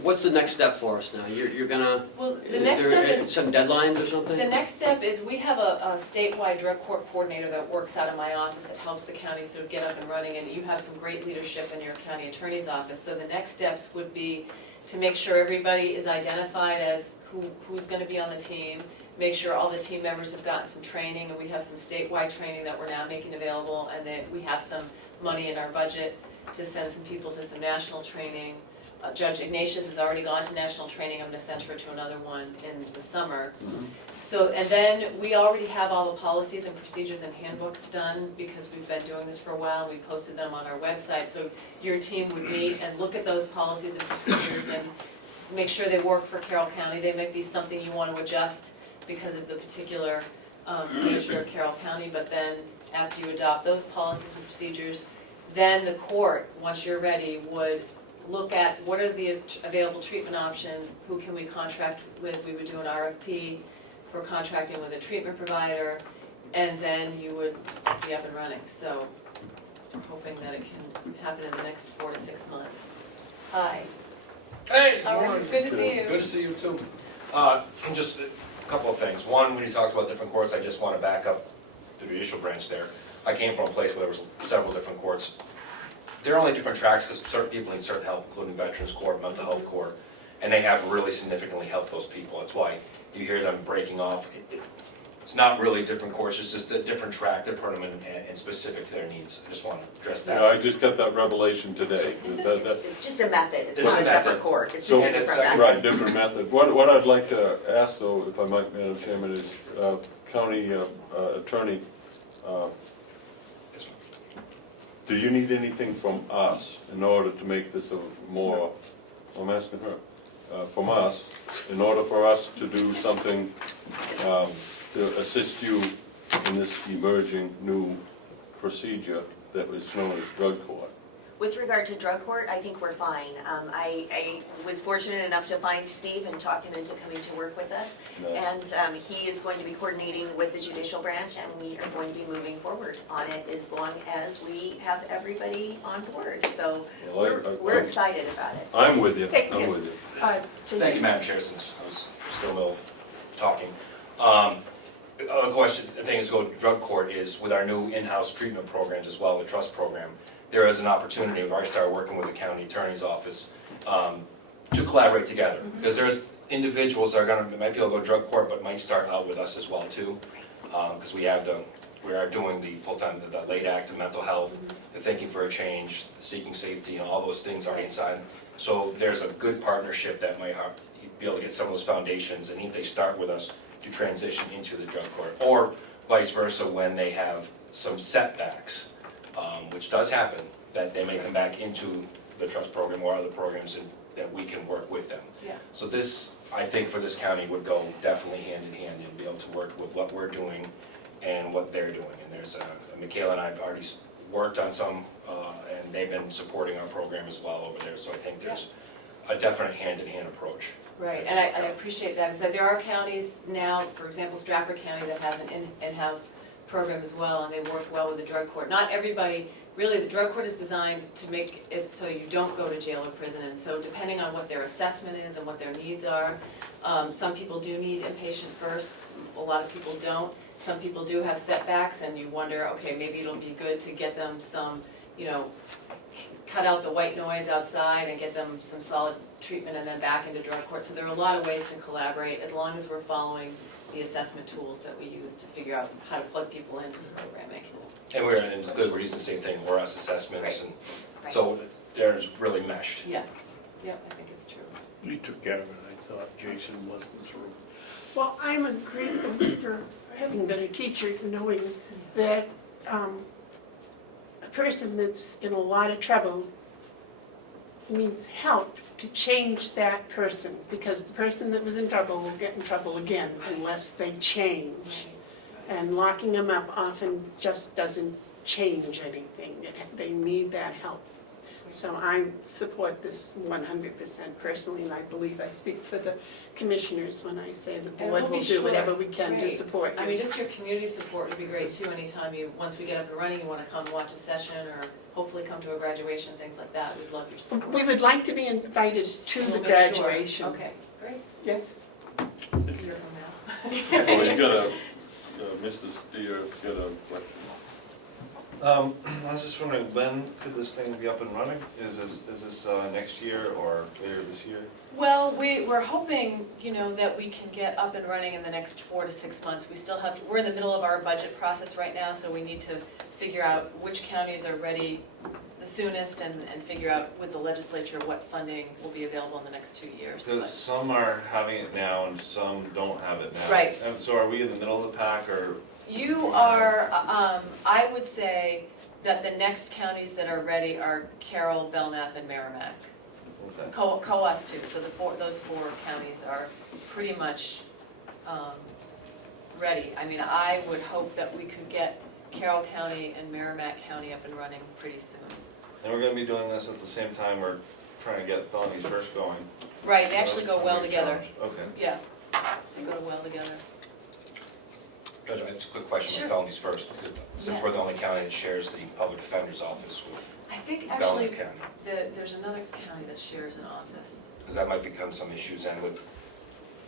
what's the next step for us now? You're gonna, Well, the is next there step is, some deadlines or something? the next step is we have a statewide drug court coordinator that works out of my office that helps the county sort of get up and running, and you have some great leadership in your county attorney's office. So the next steps would be to make sure everybody is identified as who's gonna be on the team, make sure all the team members have gotten some training, and we have some statewide training that we're now making available, and that we have some money in our budget to send some people to some national training. Judge Ignatius has already gone to national training, I'm gonna send her to another one in the summer. So, and then we already have all the policies and procedures and handbooks done, because we've been doing this for a while, and we posted them on our website, so your team would meet and look at those policies and procedures and make sure they work for Carroll County. They might be something you want to adjust because of the particular nature of Carroll County, but then after you adopt those policies and procedures, then the court, once you're ready, would look at what are the available treatment options, who can we contract with, we would do an RFP for contracting with a treatment provider, and then you would be up and running. So we're hoping that it can happen in the next 4 to 6 months. Hi. Hey, How are you? Good to see you. Good to see you too. Just a couple of things. One, when you talked about different courts, I just want to back up the judicial branch there. I came from a place where there was several different courts. They're only different tracks because certain people need certain help, including Veterans Court, Mental Health Court, and they have really significantly helped those people. That's why you hear them breaking off. It's not really different courts, it's just a different track, they're put them in and specific to their needs. I just want to address that. Yeah, I just got that revelation today. It's just a method, it's It's not a a separate method. court, it's So- just a different method. Right, different method. What I'd like to ask though, if I might, Madam Chairman, is County Attorney, do you need anything from us in order to make this a more, I'm asking her, from us, in order for us to do something to assist you in this emerging new procedure that is known as drug court? With regard to drug court, I think we're fine. I was fortunate enough to find Steve and talk him into coming to work with us. Nice. And he is going to be coordinating with the judicial branch, and we are going to be moving forward on it as long as we have everybody on board. So Well, we're excited about it. I'm with you, Hey, I'm yes. with you. Jason? Thank you, Madam Chair, since I was still a little talking. A question, the thing is, go to drug court is with our new in-house treatment programs as well, the trust program, there is an opportunity, if I start working with the county attorney's office, to collaborate together. Because there's individuals that are gonna, might be able to go to drug court, but might start out with us as well too. Because we are doing the full-time, the late act, the mental health, the thinking for a change, seeking safety, and all those things are inside. So there's a good partnership that might be able to get some of those foundations, and if they start with us, to transition into the drug court. Or vice versa, when they have some setbacks, which does happen, that they may come back into the trust program or other programs and that we can work with them. Yeah. So this, I think for this county would go definitely hand in hand and be able to work with what we're doing and what they're doing. And there's, Michaela and I have already worked on some, and they've been supporting our program as well over there. So I think there's a definite hand-in-hand approach. Right, and I appreciate that, because there are counties now, for example, Stratford County, that has an in-house program as well, and they work well with the drug court. Not everybody, really, the drug court is designed to make it so you don't go to jail or prison, and so depending on what their assessment is and what their needs are, some people do need inpatient first, a lot of people don't. Some people do have setbacks, and you wonder, okay, maybe it'll be good to get them some, cut out the white noise outside and get them some solid treatment and then back into drug court. So there are a lot of ways to collaborate, as long as we're following the assessment tools that we use to figure out how to plug people into the programming. And we're using the same thing, ORS assessments, and Right. so there's really meshed. Yeah, I think it's true. We took care of it, I thought Jason wasn't through. Well, I'm a great believer, having been a teacher, knowing that a person that's in a lot of trouble needs help to change that person, because the person that was in trouble will get in trouble again unless they change. And locking them up often just doesn't change anything. They need that help. So I support this 100% personally, and I believe I speak for the commissioners when I say the And board we'll will be do sure. whatever we can to Right. support you. I mean, just your community support would be great too, anytime once we get up and running, you want to come watch a session or hopefully come to a graduation, things like that, we'd love your support. We would like to be invited to We'll the make sure. graduation. Okay, great, Yes. hear from now. Well, you got a, Mr. Steer's got a question. I was just wondering, when could this thing be up and running? Is this next year or later this year? Well, we're hoping, that we can get up and running in the next 4 to 6 months. We still have, we're in the middle of our budget process right now, so we need to figure out which counties are ready the soonest and figure out with the legislature what funding will be available in the next 2 years. So But- some are having it now and some don't have it now. Right. So are we in the middle of the pack or? You are, I would say that the next counties that are ready are Carroll, Belknap, and Merrimack. Okay. Coas too, so those 4 counties are pretty much ready. I mean, I would hope that we could get Carroll County and Merrimack County up and running pretty soon. And we're gonna be doing this at the same time we're trying to get felonies first going. Right, they actually That's go a well big together. challenge. Okay. Yeah, they go well together. Judge, I have just a quick question Sure. with felonies first. Since we're the only county that shares the public defender's office with I think actually, Belknap County, there's another county that shares an office. because that might become some issues, and with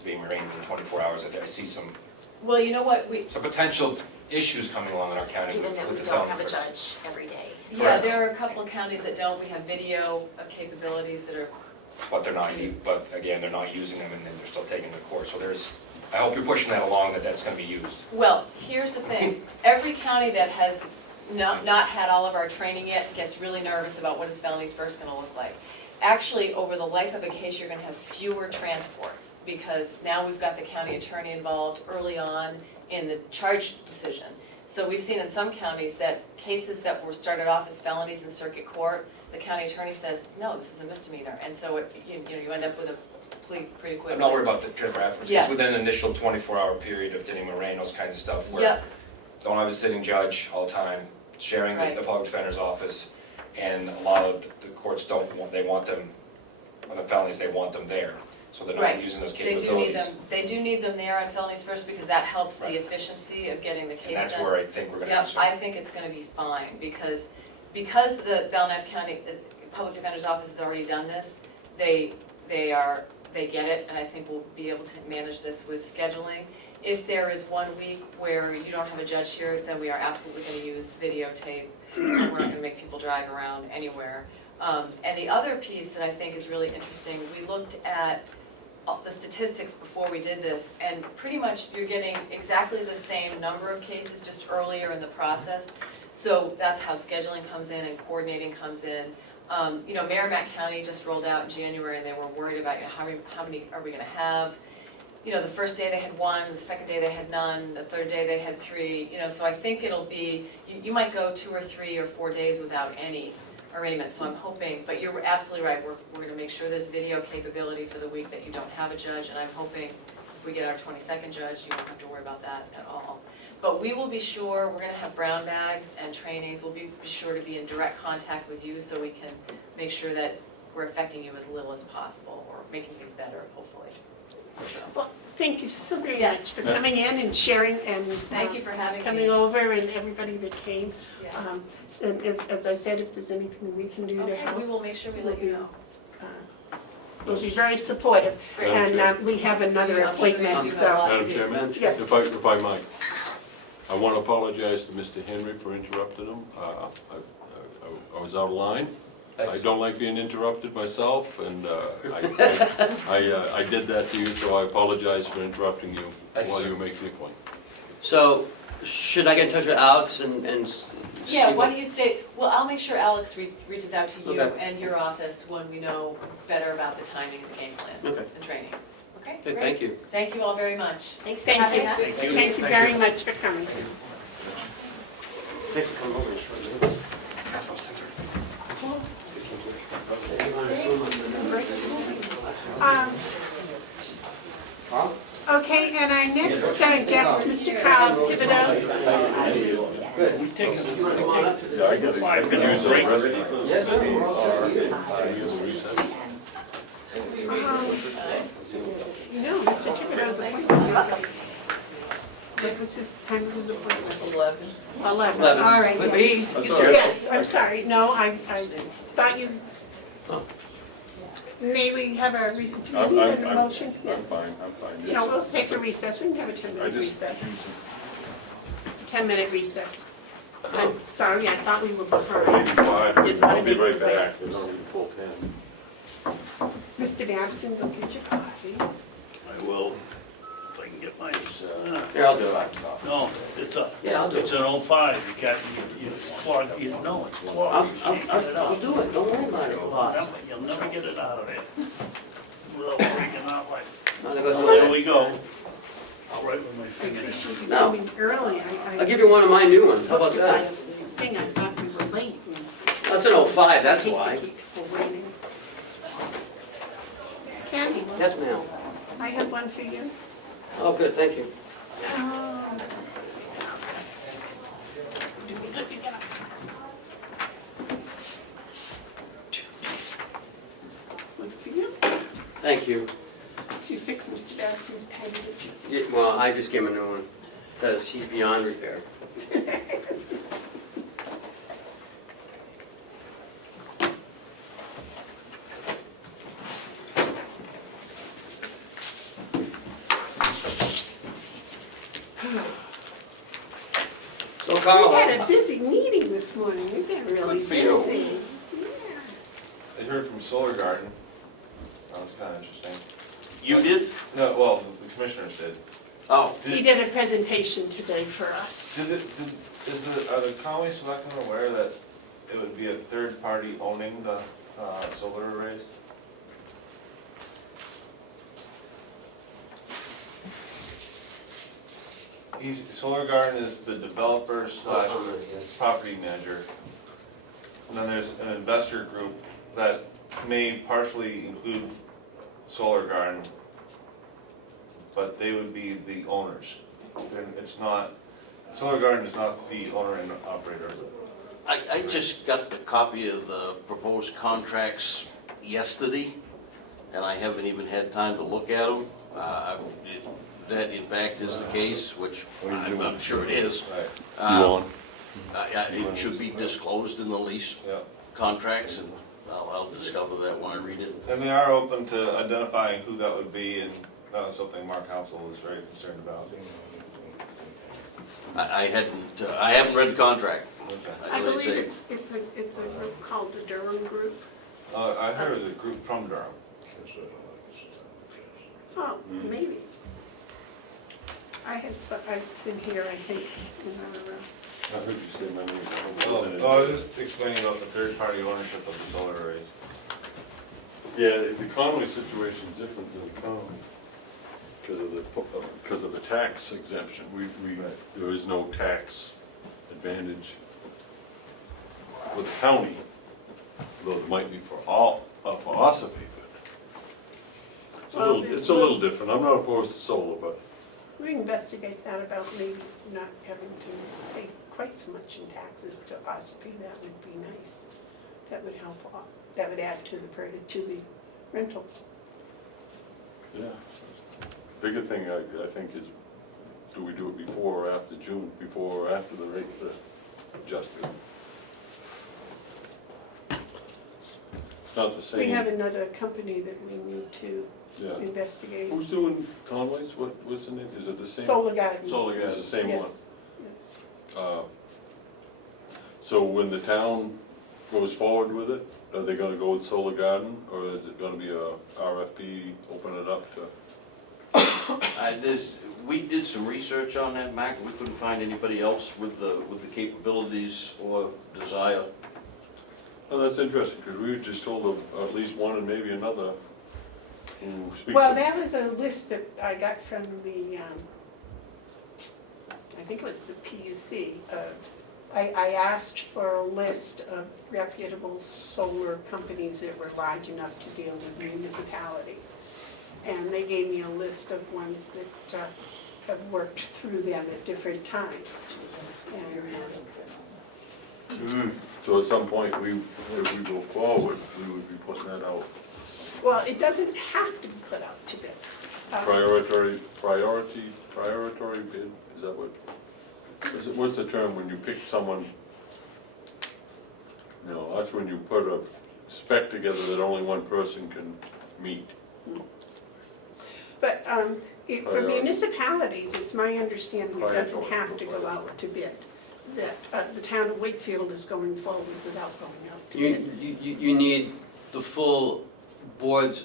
being arraigned within 24 hours, I see some Well, you know what, potential issues coming along in our county Given with that we the don't felony have a first. judge every day. yeah, Correct. there are a couple of counties that don't. We have video capabilities that are, But they're not, but again, they're not using them, and then they're still taking the court. So I hope you're pushing that along, that's gonna be used. well, here's the thing. Every county that has not had all of our training yet gets really nervous about what is felonies first gonna look like. Actually, over the life of a case, you're gonna have fewer transports, because now we've got the county attorney involved early on in the charge decision. So we've seen in some counties that cases that were started off as felonies in circuit court, the county attorney says, no, this is a misdemeanor, and so you end up with a plea pretty quickly. I'm not worried about the trip afterwards. Yeah. It's within an initial 24-hour period of getting arraigned, those kinds of stuff, where Yep, don't have a sitting judge all the time, sharing Right. the public defender's office, and a lot of the courts don't want, they want them, on the felonies, they want them there, so they're not Right. using those they do need capabilities. them, there on felonies first, because that helps Right. the efficiency of getting the case And done. that's where I think we're gonna Yep, have some. I think it's gonna be fine, because the Belknap County Public Defender's Office has already done this, they get it, and I think we'll be able to manage this with scheduling. If there is 1 week where you don't have a judge here, then we are absolutely gonna use videotape. We're not gonna make people drive around anywhere. And the other piece that I think is really interesting, we looked at the statistics before we did this, and pretty much you're getting exactly the same number of cases, just earlier in the process. So that's how scheduling comes in and coordinating comes in. Merrimack County just rolled out in January, and they were worried about, how many are we gonna have? The first day they had 1, the second day they had none, the third day they had 3, so I think it'll be, you might go 2 or 3 or 4 days without any arraignment, so I'm hoping, but you're absolutely right, we're gonna make sure there's video capability for the week that you don't have a judge, and I'm hoping if we get our 22nd judge, you won't have to worry about that at all. But we will be sure, we're gonna have brown bags and trainings, we'll be sure to be in direct contact with you so we can make sure that we're affecting you as little as possible, or making things better, hopefully. So, Well, thank you so very Yes. much for coming in and sharing and Thank you for having me. coming over, and everybody that came. Yes. And as I said, if there's anything we can do to Okay, help, we will make sure we let you know. we'll be very supportive. Great. And we have another I'm sure you appointment, do have so. lots to Madam do. Chairman, Yes. if I might, I want to apologize to Mr. Henry for interrupting him. I was out of line. I Thanks. don't like being interrupted myself, and I did that to you, so I apologize for interrupting you Thank you, while sir. you were making your point. So, should I get in touch with Alex and see Yeah, why what- don't you stay, well, I'll make sure Alex reaches out to you Okay. and your office when we know better about the timing of the game plan Okay. and training. Okay, Good, great. thank you. Thank you all very much. Thanks for Thank having you. us. Thank you very much for coming. Thanks for coming over and showing me. Okay, and our next guest, Mr. Carl Thibodeau. We take a 5-minute break. No, Mr. Thibodeau's appointment. What was his time of his appointment? 11. 11, all right. But Yes, he's here. Yes, I'm sorry, no, I thought you, may we have a, do you need a motion? Yes. I'm fine. No, we'll take a recess, we can have a 10-minute recess. 10-minute recess. I'm sorry, I thought we were behind. Maybe 5, Didn't wanna I'll be make right you wait. back, you don't need full 10. Mr. Babson, go get your coffee. I will, if I can get my, Here, I'll do it. no, it's a, Yeah, I'll do it's it. an 05, you got, you plug, you know it's clogged, you can't get it I'll out. do it, don't worry about it, boss. You'll never get it out of there. Without freaking out like, No, there goes so the there line. we go. Right with my I fingernails. appreciate you No. coming early. I'll give you one of my new ones, how about Looked at that? my thing, I thought we were late. and That's an 05, that's I hate to why. keep people waiting. Candy, Yes, ma'am. I have one for you. Oh, good, thank you. Oh. Do we good to get up? That's one for you. Thank you. You fix Mr. Babson's package. Yeah, well, I just gave him a new one, because he's beyond repair. So Carl, We had a busy meeting this morning, we've been really Good for you. busy. Yes. I heard from Solar Garden, that was kind of interesting. you did? No, well, the commissioners did. Oh, He did a presentation today for us. Are the Conway Selectmen aware that it would be a third party owning the solar arrays? Solar Garden is the developer slash property manager. And then there's an investor group that may partially include Solar Garden, but they would be the owners. It's not, Solar Garden is not the owner and operator. I just got the copy of the proposed contracts yesterday, and I haven't even had time to look at them. If that in fact is the case, which I'm sure it is. Right. It should be disclosed in the lease Yeah. contracts, and I'll discover that when I read it. And they are open to identifying who that would be, and that was something Mark Hounsell was very concerned about. I haven't read the contract. Okay. I really believe say- it's a group called the Durham Group. I heard it was a group from Durham. Oh, maybe. It's in here, I think, in our, I heard you say my name. I was just explaining about the third party ownership of the solar arrays. Yeah, the Conway situation is different than the Conway, because of the tax exemption. There is no tax advantage for the county, though there might be for Ossipee, but it's a little different. I'm not opposed to solar, but we investigate that about maybe not having to pay quite so much in taxes to Ossipee. That would be nice. That would help, that would add to the rental. yeah. Bigger thing, I think, is do we do it before or after June, before or after the rates are adjusted? It's not the same. We have another company that we need to Yeah. investigate. Who's doing Conway's? What's the name? Is it the same? Solar Gardens. Solar Gardens, the same one. Yes, yes. So when the town goes forward with it, are they gonna go with Solar Garden, or is it gonna be a RFP, open it up to? We did some research on that, Mac, and we couldn't find anybody else with the capabilities or desire. Oh, that's interesting, because we were just told of at least one and maybe another who speaks. Well, that was a list that I got from the, I think it was the PUC. I asked for a list of reputable solar companies that were large enough to deal with municipalities. And they gave me a list of ones that have worked through them at different times. And, So at some point, if we go forward, we would be putting that out. well, it doesn't have to be put out to bid. Priority bid, is that what's the term when you pick someone? No, that's when you put a spec together that only one person can meet. But for Priority. municipalities, it's my understanding it doesn't Priority. have to go out to bid. that the town of Wakefield is going forward without going out to bid. You need the full board's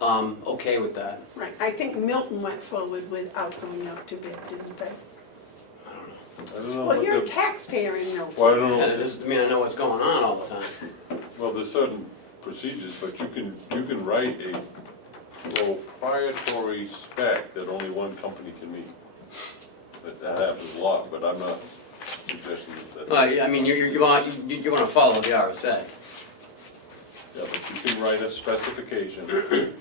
okay with that. Right, I think Milton went forward without going out to bid, didn't they? I don't know. Well, what you're a the- taxpayer in Milton. Well, I don't know. And if it it's- doesn't mean I know what's going on all the time. Well, there's certain procedures, but you can write a proprietary spec that only one company can meet. But that happens a lot, but I'm not suggesting that. Well, I mean, you want to follow the RSA. Yeah, but you can write a specification, knowing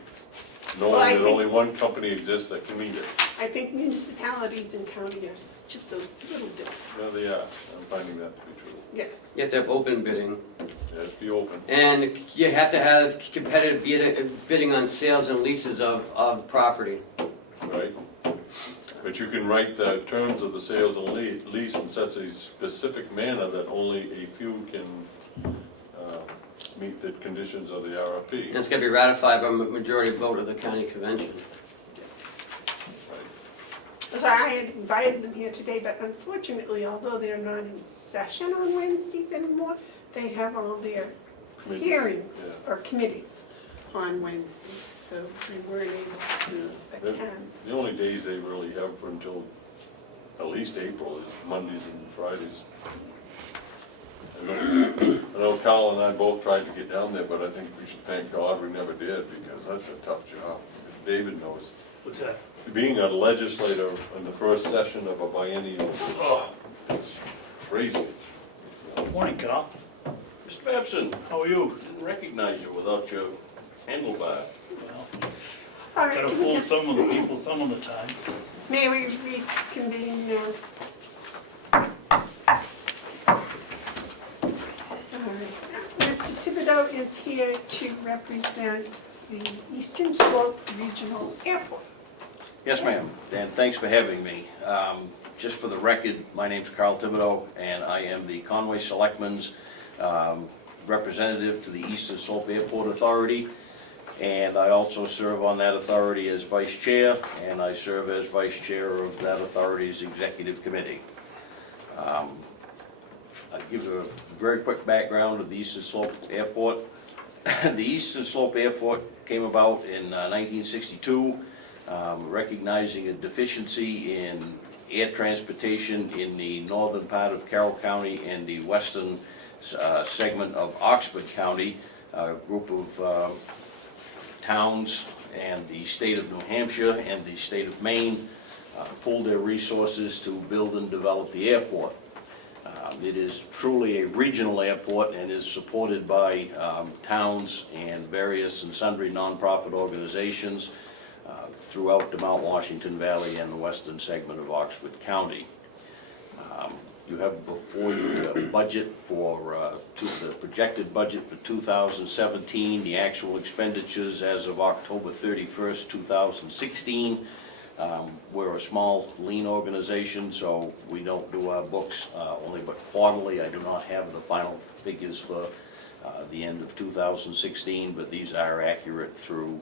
Well, I that think- only one company exists that can meet it. I think municipalities and county are just a little different, No, they are. I'm finding that to be true. yes. You have to have open bidding. Yeah, just be open. And you have to have competitive bidding on sales and leases of property. Right? But you can write the terms of the sales and lease in such a specific manner that only a few can meet the conditions of the And RFP. it's got to be ratified by a majority vote of the county convention. So I had invited them here today, but unfortunately, although they're not in session on Wednesdays anymore, they have all their hearings Yeah. or committees on Wednesdays, so they weren't able to attend. The only days they really have for until at least April is Mondays and Fridays. I know Carl and I both tried to get down there, but I think we should thank God we never did, because that's a tough job. David knows. What's that? Being a legislator in the first session of a biennial, it's crazy. Morning, Carl. Mr. Babson, How are you? didn't recognize you without your handlebar. Well, All right, gotta fool some of the people some of the time. may we reconvene now? All right. Mr. Thibodeau is here to represent the Eastern Slope Regional Airport. Yes, ma'am, and thanks for having me. Just for the record, my name's Carl Thibodeau, and I am the Conway Selectmen's representative to the Eastern Slope Airport Authority. And I also serve on that authority as vice chair, and I serve as vice chair of that authority's executive committee. I'll give a very quick background of the Eastern Slope Airport. The Eastern Slope Airport came about in 1962, recognizing a deficiency in air transportation in the northern part of Carroll County and the western segment of Oxford County. A group of towns and the state of New Hampshire and the state of Maine pooled their resources to build and develop the airport. It is truly a regional airport and is supported by towns and various and sundry nonprofit organizations throughout the Mount Washington Valley and the western segment of Oxford County. You have before you a budget for, the projected budget for 2017, the actual expenditures as of October 31st, 2016. We're a small, lean organization, so we don't do our books only but quarterly. I do not have the final figures for the end of 2016, but these are accurate through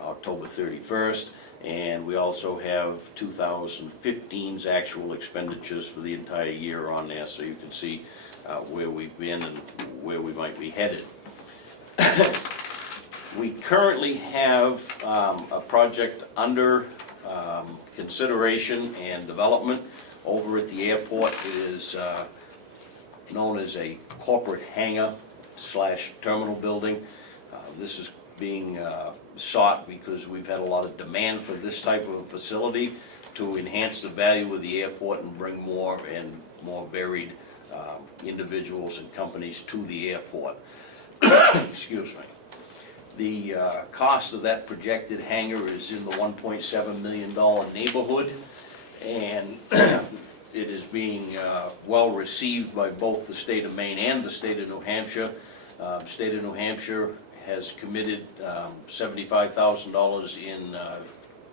October 31st. And we also have 2015's actual expenditures for the entire year on there, so you can see where we've been and where we might be headed. We currently have a project under consideration and development over at the airport. It is known as a corporate hangar / terminal building. This is being sought because we've had a lot of demand for this type of a facility to enhance the value of the airport and bring more and more varied individuals and companies to the airport. Excuse me. The cost of that projected hangar is in the $1.7 million neighborhood, and it is being well received by both the state of Maine and the state of New Hampshire. State of New Hampshire has committed $75,000 in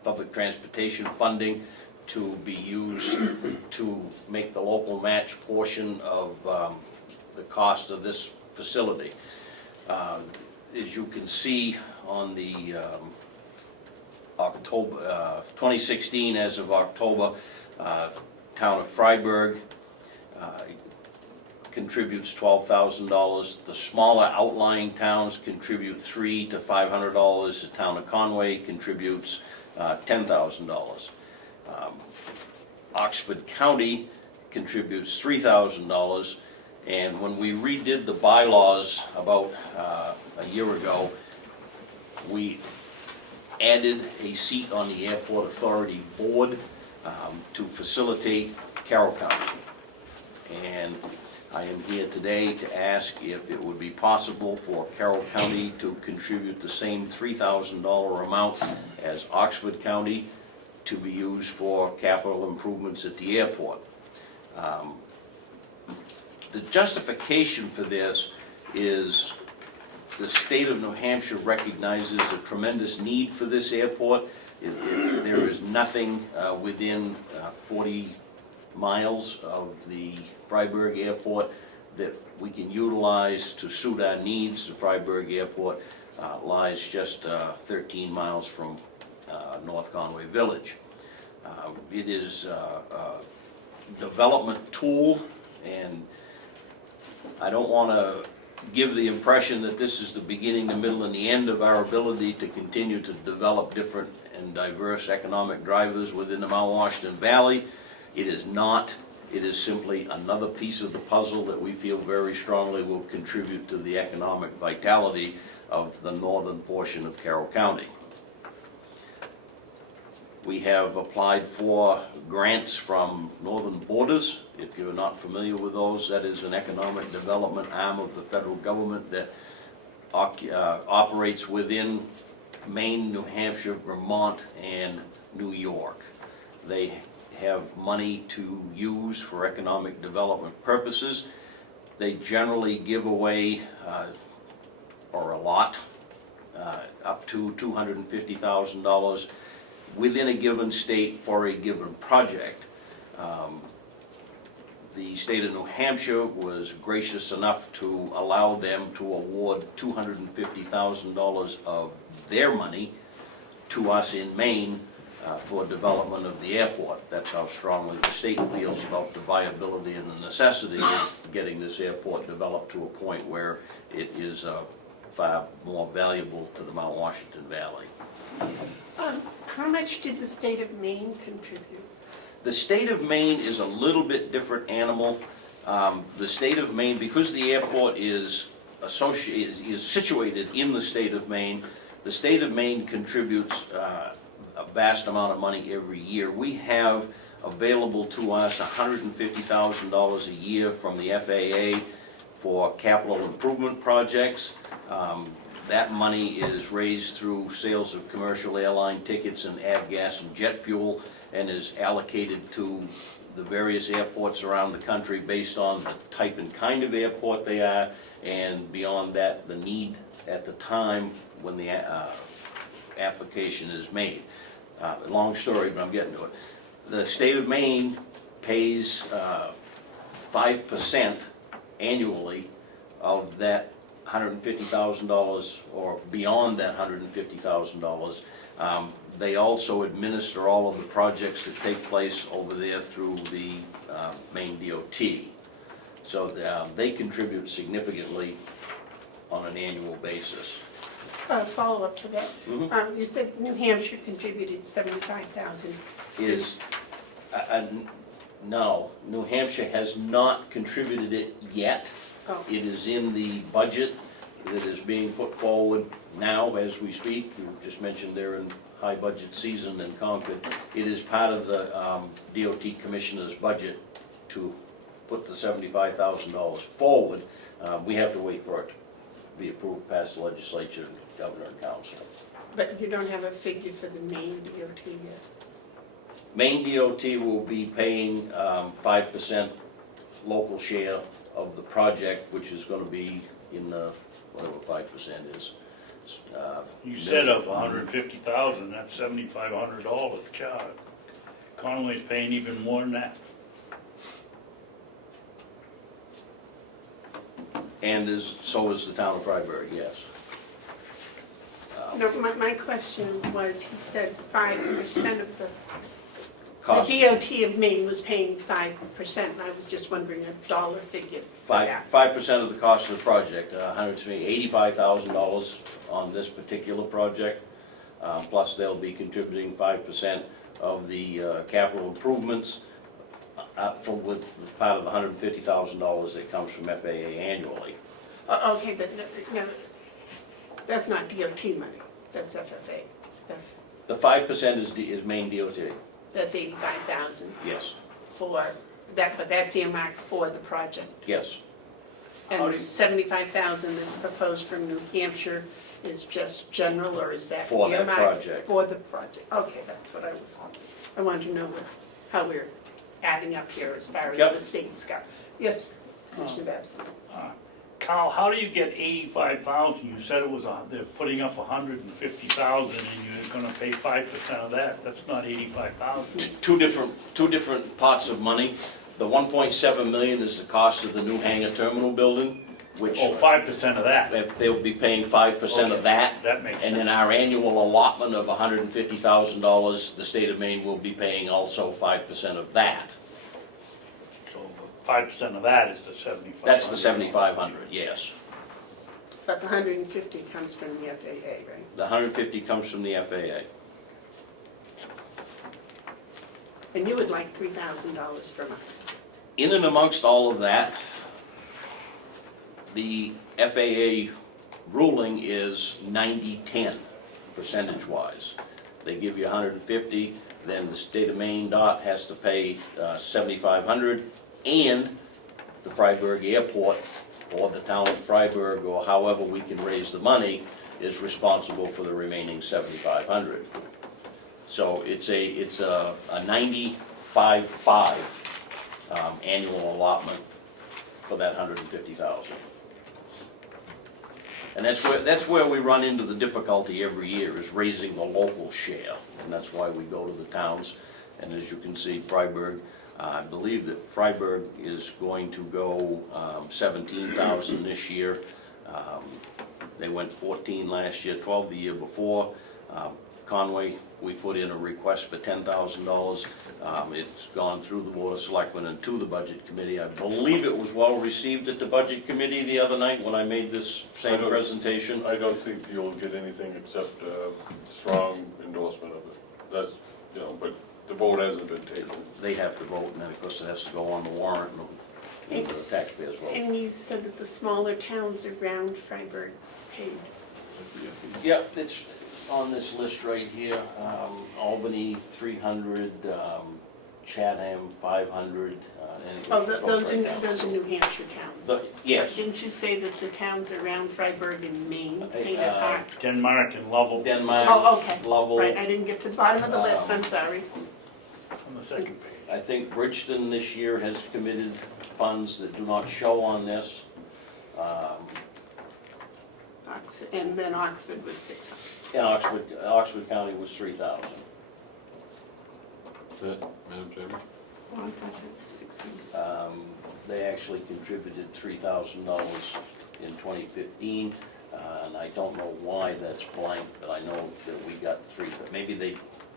public transportation funding to be used to make the local match portion of the cost of this facility. As you can see on the October 2016, as of October, town of Freiburg contributes $12,000. The smaller outlying towns contribute $300 to $500. The town of Conway contributes $10,000. Oxford County contributes $3,000. And when we redid the bylaws about a year ago, we added a seat on the Airport Authority Board to facilitate Carroll County. And I am here today to ask if it would be possible for Carroll County to contribute the same $3,000 amount as Oxford County to be used for capital improvements at the airport. The justification for this is the state of New Hampshire recognizes a tremendous need for this airport. There is nothing within 40 miles of the Freiburg Airport that we can utilize to suit our needs. The Freiburg Airport lies just 13 miles from North Conway Village. It is a development tool, and I don't want to give the impression that this is the beginning, the middle, and the end of our ability to continue to develop different and diverse economic drivers within the Mount Washington Valley. It is not. It is simply another piece of the puzzle that we feel very strongly will contribute to the economic vitality of the northern portion of Carroll County. We have applied for grants from Northern Borders. If you're not familiar with those, that is an economic development arm of the federal government that operates within Maine, New Hampshire, Vermont, and New York. They have money to use for economic development purposes. They generally give away, or a lot, up to $250,000 within a given state for a given project. The state of New Hampshire was gracious enough to allow them to award $250,000 of their money to us in Maine for development of the airport. That's how strongly the state feels about the viability and the necessity of getting this airport developed to a point where it is far more valuable to the Mount Washington Valley. How much did the state of Maine contribute? The state of Maine is a little bit different animal. The state of Maine, because the airport is situated in the state of Maine, the state of Maine contributes a vast amount of money every year. We have available to us $150,000 a year from the FAA for capital improvement projects. That money is raised through sales of commercial airline tickets and avgas and jet fuel, and is allocated to the various airports around the country based on the type and kind of airport they are, and beyond that, the need at the time when the application is made. Long story, but I'm getting to it. The state of Maine pays 5% annually of that $150,000 or beyond that $150,000. They also administer all of the projects that take place over there through the Maine DOT. So they contribute significantly on an annual basis. Follow up to that. Mhm. You said New Hampshire contributed $75,000. No, New Hampshire has not contributed it yet. Oh. It is in the budget that is being put forward now as we speak. You just mentioned they're in high budget season in Concord. It is part of the DOT Commissioner's budget to put the $75,000 forward. We have to wait for it to be approved past the legislature, governor, and council. But you don't have a figure for the Maine DOT yet? Maine DOT will be paying 5% local share of the project, which is going to be in the, whatever 5% is. You said of $150,000, that's $7,500 charge. Conway's paying even more than that. And so is the town of Freiburg, yes. No, my question was, he said 5% of the cost. The DOT of Maine was paying 5%, and I was just wondering a dollar figure for that. 5% of the cost of the project, $85,000 on this particular project. Plus they'll be contributing 5% of the capital improvements with part of the $150,000 that comes from FAA annually. Okay, but no, that's not DOT money, that's FFA. The 5% is Maine DOT, That's 85,000 yes, for that, but that's earmarked for the project. yes. And the 75,000 that's proposed from New Hampshire is just general, or is that For that earmarked project. for the project? Okay, that's what I wanted to know how we're adding up here as far as Yep. the states go. Yes, Commissioner Babson? Carl, how do you get 85,000? You said it was, they're putting up 150,000 and you're gonna pay 5% of that. That's not 85,000. Two different pots of money. The 1.7 million is the cost of the new hangar terminal building, which Oh, 5% of that. they'll be paying 5% of Okay, that. That makes And then sense. our annual allotment of $150,000, the state of Maine will be paying also 5% of that. So 5% of that is the 75,000. That's the 7,500, yes. But the 150 comes from the FAA, right? The 150 comes from the FAA. And you would like $3,000 from us. In and amongst all of that, the FAA ruling is 90-10 percentage-wise. They give you 150, then the state of Maine DOT has to pay 7,500, and the Freiburg Airport, or the town of Freiburg, or however we can raise the money, is responsible for the remaining 7,500. So it's a 95-5 annual allotment for that 150,000. And that's where we run into the difficulty every year, is raising the local share. And that's why we go to the towns. And as you can see, Freiburg, I believe that Freiburg is going to go 17,000 this year. They went 14 last year, 12 the year before. Conway, we put in a request for $10,000. It's gone through the Board of Selectmen and to the Budget Committee. I believe it was well received at the Budget Committee the other night when I made this same presentation. I don't think you'll get anything except strong endorsement of it. That's, but the vote hasn't been taken. They have to vote, and then of course it has to go on the warrant, and the taxpayers vote. And you said that the smaller towns around Freiburg paid. Yeah, it's on this list right here. Albany, 300, Chatham, 500. Oh, those are New Hampshire towns. Yes. But didn't you say that the towns around Freiburg and Maine paid a part? Denmark and Lovell Denmark, Oh, okay. Lovell. Right, I didn't get to the bottom of the list, I'm sorry. on the second page. I think Bridgeton this year has committed funds that do not show on this. And then Oxford was 600. And Oxford County was 3,000. Madam Chairman? Oh, I thought that's 600. They actually contributed $3,000 in 2015, and I don't know why that's blank, but I know that we got three, but maybe they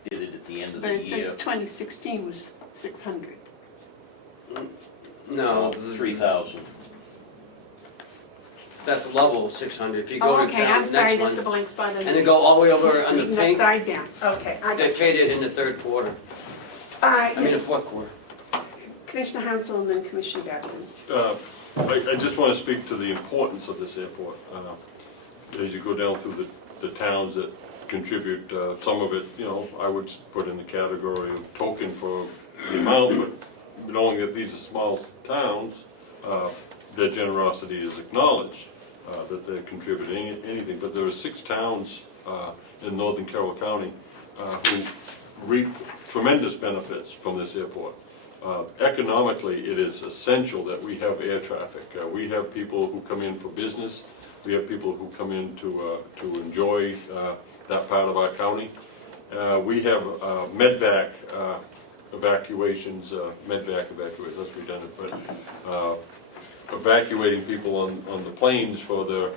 did it at the end of But the it year. says 2016 was 600. No, 3,000. that's level 600. If you go Oh, to okay, down I'm the sorry, next that's a one, blank spot. and then go all the way over on the Reading pink, upside down, okay. they paid it in the third quarter, All right, I mean the yes. fourth quarter. Commissioner Hounsell and then Commissioner Babson. I just want to speak to the importance of this airport. As you go down through the towns that contribute, some of it, I would put in the category of token for the amount, but knowing that these are small towns, their generosity is acknowledged, that they're contributing anything. But there are 6 towns in northern Carroll County who reap tremendous benefits from this airport. Economically, it is essential that we have air traffic. We have people who come in for business. We have people who come in to enjoy that part of our county. We have medvac evacuations, that's redundant, but evacuating people on the planes for their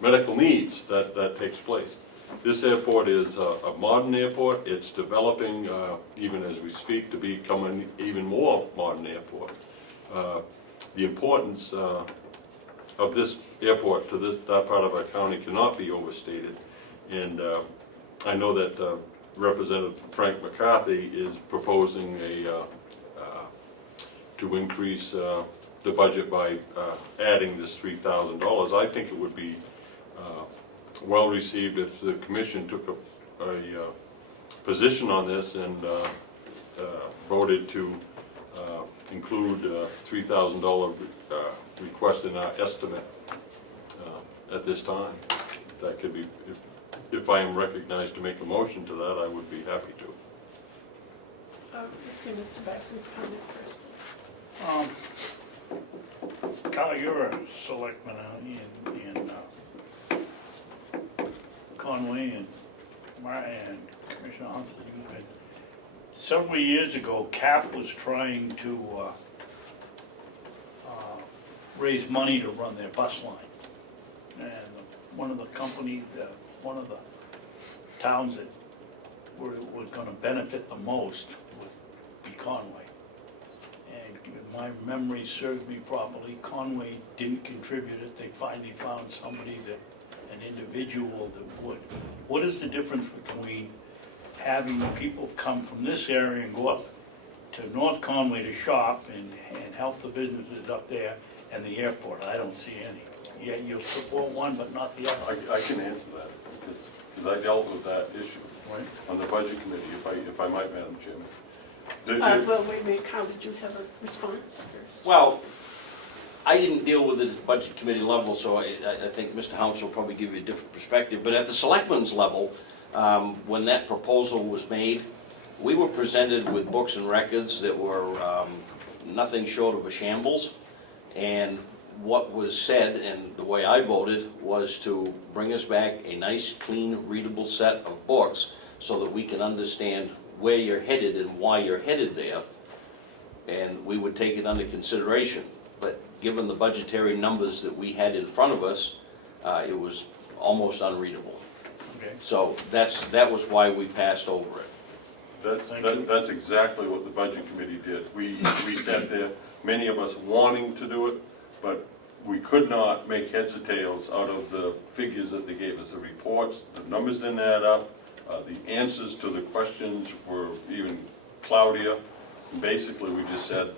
medical needs, that takes place. This airport is a modern airport. It's developing, even as we speak, to become an even more modern airport. The importance of this airport to that part of our county cannot be overstated. And I know that Representative Frank McCarthy is proposing to increase the budget by adding this $3,000. I think it would be well received if the commission took a position on this and voted to include $3,000 request in our estimate at this time. If that could be, if I am recognized to make a motion to that, I would be happy to. Let's see Mr. Babson's comment first. Carl, you're a selectman in Conway and Commissioner Hounsell. You've been, several years ago, CAP was trying to raise money to run their bus line. And one of the companies, one of the towns that were gonna benefit the most would be Conway. And if my memory serves me properly, Conway didn't contribute it. They finally found somebody that, an individual that would. What is the difference between having people come from this area and go up to North Conway to shop and help the businesses up there and the airport? I don't see any. Yeah, you'll support one but not the other. I can answer that because I dealt with that issue Right. on the budget committee, if I might, Madam Chairman. Well, wait a minute, Carl, did you have a response first? Well, I didn't deal with it at the budget committee level, so I think Mr. Hounsell will probably give you a different perspective. But at the selectmen's level, when that proposal was made, we were presented with books and records that were nothing short of a shambles. And what was said, and the way I voted, was to bring us back a nice, clean, readable set of books so that we can understand where you're headed and why you're headed there, and we would take it under consideration. But given the budgetary numbers that we had in front of us, it was almost unreadable. Okay. So that was why we passed over it. That's exactly what the budget committee did. We sat there, many of us wanting to do it, but we could not make heads or tails out of the figures that they gave us. The reports, the numbers didn't add up. The answers to the questions were even cloudier. And basically, we just said,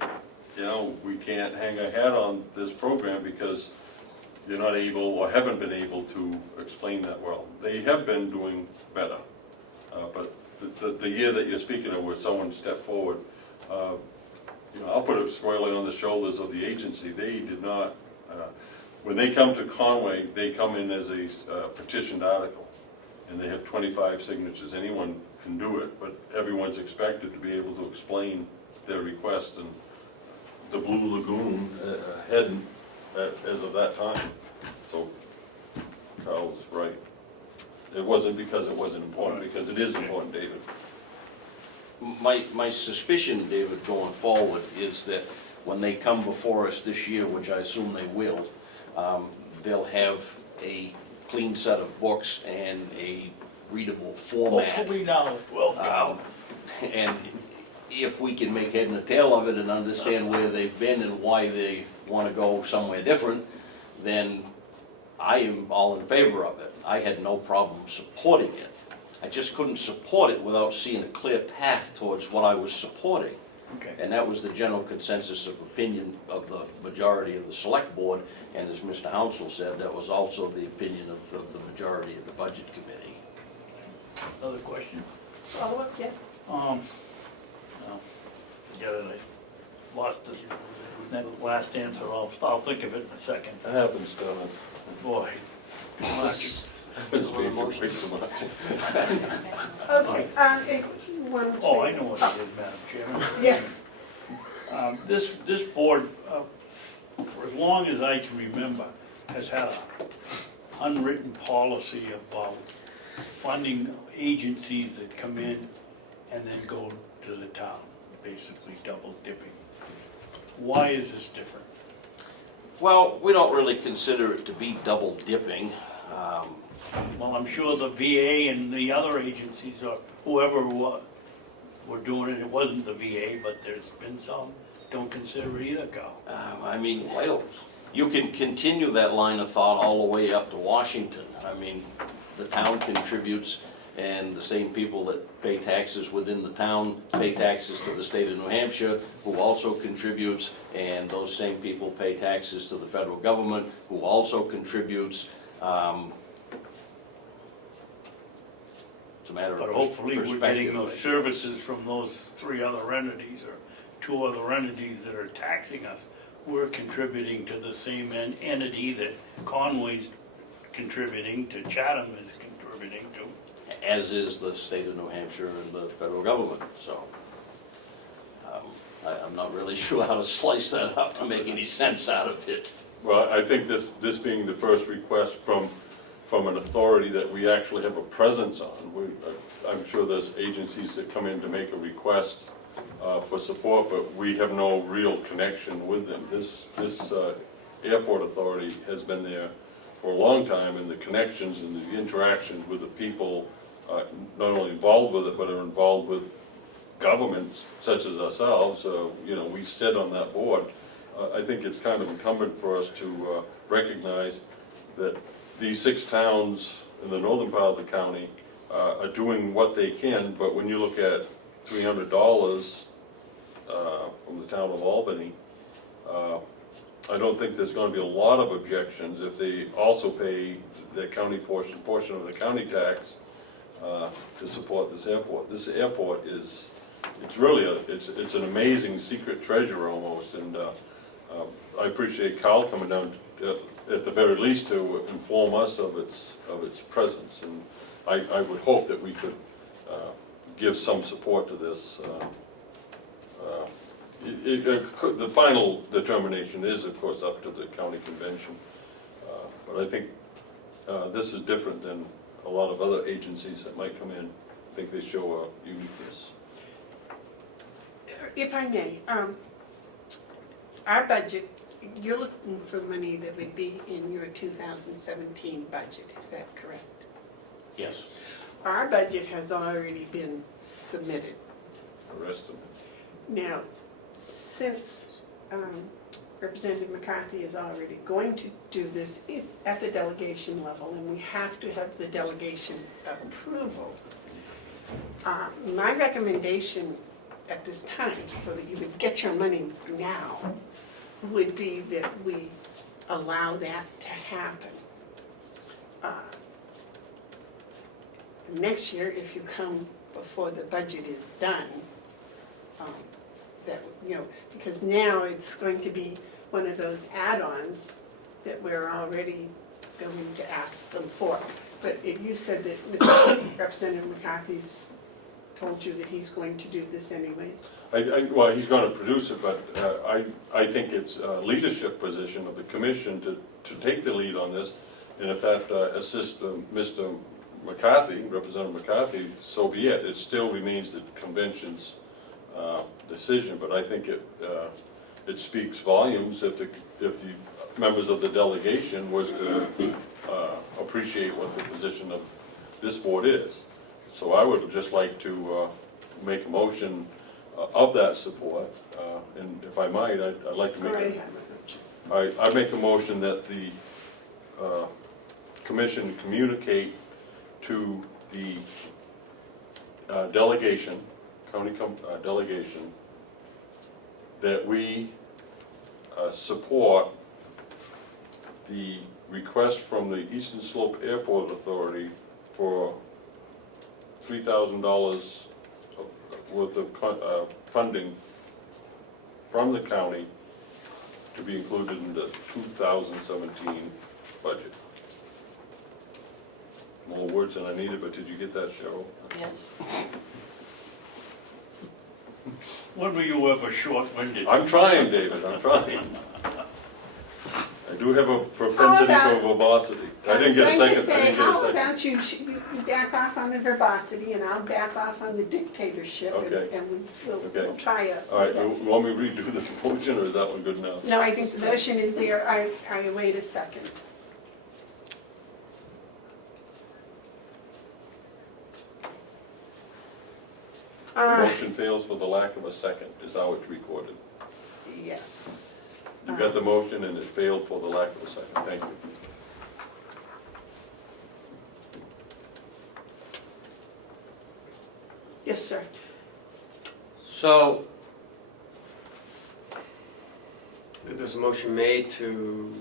you know, we can't hang our hat on this program because you're not able or haven't been able to explain that well. They have been doing better, but the year that you're speaking of, where someone stepped forward, you know, I'll put it squarely on the shoulders of the agency. They did not. When they come to Conway, they come in as a petitioned article. And they have 25 signatures. Anyone can do it, but everyone's expected to be able to explain their request. And the Blue Lagoon hadn't as of that time. So Carl's right. It wasn't because it wasn't important, because it is important, David. My suspicion, David, going forward is that when they come before us this year, which I assume they will, they'll have a clean set of books and a readable format. Hopefully now, well, And if we can make head and tail of it and understand where they've been and why they want to go somewhere different, then I am all in favor of it. I had no problem supporting it. I just couldn't support it without seeing a clear path towards what I was supporting. okay. And that was the general consensus of opinion of the majority of the select board, and as Mr. Hounsell said, that was also the opinion of the majority of the budget committee. Another question? Follow-up, yes? No, forget it, I lost this, that last answer, I'll think of it in a second. That happens, Donna. Boy, much. Okay, one, Oh, I know what it is, Madam Chairman. yes. This board, for as long as I can remember, has had a unwritten policy about funding agencies that come in and then go to the town, basically double dipping. Why is this different? Well, we don't really consider it to be double dipping. Well, I'm sure the VA and the other agencies or whoever were doing it, it wasn't the VA, but there's been some, don't consider it either, Carl. I mean, Vital. you can continue that line of thought all the way up to Washington. I mean, the town contributes, and the same people that pay taxes within the town pay taxes to the state of New Hampshire, who also contributes, and those same people pay taxes to the federal government, who also contributes. It's a matter of But hopefully we're getting perspective. those services from those 3 other entities or 2 other entities that are taxing us. We're contributing to the same entity that Conway's contributing to, Chatham is contributing to. As is the state of New Hampshire and the federal government, so. I'm not really sure how to slice that up to make any sense out of it. Well, I think this being the first request from an authority that we actually have a presence on, I'm sure there's agencies that come in to make a request for support, but we have no real connection with them. This airport authority has been there for a long time, and the connections and the interactions with the people not only involved with it, but are involved with governments such as ourselves. You know, we sit on that board. I think it's kind of incumbent for us to recognize that these 6 towns in the northern part of the county are doing what they can, but when you look at $300 from the town of Albany, I don't think there's going to be a lot of objections if they also pay the county portion of the county tax to support this airport. This airport is, it's really it's an amazing secret treasure almost, and I appreciate Carl coming down at the very least to inform us of its presence, and I would hope that we could give some support to this. The final determination is, of course, up to the county convention, but I think this is different than a lot of other agencies that might come in. I think they show a uniqueness. If I may, our budget, you're looking for money that would be in your 2017 budget, is that correct? Yes. Our budget has already been submitted. The rest of it. Now, since Representative McCarthy is already going to do this at the delegation level, and we have to have the delegation approval, my recommendation at this time, so that you would get your money now, would be that we allow that to happen. Next year, if you come before the budget is done, that, you know, because now it's going to be one of those add-ons that we're already going to ask them for. But if you said that Representative McCarthy's told you that he's going to do this anyways. Well, he's going to produce it, but I think it's a leadership position of the commission to take the lead on this, and if that assists Mr. McCarthy, Representative McCarthy, so be it. It still remains the convention's decision, but I think it speaks volumes if the members of the delegation was to appreciate what the position of this board is. So I would just like to make a motion of that support, and if I might, I'd like to make I make a motion that the commission communicate to the delegation, county delegation, that we support the request from the Eastern Slope Airport Authority for $3,000 worth of funding from the county to be included in the 2017 budget. More words than I needed, but did you get that, Cheryl? Yes. When were you ever short-winded? I'm trying, David, I'm trying. I do have a propensity for verbosity. I didn't get a second. How about you back off on the verbosity and I'll back off on the dictatorship, Okay. and we'll Okay. try it. All right, you want me to redo the motion, or is that one good enough? No, I think the motion is there. I wait a second. Motion fails for the lack of a second, is how it's recorded. Yes. You got the motion and it failed for the lack of a second, thank you. Yes, sir. So, there's a motion made to,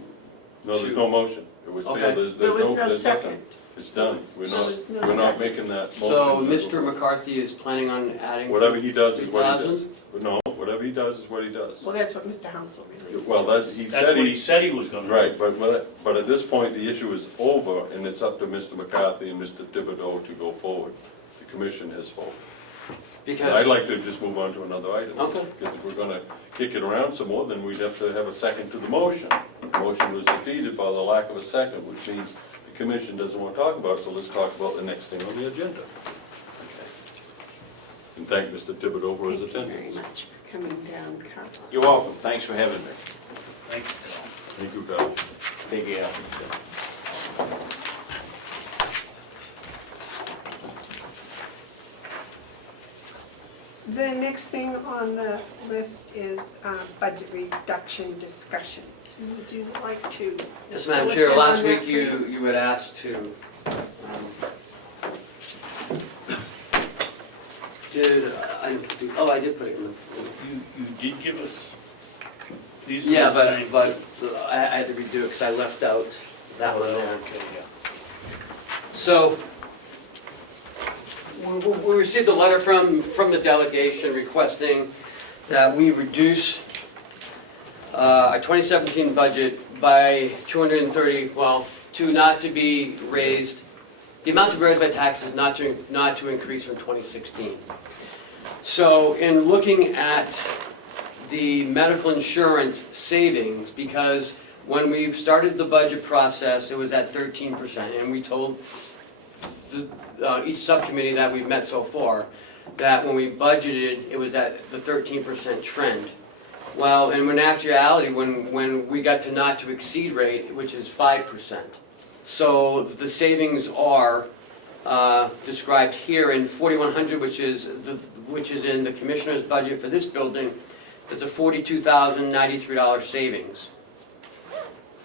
No, there's no motion. It was Okay. failed. There's There was no there's nothing. second. It's done. We're There not, was no we're not second. making that so motion. Mr. McCarthy is planning on adding. Whatever he does is what he does. 2,000? No, whatever he does is what he does. Well, that's what Mr. Hounsell really. Well, he That's said what he he, said he was gonna do. right, but at this point, the issue is over, and it's up to Mr. McCarthy and Mr. Thibodeau to go forward. The commission has spoken. I'd Because, like to just move on to another item. Okay. Because if we're gonna kick it around some more, then we'd have to have a second to the motion. The motion was defeated by the lack of a second, which means the commission doesn't want to talk about it, so let's talk about the next thing on the agenda. And thank Mr. Thibodeau for his Thank you very attendance. much for coming down, Carl. You're welcome, thanks for having me. Thank you, Carl. Thank you, Carl. Take care. The next thing on the list is budget reduction discussion. Would you like to? yes, Madam fill us Chair, in last on that, week you, please? you had asked to, I did put it in the, You did give us these? yeah, last night? but I had to redo it because I left out that one there. Okay, yeah. So, we received a letter from the delegation requesting that we reduce our 2017 budget by 230, to not to be raised, the amount to be raised by taxes not to increase from 2016. So, in looking at the medical insurance savings, because when we started the budget process, it was at 13%, and we told each subcommittee that we've met so far, that when we budgeted, it was at the 13% trend. Well, and in actuality, when we got to not to exceed rate, which is 5%. So the savings are described here in 4,100, which is in the commissioner's budget for this building. There's a $42,093 savings.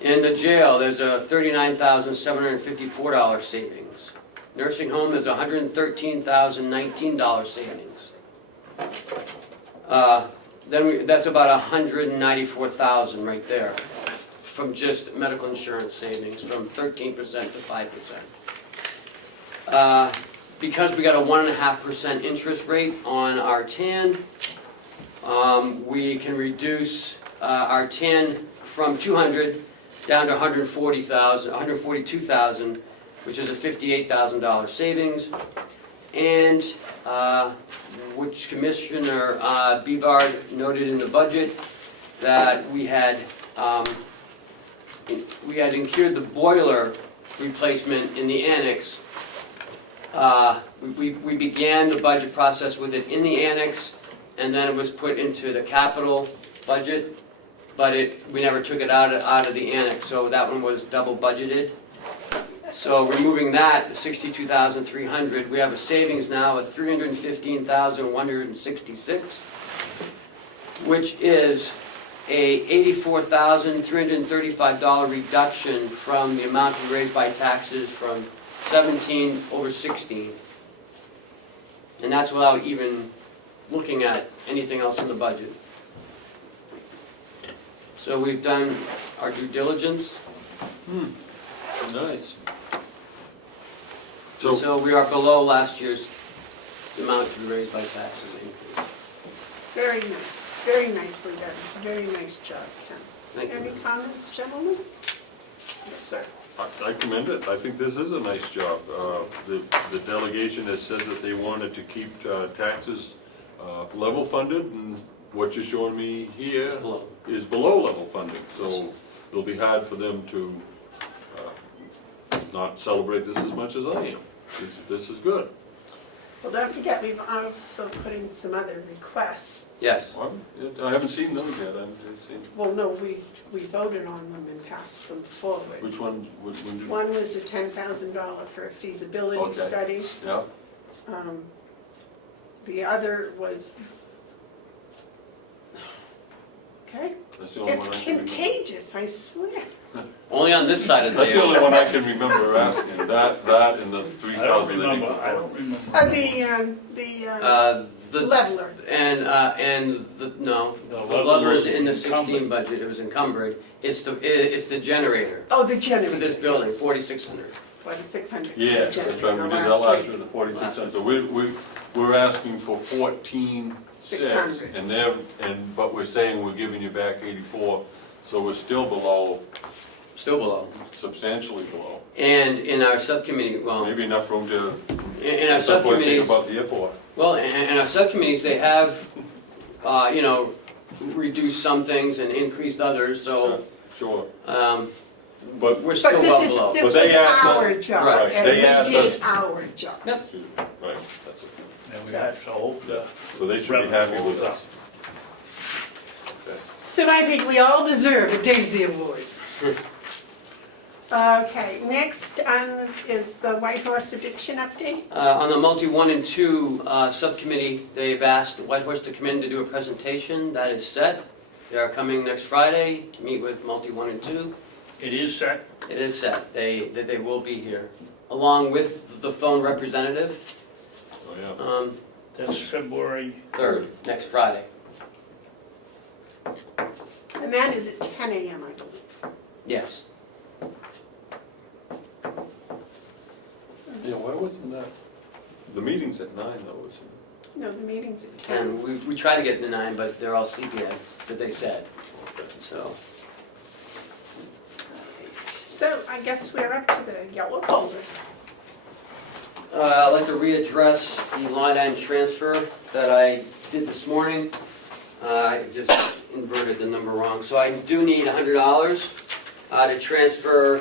In the jail, there's a $39,754 savings. Nursing home, there's $113,019 savings. That's about $194,000 right there from just medical insurance savings, from 13% to 5%. Because we got a 1.5% interest rate on our TAN, we can reduce our TAN from 200 down to 142,000, which is a $58,000 savings, and which Commissioner Bevard noted in the budget that we had incurred the boiler replacement in the annex. We began the budget process with it in the annex, and then it was put into the capital budget, but we never took it out of the annex, so that one was double budgeted. So removing that, $62,300, we have a savings now of $315,166, which is a $84,335 reduction from the amount we raised by taxes from 17 over 16. And that's without even looking at anything else in the budget. So we've done our due diligence. Nice. So we are below last year's amount to be raised by taxes increase. Very nice, very nicely done, very nice job, Ken. Thank you. Any comments, gentlemen? Yes, sir. I commend it. I think this is a nice job. The delegation has said that they wanted to keep taxes level funded, and what you're showing me here It's below. is below level funding. So it'll be hard for them to not celebrate this as much as I am. This is good. Well, don't forget, we've also put in some other requests. Yes. I haven't seen those yet. I haven't seen. Well, no, we voted on them and passed them forward. Which one? When did you? One was a $10,000 for a feasibility Okay. study. Yeah. the other was, okay? That's the only It's one I can remember. contagious, I swear. Only on this side of the That's the only table. one I can remember asking, that and the three I don't thousand that he remember, I don't remember. The leveler. and no, The the level lever is was in the encumbered. 16 budget, it was encumbered. It's the generator Oh, the generator. for this building, yes. 4,600. 4,600. Yes, that's right, we did that last year, the 46 cents, so we're asking for 14,600. 600. But we're saying we're giving you back 84, so we're still below, Still below. substantially below. And in our subcommittee, well, Maybe enough room to, in our at some point, think subcommittees, about the airport. well, in our subcommittees, they have, reduced some things and increased others, so, Sure, um, but, we're still But well this below. is, But this they was asked us- our job, Right, and they we asked did us- our job. right, that's it. And we had to hope that. So they should be happy with us. Okay. So I think we all deserve a Daisy Award. Okay, next is the White Horse Eviction update. On the multi 1 and 2 subcommittee, they've asked White Horse to come in to do a presentation. That is set. They are coming next Friday to meet with multi 1 and 2. It is set. It is set. That they will be here, along with the phone representative. Oh, yeah. That's February. 3rd, next Friday. And that is at 10 a.m., I believe. Yes. Yeah, why wasn't that? The meeting's at 9 though, isn't it? No, the meeting's at 10. And we try to get the 9, but they're all CPX that they said. So, So I guess we're up to the yellow folder. I'd like to readdress the line item transfer that I did this morning. I just inverted the number wrong. So I do need $100 to transfer,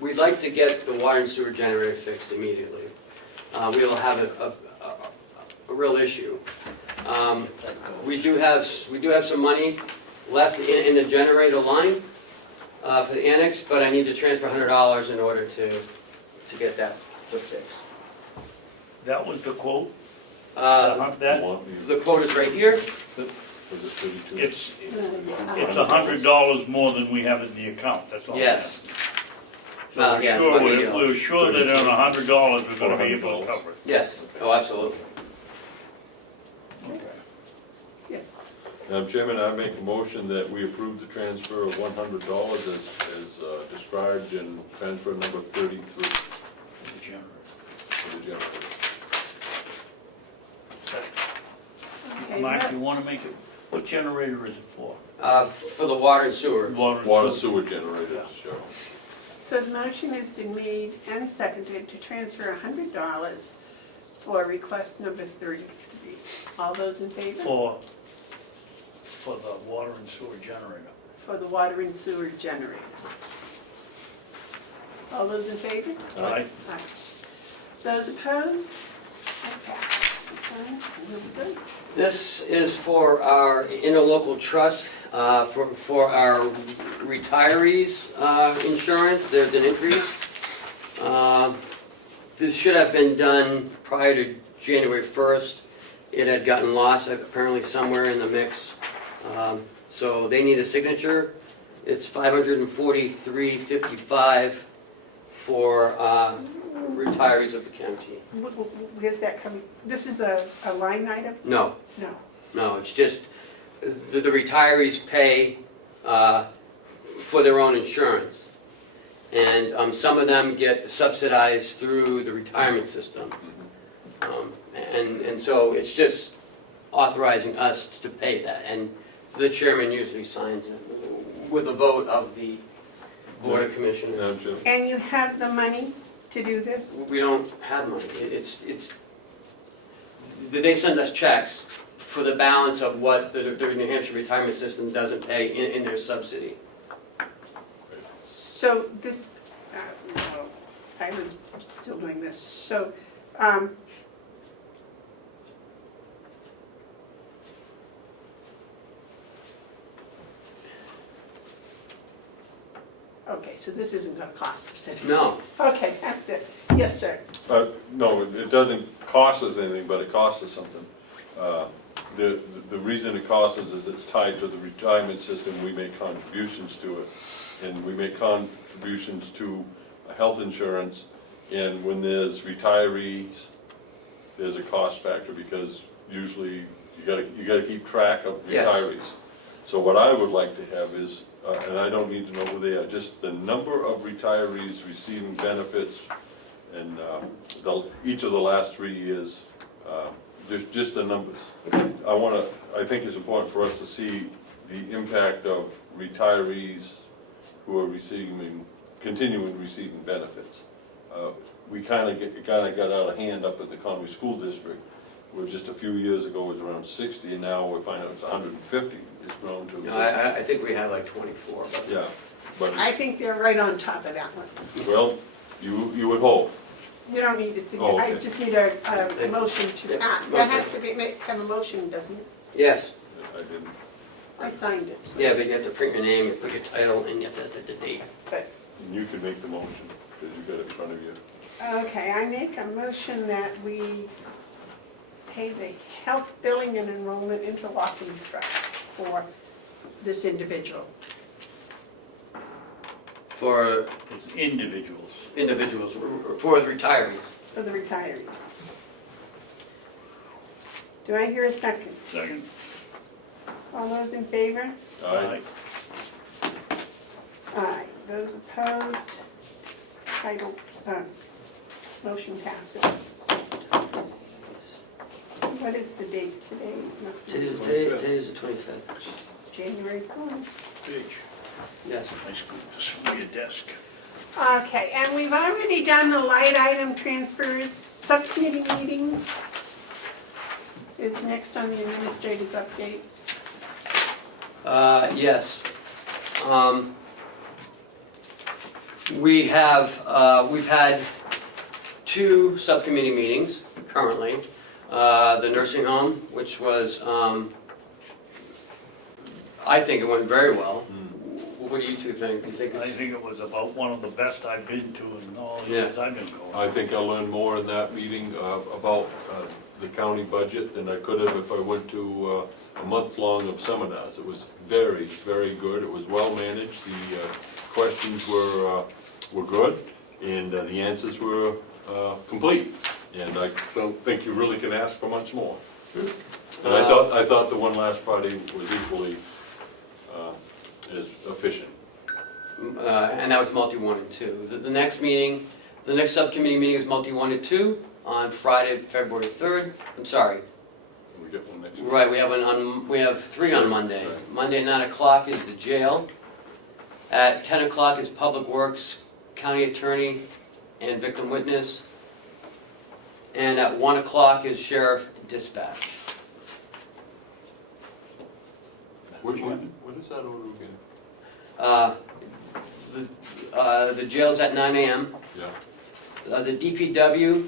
we'd like to get the water and sewer generator fixed immediately. We will have a real issue. We do have some money left in the generator line for the annex, but I need to transfer $100 in order to get that to fix. That was the quote? The One, quote is right here. was it 32? It's $100 more than we have in the account, that's all. Yes. So we're Yeah, sure, it's what we do. we're sure that on $100, we're gonna be able to $100. cover it. Yes. Oh, absolutely. Okay. Yes. Madam Chairman, I make a motion that we approve the transfer of $100 as described in transfer number 33 The generator. for the generator. Okay, Mark, you wanna make it, what generator is it for? For the water and sewer. Water sewer generators, Cheryl. So the motion has been made and seconded to transfer $100 for request number 33. All those in favor? For the water and sewer generator. For the water and sewer generator. All those in favor? Aye. Aye. Those opposed? That passes. Sign, and we're good. This is for our interlocal trust, for our retirees' insurance. There's an increase. This should have been done prior to January 1st. It had gotten lost apparently somewhere in the mix. So they need a signature. It's $543.55 for retirees of the county. Where's that coming? This is a line item? No, No. no, it's just the retirees pay for their own insurance. And some of them get subsidized through the retirement system. And so it's just authorizing us to pay that. And the chairman usually signs it with a vote of the Board of Commissioners. Madam Chairman. And you have the money to do this? We don't have money. They send us checks for the balance of what the New Hampshire retirement system doesn't pay in their subsidy. So this, no, I was still doing this. So, Okay, so this isn't gonna cost us anything? No, Okay, that's it. Yes, sir. No, it doesn't cost us anything, but it costs us something. The reason it costs us is it's tied to the retirement system, we make contributions to it. And we make contributions to health insurance, and when there's retirees, there's a cost factor, because usually you gotta keep track of Yes. retirees. So what I would like to have is, and I don't need to know who they are, just the number of retirees receiving benefits, and each of the last 3 years, just the numbers. I think it's important for us to see the impact of retirees who are continuing receiving benefits. We kinda got out of hand up at the Conway School District, where just a few years ago it was around 60, and now we find out it's 150, it's grown to. no, I think we had like 24, but. Yeah, but, I think they're right on top of that one. well, you would hope. You don't need to see, Oh, I okay. just need a motion to, Yeah. that has to be, have a motion, doesn't it? Yes, I didn't. I signed it, yeah, but you have to print your name, you put your title, and you have to the date. but, You could make the motion, because you got it in front of you. okay, I make a motion that we pay the health billing and enrollment interlocking trust for this individual. For It's individuals. individuals, for the retirees. For the retirees. Do I hear a second? Second. All those in favor? Aye. Aye. Those opposed? Title, motion passes. What is the date today? Must be Today is the 25th. January's gone. Page. Yes. I scooped this from your desk. Okay, and we've already done the light item transfers, subcommittee meetings is next on the administrative updates. Yes. We've had 2 subcommittee meetings currently. The nursing home, which was, I think it went very well. What do you two think? Do you think I it's? think it was about one of the best I've been to in all the Yeah. years I've been going. I think I learned more in that meeting about the county budget than I could have if I went to a month-long of seminars. It was very, very good. It was well-managed. The questions were good, and the answers were complete. And I don't think you really can ask for much more. And I thought the one last Friday was equally as efficient. And that was multi-1 and 2. The next meeting, the next subcommittee meeting is multi-1 and 2 on Friday, February 3rd. I'm sorry. We get one next week. Right, we have 3 on Monday. Right. Monday at 9 o'clock is the jail. At 10 o'clock is Public Works, County Attorney, and Victim Witness. And at 1 o'clock is Sheriff Dispatch. What is that order again? The jail's at 9 a.m. Yeah. The DPW,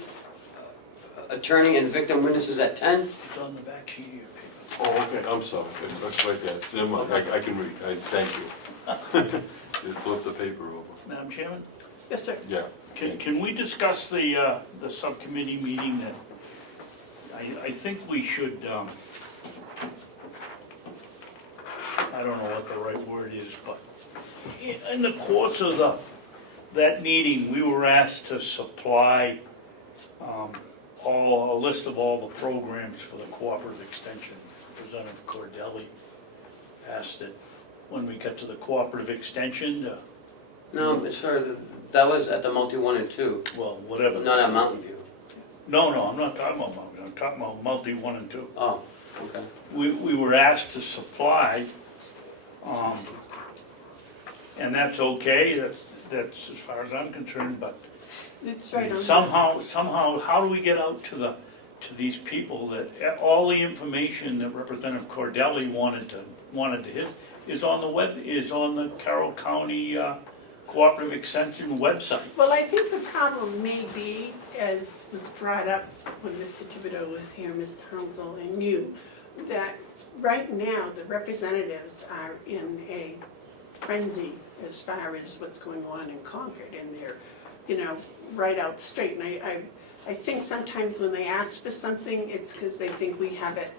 Attorney and Victim Witness is at 10. It's on the back sheet of your paper. Oh, okay, I'm sorry, that's right there. Never mind, I can read, thank you. Just flip the paper over. Madam Chairman, Yes, sir. Yeah. can we discuss the subcommittee meeting that, I think we should, I don't know what the right word is, but in the course of that meeting, we were asked to supply a list of all the programs for the cooperative extension. Representative Cordelli asked that when we get to the cooperative extension, No, it's for, that was at the multi-1 and 2, well, whatever. not at Mountain View. No, I'm not talking about Mountain, I'm talking about multi-1 and 2. Oh, okay. We were asked to supply, and that's okay, that's as far as I'm concerned, but It's right on. somehow, how do we get out to these people that all the information that Representative Cordelli wanted to his is on the Carroll County Cooperative Extension website. Well, I think the problem may be, as was brought up when Mr. Thibodeau was here, Mr. Hounsell and you, that right now the representatives are in a frenzy as far as what's going on in Concord, and they're, you know, right out straight. And I think sometimes when they ask for something, it's because they think we have it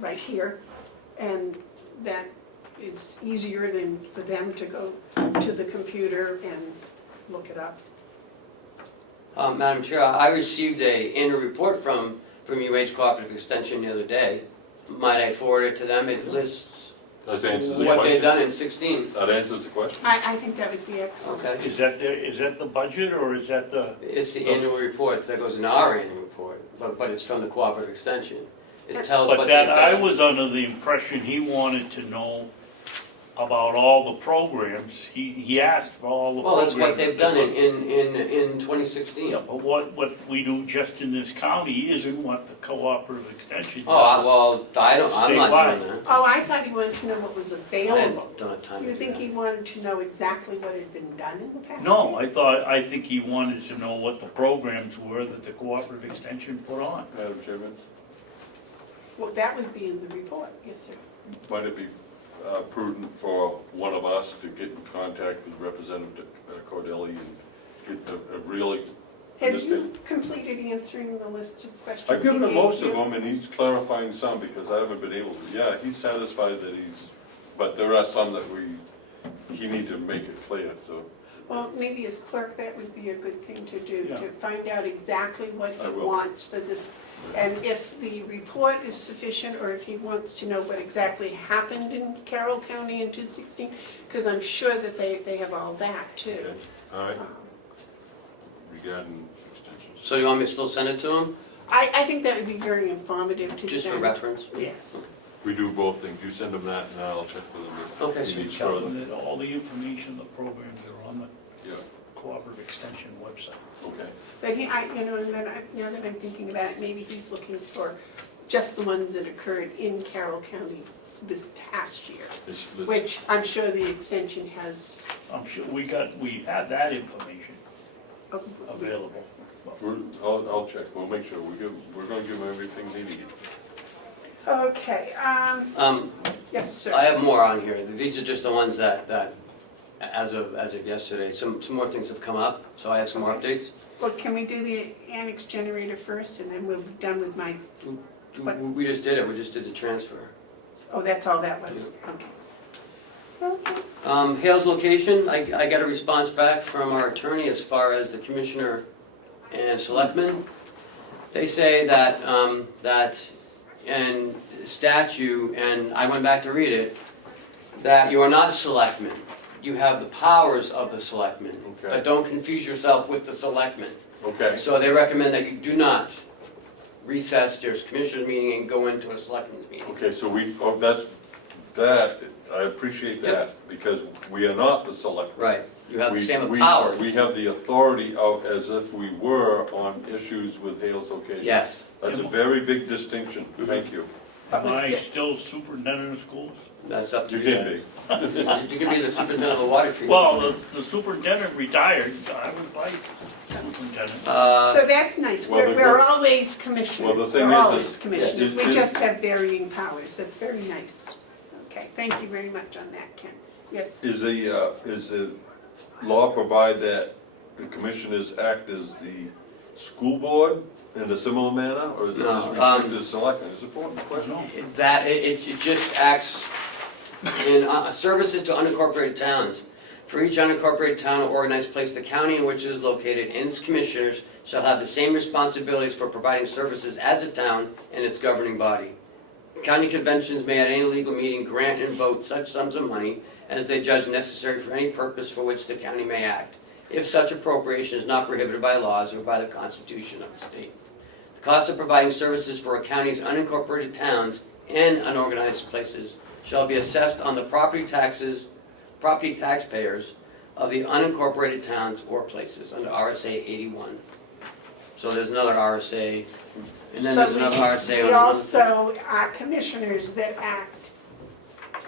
right here, and that is easier than for them to go to the computer and look it up. Madam Chair, I received a annual report from UH Cooperative Extension the other day. Might I forward it to them? It lists That answers the what they've question. done in 16. That answers the question. I think that would be excellent. Okay. Is that the budget, or is that the, It's the annual report that goes in our annual report, but it's from the Cooperative Extension. It tells but what they've that, I done. was under the impression he wanted to know about all the programs. He asked for all the Well, programs. that's what they've that done in 2016. Yeah, but what we do just in this county isn't what the cooperative extension does. Oh, well, I'm not Statewide. doing that. Oh, I thought he wanted to know what was I available. don't have time to You do think that. he wanted to know exactly what had been done in the past? No, I think he wanted to know what the programs were that the cooperative extension put on. Madam Chairman, Well, that would be in the report, yes, sir. might it be prudent for one of us to get in contact with Representative Cordelli and get a really Have understand? you completed answering the list of questions? I've given he him gave most of you? them, and he's clarifying some because I haven't been able to. Yeah, he's satisfied that but there are some that he need to make it clear, so. Well, maybe as clerk, that would be a good thing to do, Yeah. to find out exactly what I he will. wants for this. And if the report is sufficient, or if he wants to know what exactly happened in Carroll County in 2016, because I'm sure that they have all that too. Okay, all right, Um, regarding extensions. So you want me to still send it to them, I think that would be very informative to send. just for reference? Yes. We do both things. You send him that, and I'll check with him Okay, if he needs Tell further. them that all the information, the programs are on the Yeah, cooperative extension website. okay. But he, and then now that I'm thinking about it, maybe he's looking for just the ones that occurred in Carroll County this past year, which I'm sure the extension has. I'm sure we had that information available. I'll check. We'll make sure. We're gonna give them everything they need. Okay, yes, sir. I have more on here. These are just the ones that as of yesterday, some more things have come up, so I have some more updates. Well, can we do the annex generator first, and then we'll be done with my, What? We just did it, we just did the transfer. oh, that's all that was? Okay. Okay. Hale's location, I got a response back from our attorney as far as the commissioner and selectmen. They say that, that in statute, and I went back to read it, that you are not selectmen. You have the powers of the selectmen. Okay. But don't confuse yourself with the selectmen. Okay. So they recommend that you do not recess your commissioners meeting and go into a selectmen's meeting. Okay, so I appreciate that, because we are not the selectmen. Right, you have the We- same we- powers. We have the authority of, as if we were on issues with Hale's location. Yes. That's a very big distinction, thank you. What Am was I the- still superintendent of schools? That's up to You you. can be. You can be the superintendent of the water treatment. Well, the superintendent retired, I was vice superintendent. So that's nice. Well, We're always commissioners. Well, the thing We're is, always commissioners. We it's- just have varying powers. That's very nice. Okay, thank you very much on that, Ken. Yes. Is the law provide that the commissioners act as the school board in a similar manner, or is it just No, restricted to selectmen? It's an important question. That, it just acts in services to unincorporated towns. For each unincorporated town or organized place, the county in which it is located and its commissioners shall have the same responsibilities for providing services as a town and its governing body. County conventions may at any legal meeting grant and vote such sums of money as they judge necessary for any purpose for which the county may act, if such appropriation is not prohibited by laws or by the Constitution of the state. The cost of providing services for a county's unincorporated towns and unorganized places shall be assessed on the property taxpayers of the unincorporated towns or places under RSA 81. So there's another RSA, and then there's another RSA We on also are commissioners that act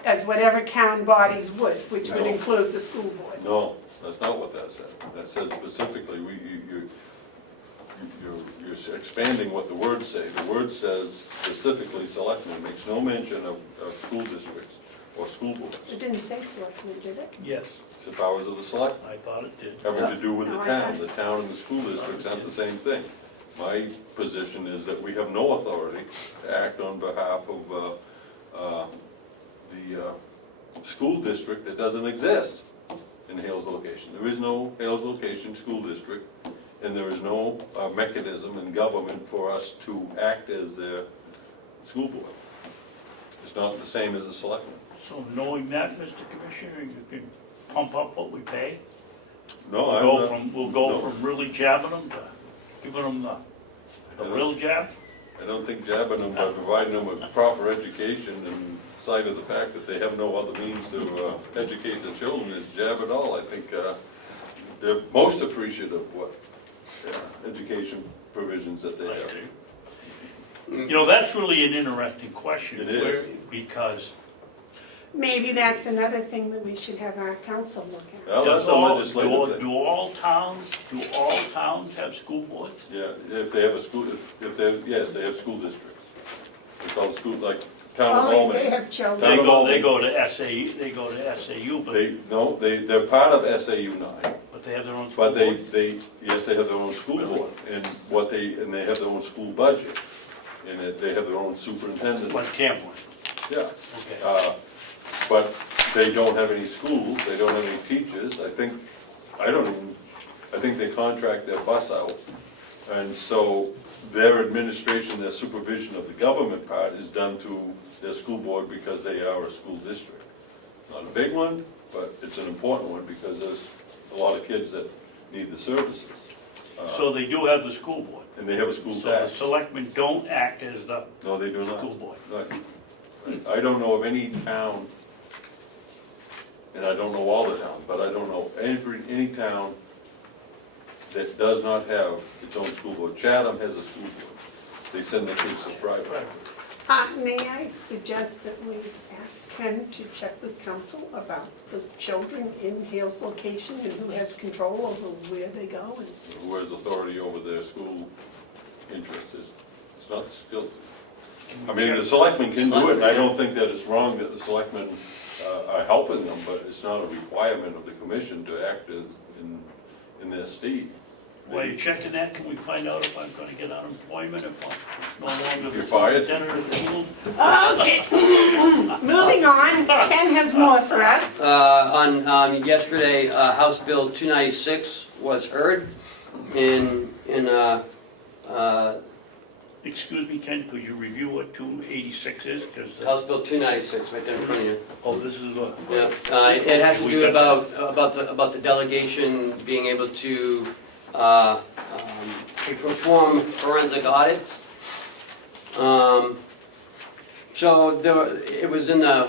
as whatever town bodies would, which would No. include the school board. No, that's not what that said. That says specifically, you're expanding what the words say. The word says specifically selectmen, makes no mention of school districts or school boards. It didn't say selectmen, did it? Yes, It's the powers of the select, I thought it did. having to do with the No, I town. got The it. town and the school districts aren't the same thing. My position is that we have no authority to act on behalf of the school district that doesn't exist in Hales location. There is no Hales location school district, and there is no mechanism in government for us to act as their school board. It's not the same as a selectman. So knowing that, Mr. Commissioner, you can pump up what we pay? No, I'm not. We'll go no. from really jabbing them to giving them the real jab? I don't think jabbing them by providing them with proper education and sight of the fact that they have no other means to educate their children is jab at all. I think they're most appreciative of what education provisions that they I have. see. You know, that's really an interesting question. It is. Because Maybe that's another thing that we should have our council look at. Well, that's a legislative thing. do all towns have school boards? Yeah, if they have a school, if they have, yes, they have school districts. It's called school, like town of Only they Albany. have children. They go to SAU, but They're part of SAU 9. but they have their own school But board. yes, they have their own school Really? board, and they have their own school budget, and they have their own superintendent, Like Camwood, yeah. okay. But they don't have any schools, they don't have any teachers, I think they contract their bus out. And so their administration, their supervision of the government part is done through their school board because they are a school district. Not a big one, but it's an important one because there's a lot of kids that need the services. So they do have the school board. And they have a school So the tax. selectmen don't act as the No, they do not. school board. Right. I don't know of any town, and I don't know all the towns, but I don't know any town that does not have its own school board. Chatham has a school board. They send their kids to private. May I suggest that we ask Ken to check with council about the children in Hales location and who has control over where they go? And Who has authority over their school interests? It's not the skills. I mean, the selectmen can do it, and I don't think that it's wrong that the selectmen are helping them, but it's not a requirement of the commission to act as in their stead. While you're checking that, can we find out if I'm gonna get unemployment, if I'm no longer If you're the fired? superintendent of the school? Okay, moving on. Ken has more for us. On yesterday, House Bill 296 was heard in Excuse me, Ken, could you review what 286 is? 'Cause, House Bill 296, right there in front of you. oh, this is what? Yeah, it has to do about the delegation being able to perform forensic audits. So it was in the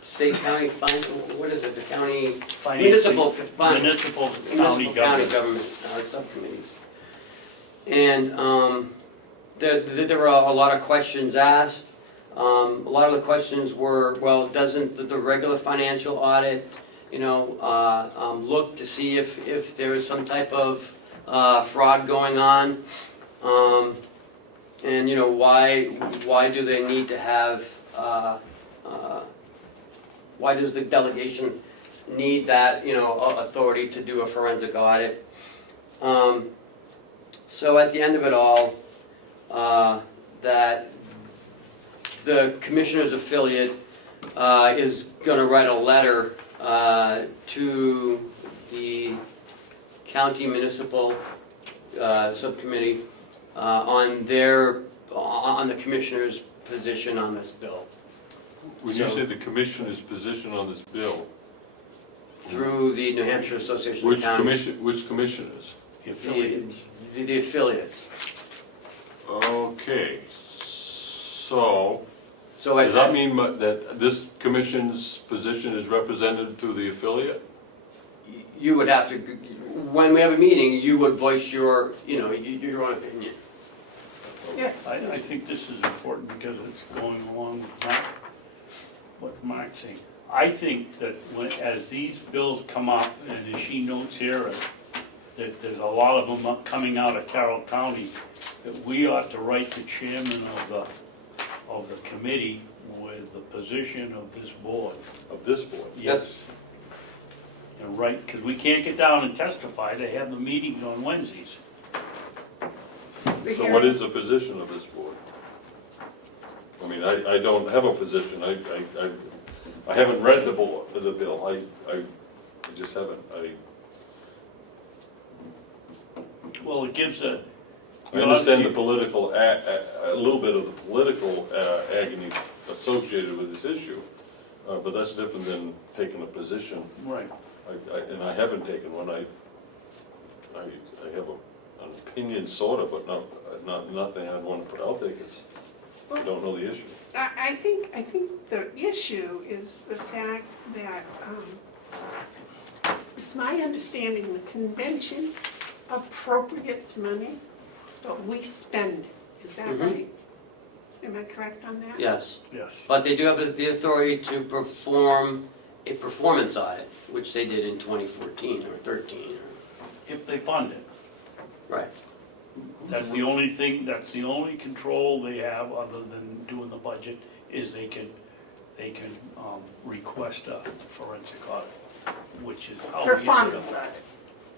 state county finance, what is it, the county municipal finance. Municipal county Municipal county government. government subcommittees. And there were a lot of questions asked. A lot of the questions were, well, doesn't the regular financial audit, look to see if there is some type of fraud going on? And, why do they need to have, why does the delegation need that, authority to do a forensic audit? So at the end of it all, that the commissioner's affiliate is going to write a letter to the county municipal subcommittee on the commissioner's position on this bill. When you say the commissioner's position on this bill, Through the New Hampshire Association of Counties. which commissioners? The affiliates. The affiliates. Okay, so, So does that mean that this commission's position is represented through the affiliate? you would have to, when we have a meeting, you would voice your own opinion. Yes. I think this is important because it's going along with what Mark's saying. I think that as these bills come up, and as she notes here, that there's a lot of them coming out of Carroll County, that we ought to write the chairman of the committee with position of this board. Of this board. Yes. And right, because we can't get down and testify, they have the meetings on Wednesdays. So what is the position of this board? I mean, I don't have a position, I haven't read the bill, I just haven't, Well, it gives a. I understand the political, a little bit of the political agony associated with this issue, but that's different than taking a position. Right. And I haven't taken one, I have an opinion sort of, but nothing I'd want to put out there, because I don't know the issue. I think the issue is the fact that, it's my understanding the convention appropriates money, but we spend it. Is that Mhm. right? Am I correct on that? Yes. Yes. But they do have the authority to perform a performance audit, which they did in 2014 or 13. If they fund it. Right. That's the only thing, that's the only control they have other than doing the budget, is they can request a forensic audit, which is how we ended up. Performance audit,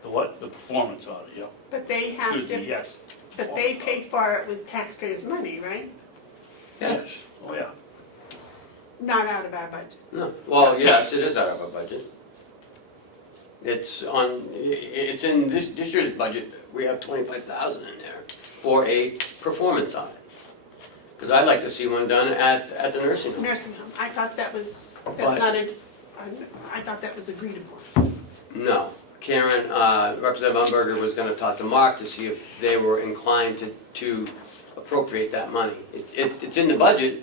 The what? The performance audit, yeah. but they have Excuse me, to, yes. but they pay for it with taxpayers' money, right? Yeah. Yes, oh yeah. Not out of our budget. No, well, yes, it is out of our budget. It's in this year's budget, we have 25,000 in there for a performance audit. Because I'd like to see one done at the nursing home. Nursing home, I thought that was, But- that's not a, I thought that was agreed upon. No. Karen, Representative Umberger was gonna talk to Mark to see if they were inclined to appropriate that money. It's in the budget,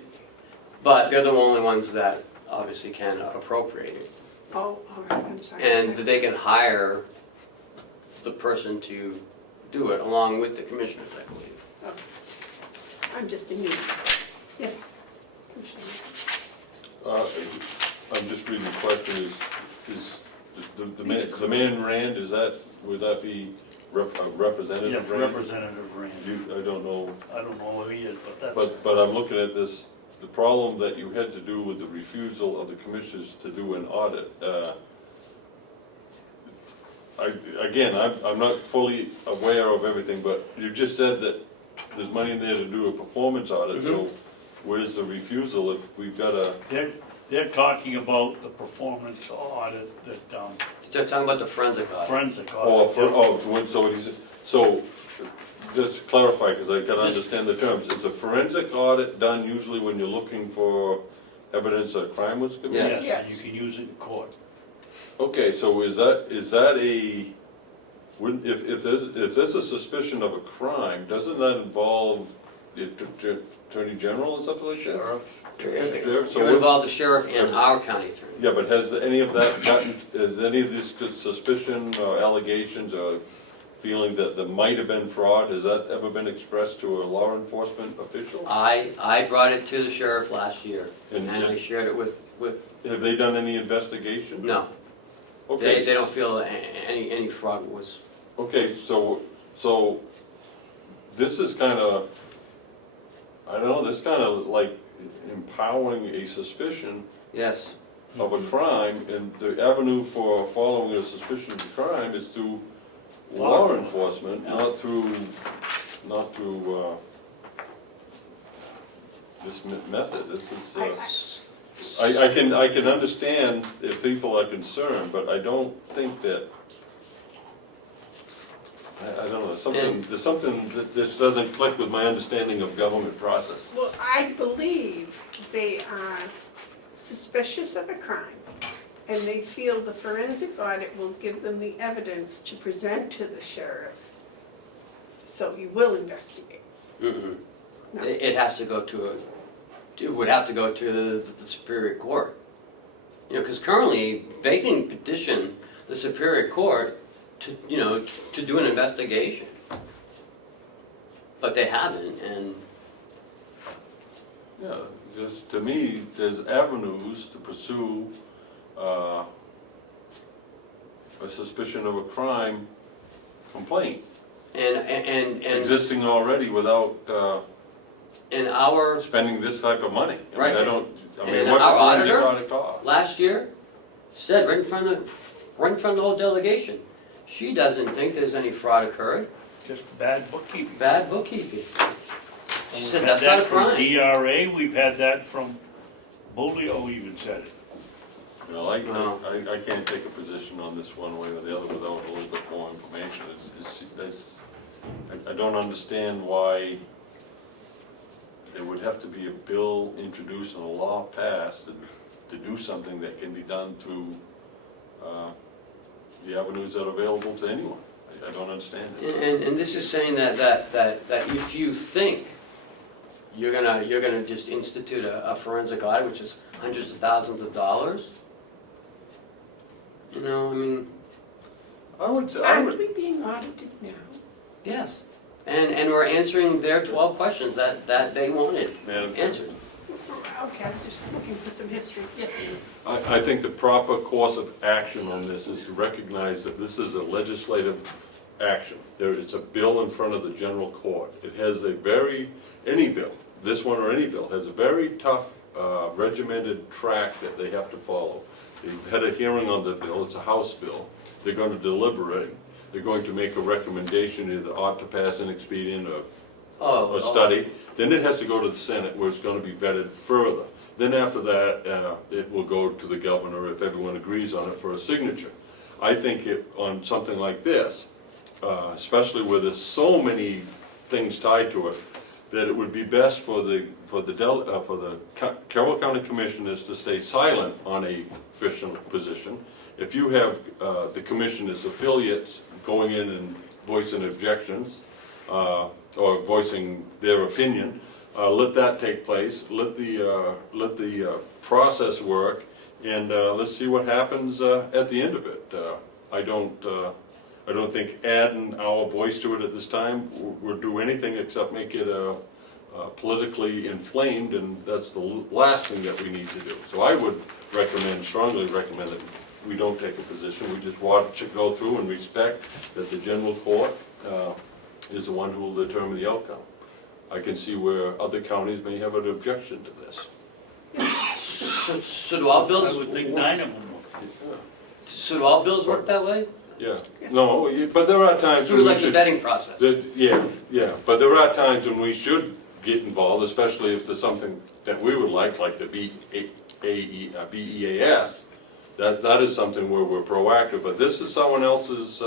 but they're the only ones that obviously can appropriate it. Oh, all right, I'm sorry. And they can hire the person to do it, along with the commissioners, I believe. Okay. I'm just a new. Yes. Commissioner. I'm just reading the question, is the man Rand, would that be a Representative Yes, Rand? Representative Rand. I don't know, I don't know who he is, but that's. but I'm looking at this, the problem that you had to do with the refusal of the commissioners to do an audit. I'm not fully aware of everything, but you just said that there's money in there to do a performance audit, so where's the refusal if we've got a? They're talking about the performance audit that, They're talking about the forensic audit. forensic Oh, audit. so what he said, so, just to clarify, because I gotta understand the terms, it's a forensic audit done usually when you're looking for evidence that a crime was committed? Yes. Yes, you can use it in court. Okay, so is that a, if there's a suspicion of a crime, doesn't that involve the Attorney General and something like this? Sheriff. Sheriff, It so would what- involve the sheriff and our county attorney. Yeah, but has any of that has any of this suspicion or allegations or feeling that there might have been fraud, has that ever been expressed to a law enforcement official? I brought it to the sheriff last year, And- and I shared it with, Have they done any investigation? no, Okay. they don't feel any fraud was, Okay, so this is kind of, I don't know, this kind of like empowering a suspicion yes. of a crime, and the avenue for following a suspicion of a crime is through law enforcement, not through this method. This is, I can understand if people are concerned, but I don't think that, I don't know, there's something that just doesn't click with my understanding of government process. Well, I believe they are suspicious of a crime, and they feel the forensic audit will give them the evidence to present to the sheriff, so he will investigate. Mm-mm. No. It has to go it would have to go to the Superior Court. You know, because currently, they can petition the Superior Court to do an investigation. But they haven't, and Yeah, just to me, there's avenues to pursue a suspicion of a crime complaint and existing already without And our, spending this type of money. I mean, Right. I don't, I mean, And what's a our forensic auditor? audit cost? last year, said right in front of the whole delegation, she doesn't think there's any fraud occurred, Just bad bookkeeping. bad bookkeeping. She We've said had that's not a that from crime. DRA, we've had that from, Bolio even said it. Well, I can't take a position on this one way or the other without a little bit more information. I don't understand why there would have to be a bill introduced and a law passed to do something that can be done through the avenues that are available to anyone. I don't understand it. And this is saying that if you think you're gonna just institute a forensic audit, which is hundreds of thousands of dollars, you know, I mean, Aren't we being audited now? yes. And we're answering their 12 questions that they wanted Madam Chair, answered. Okay, I was just looking for some history, yes. I think the proper course of action on this is to recognize that this is a legislative action. It's a bill in front of the general court. It has any bill, this one or any bill, has a very tough regimented track that they have to follow. They've had a hearing on the bill, it's a House bill. They're going to deliberate. They're going to make a recommendation, either ought to pass an expedient or a study. Then it has to go to the Senate, where it's going to be vetted further. Then after that, it will go to the governor, if everyone agrees on it, for a signature. I think on something like this, especially where there's so many things tied to it, that it would be best for the Carroll County Commissioners to stay silent on a official position. If you have the commissioners' affiliates going in and voicing objections, or voicing their opinion, let that take place, let the process work, and let's see what happens at the end of it. I don't think adding our voice to it at this time would do anything except make it politically inflamed, and that's the last thing that we need to do. So I would strongly recommend that we don't take a position, we just watch it go through and respect that the general court is the one who will determine the outcome. I can see where other counties may have an objection to this. So do all bills? I would think 9 of them would. So do all bills work that way? Yeah, no, but there are times Through when we like the should... vetting process? Yeah, but there are times when we should get involved, especially if there's something that we would like the BEAS. That is something where we're proactive, but this is someone else's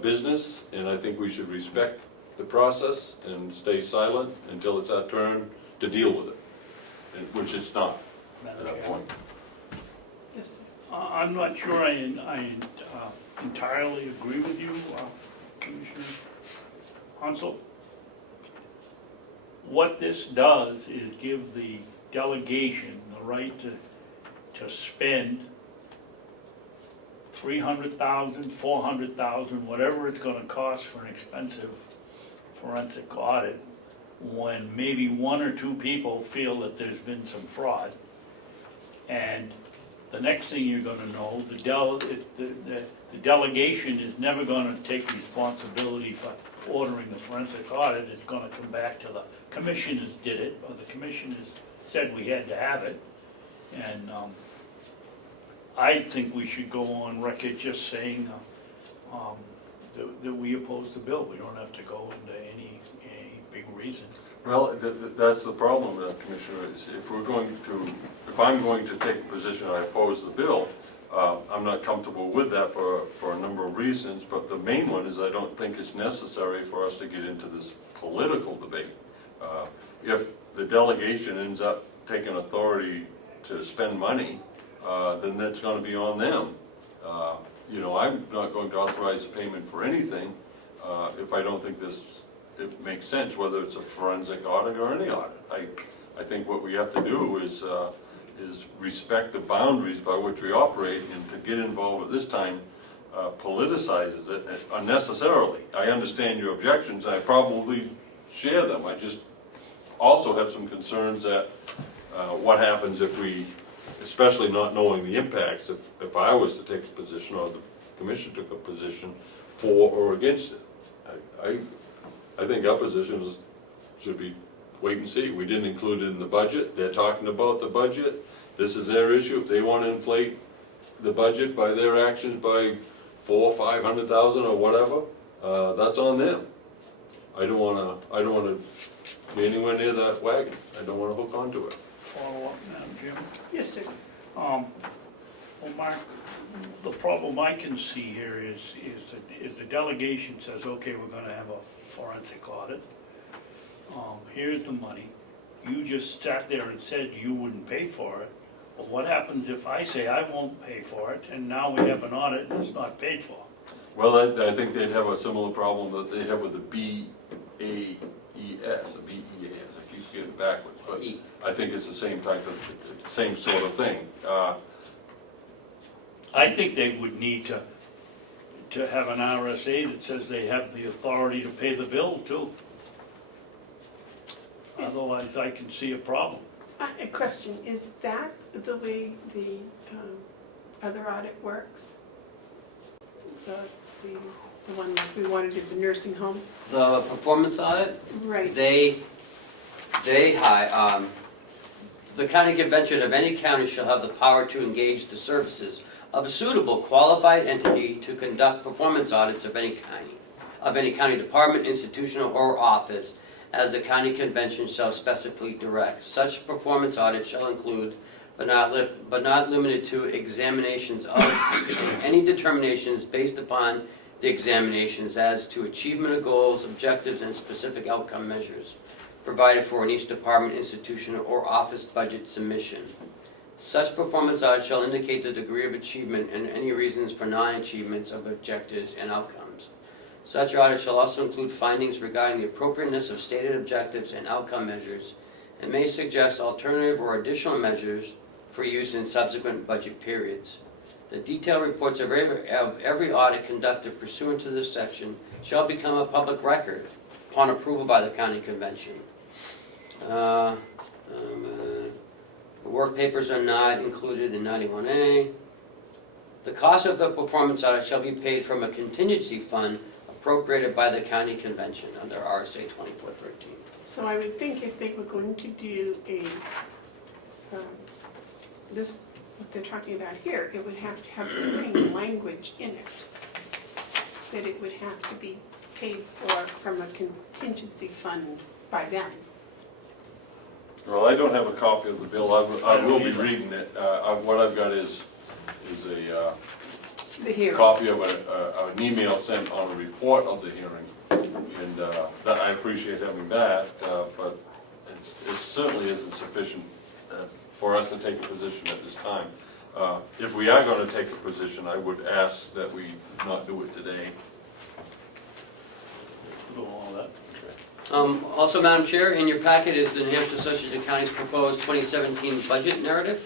business, and I think we should respect the process and stay silent until it's our turn to deal with it, which it's not at that point. Yes. I'm not sure I entirely agree with you, Commissioner Hounsell. What this does is give the delegation the right to spend $300,000, $400,000, whatever it's gonna cost for an expensive forensic audit, when maybe 1 or 2 people feel that there's been some fraud. And the next thing you're gonna know, the delegation is never gonna take responsibility for ordering the forensic audit. It's gonna come back to the commissioners did it, or the commissioners said we had to have it. And I think we should go on record just saying that we oppose the bill. We don't have to go into any big reason. Well, that's the problem, Commissioner, is if I'm going to take a position I oppose the bill, I'm not comfortable with that for a number of reasons, but the main one is I don't think it's necessary for us to get into this political debate. If the delegation ends up taking authority to spend money, then that's going to be on them. I'm not going to authorize the payment for anything if I don't think it makes sense, whether it's a forensic audit or any audit. I think what we have to do is respect the boundaries by which we operate, and to get involved at this time politicizes it unnecessarily. I understand your objections, I probably share them. I just also have some concerns that what happens if we, especially not knowing the impacts, if I was to take a position or the commission took a position for or against it. I think our position should be wait and see. We didn't include it in the budget. They're talking about the budget. This is their issue. If they want to inflate the budget by their actions by 400,000 or 500,000 or whatever, that's on them. I don't wanna be anywhere near that wagon. I don't wanna hook onto it. Follow up, Madam Chairman. Yes, sir. Well, Mark, the problem I can see here is the delegation says, okay, we're gonna have a forensic audit. Here's the money. You just sat there and said you wouldn't pay for it. Well, what happens if I say I won't pay for it, and now we have an audit and it's not paid for? Well, I think they'd have a similar problem that they have with the BAES, the BEAS, I keep getting it backwards, but I think it's the same sort of thing. I think they would need to have an RSA that says they have the authority to pay the bill too. Otherwise, I can see a problem. A question, is that the way the other audit works? The one like we wanted at the nursing home? The performance audit, Right. the county convention of any county shall have the power to engage the services of a suitable qualified entity to conduct performance audits of any county department, institutional, or office, as the county convention shall specifically direct. Such performance audits shall include, but not limited to, examinations of and any determinations based upon the examinations as to achievement of goals, objectives, and specific outcome measures provided for in each department, institution, or office budget submission. Such performance audit shall indicate the degree of achievement and any reasons for non-achievements of objectives and outcomes. Such audit shall also include findings regarding the appropriateness of stated objectives and outcome measures, and may suggest alternative or additional measures for use in subsequent budget periods. The detailed reports of every audit conducted pursuant to this section shall become a public record upon approval by the county convention. Work papers are not included in 91A. The cost of the performance audit shall be paid from a contingency fund appropriated by the county convention under RSA 2413. So I would think if they were going to do this, what they're talking about here, it would have to have the same language in it. That it would have to be paid for from a contingency fund by them. Well, I don't have a copy of the bill. I will be reading it. What I've got is a The hearing. copy of an email sent on a report of the hearing, and that I appreciate having that, but it certainly isn't sufficient for us to take a position at this time. If we are going to take a position, I would ask that we not do it today. Do all that. Also, Madam Chair, in your packet is the New Hampshire Association of Counties proposed 2017 budget narrative.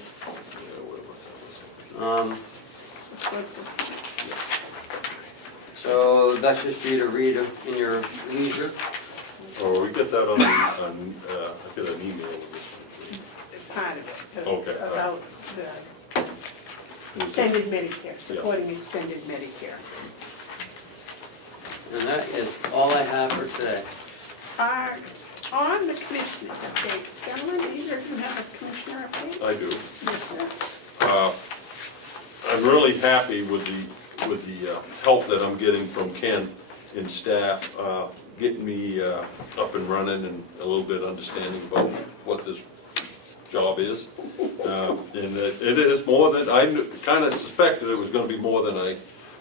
So that's just for you to read in your leisure. Or we get that on I get an email with this. Part of it. Okay. About the extended Medicare, supporting extended Medicare. And that is all I have for today. On the commissioners update, gentlemen, either of you have a commissioner update? I do. Yes, sir. I'm really happy with the help that I'm getting from Ken and staff, getting me up and running and a little bit understanding about what this job is. And it is more than, I kind of suspected it was going to be more than I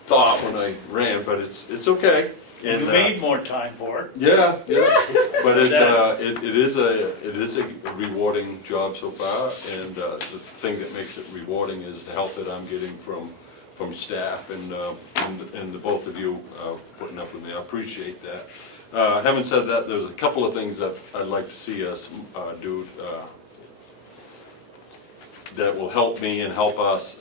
thought when I ran, but it's okay. And You made more time for it. yeah, but it is a rewarding job so far, and the thing that makes it rewarding is the help that I'm getting from staff and the both of you putting up with me. I appreciate that. Having said that, there's a couple of things that I'd like to see us do that will help me and help us.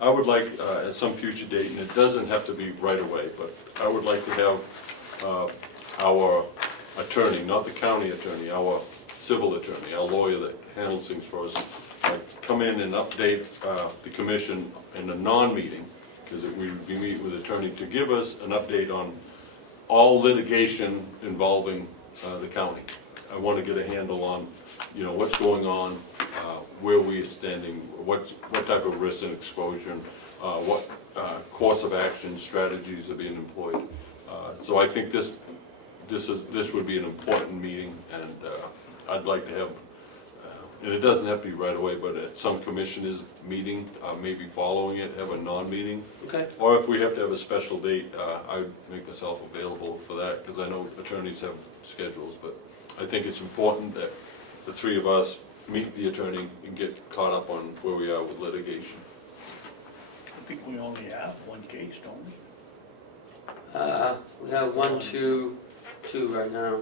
I would like at some future date, and it doesn't have to be right away, but I would like to have our attorney, not the county attorney, our civil attorney, our lawyer that handles things for us, come in and update the commission in a non-meeting, because we would be meeting with the attorney to give us an update on all litigation involving the county. I want to get a handle on, what's going on, where we're standing, what type of risk and exposure, what course of action strategies are being employed. So I think this would be an important meeting, and I'd like to have, and it doesn't have to be right away, but at some commissioners' meeting, maybe following it, have a non-meeting. Okay. Or if we have to have a special date, I would make myself available for that, because I know attorneys have schedules, but I think it's important that the three of us meet the attorney and get caught up on where we are with litigation. I think we only have one case, don't we? We have one, two right now.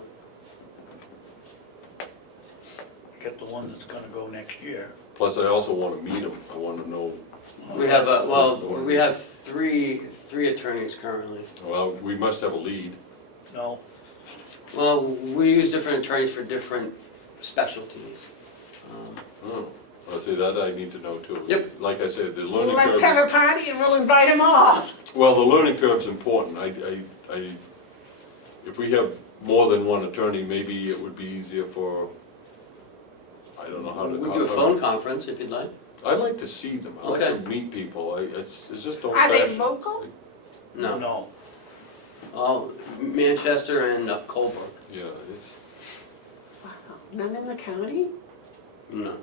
We got the one that's gonna go next year. Plus, I also want to meet them. I want to know, We have, we have three attorneys currently. well, we must have a lead. No, Well, we use different attorneys for different specialties. Oh, I see, that I need to know too. Yep. Like I said, the Well, learning let's curve. have a party and we'll invite them all. Well, the learning curve's important. If we have more than one attorney, maybe it would be easier for, I don't know how to. We do a phone conference if you'd like. I'd like to see them. I like to Okay. meet people. It's just old Are they fashioned. local? No. no. Oh, Manchester and Colebrook. Yeah, it's, Wow, none in the county? No.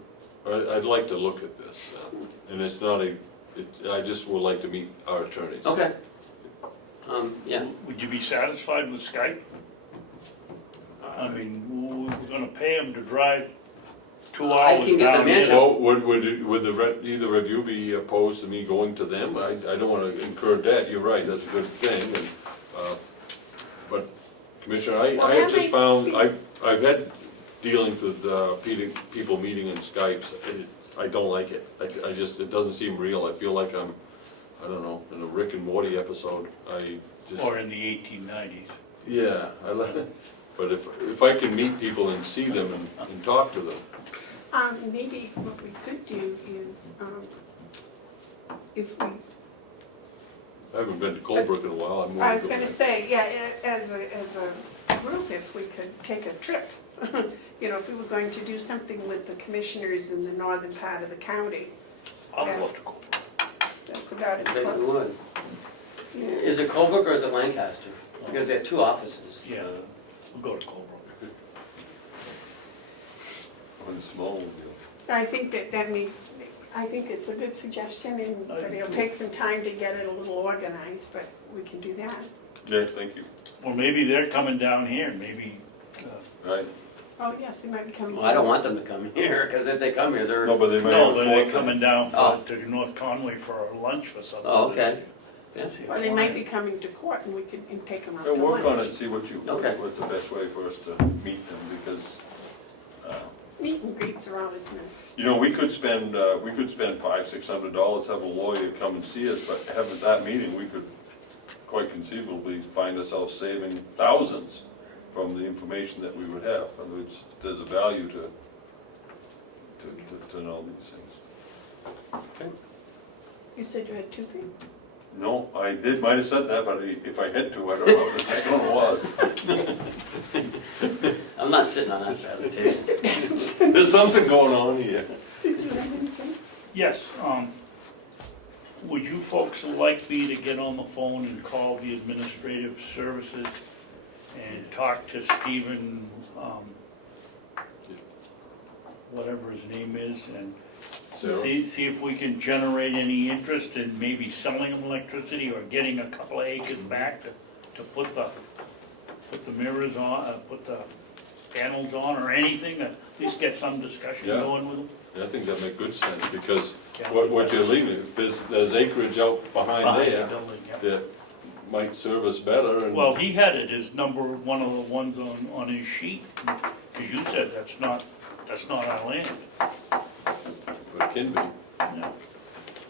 I'd like to look at this, and it's not I just would like to meet our attorneys. Okay. Yeah. Would you be satisfied with Skype? I mean, we're gonna pay them to drive 2 I hours can get down the here. Manchester. Well, would either of you be opposed to me going to them? I don't want to incur debt, you're right, that's a good thing, but Commissioner, Well, I that have just might found, be- I've had dealings with people meeting in Skypes, I don't like it. I just, it doesn't seem real, I feel like I'm, I don't know, in a Rick and Morty episode, I just. Or in the 1890s. Yeah, but if I can meet people and see them and talk to them. Maybe what we could do is, if we, I haven't been to Colebrook in a while, I'm. I was gonna say, yeah, as a group, if we could take a trip. If we were going to do something with the commissioners in the northern part of the county, I'll go Yes. to Colebrook. that's about as I think we close. would. Yeah. Is it Colebrook or is it Lancaster? Because they have two offices. Yeah, we'll go to Colebrook. On a small deal. I think I think it's a good suggestion, and but it'll take some time to get it a little organized, but we can do that. Yeah, thank you. Or maybe they're coming down here, maybe, Right. Oh, yes, they might be coming. Well, I don't want them to come here, because if they come here, they're. No, but they may. no, have but a they're court- coming down Oh. to North Conway for lunch for something. Oh, okay. Yeah. Or they might be coming to court, and we could take them out to Yeah, lunch. work on it, see what Okay. what's the best way for us to meet them, because, Meet and greets are always nice. we could spend $500-600, have a lawyer come and see us, but having that meeting, we could quite conceivably find ourselves saving thousands from the information that we would have. In other words, there's a value to know these things. You said you had 2 greets? No, I might have said that, but if I had to, I don't know what the second one was. I'm not sitting on that side of the table. Mr. Babson, There's something going on here. did you have anything? Yes, would you folks like me to get on the phone and call the administrative services and talk to Stephen, whatever his name is, and Sarah? see if we can generate any interest in maybe selling them electricity or getting a couple of acres back to put the mirrors on, put the panels on or anything, at least get some discussion Yeah. going with them. I think that makes good sense, because what you're leaving, there's acreage out behind Behind the there building, yeah. that might serve us better, and. Well, he had it as one of the ones on his sheet, because you said that's not our land. It can be. Yeah.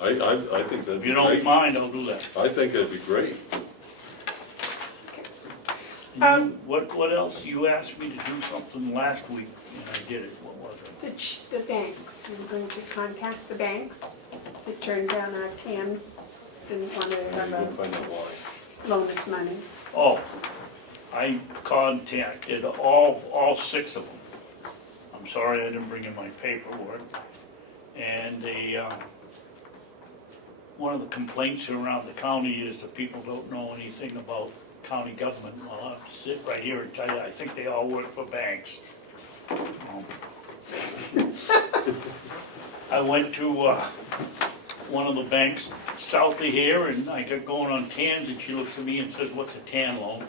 I think that'd If be you great. don't mind, I'll do that. I think that'd be great. What else? You asked me to do something last week, and I did it. What was it? The banks, we were going to contact the banks to turn down our TAN, didn't want to We'll have find out why. a loan us money. Oh, I contacted all 6 of them. sorry I didn't bring in my paperwork. And one of the complaints around the county is that people don't know anything about county government. Well, I'll sit right here and tell you, I think they all work for banks. I went to one of the banks south of here, and I got going on TANs, and she looks at me and says, "What's a TAN loan?"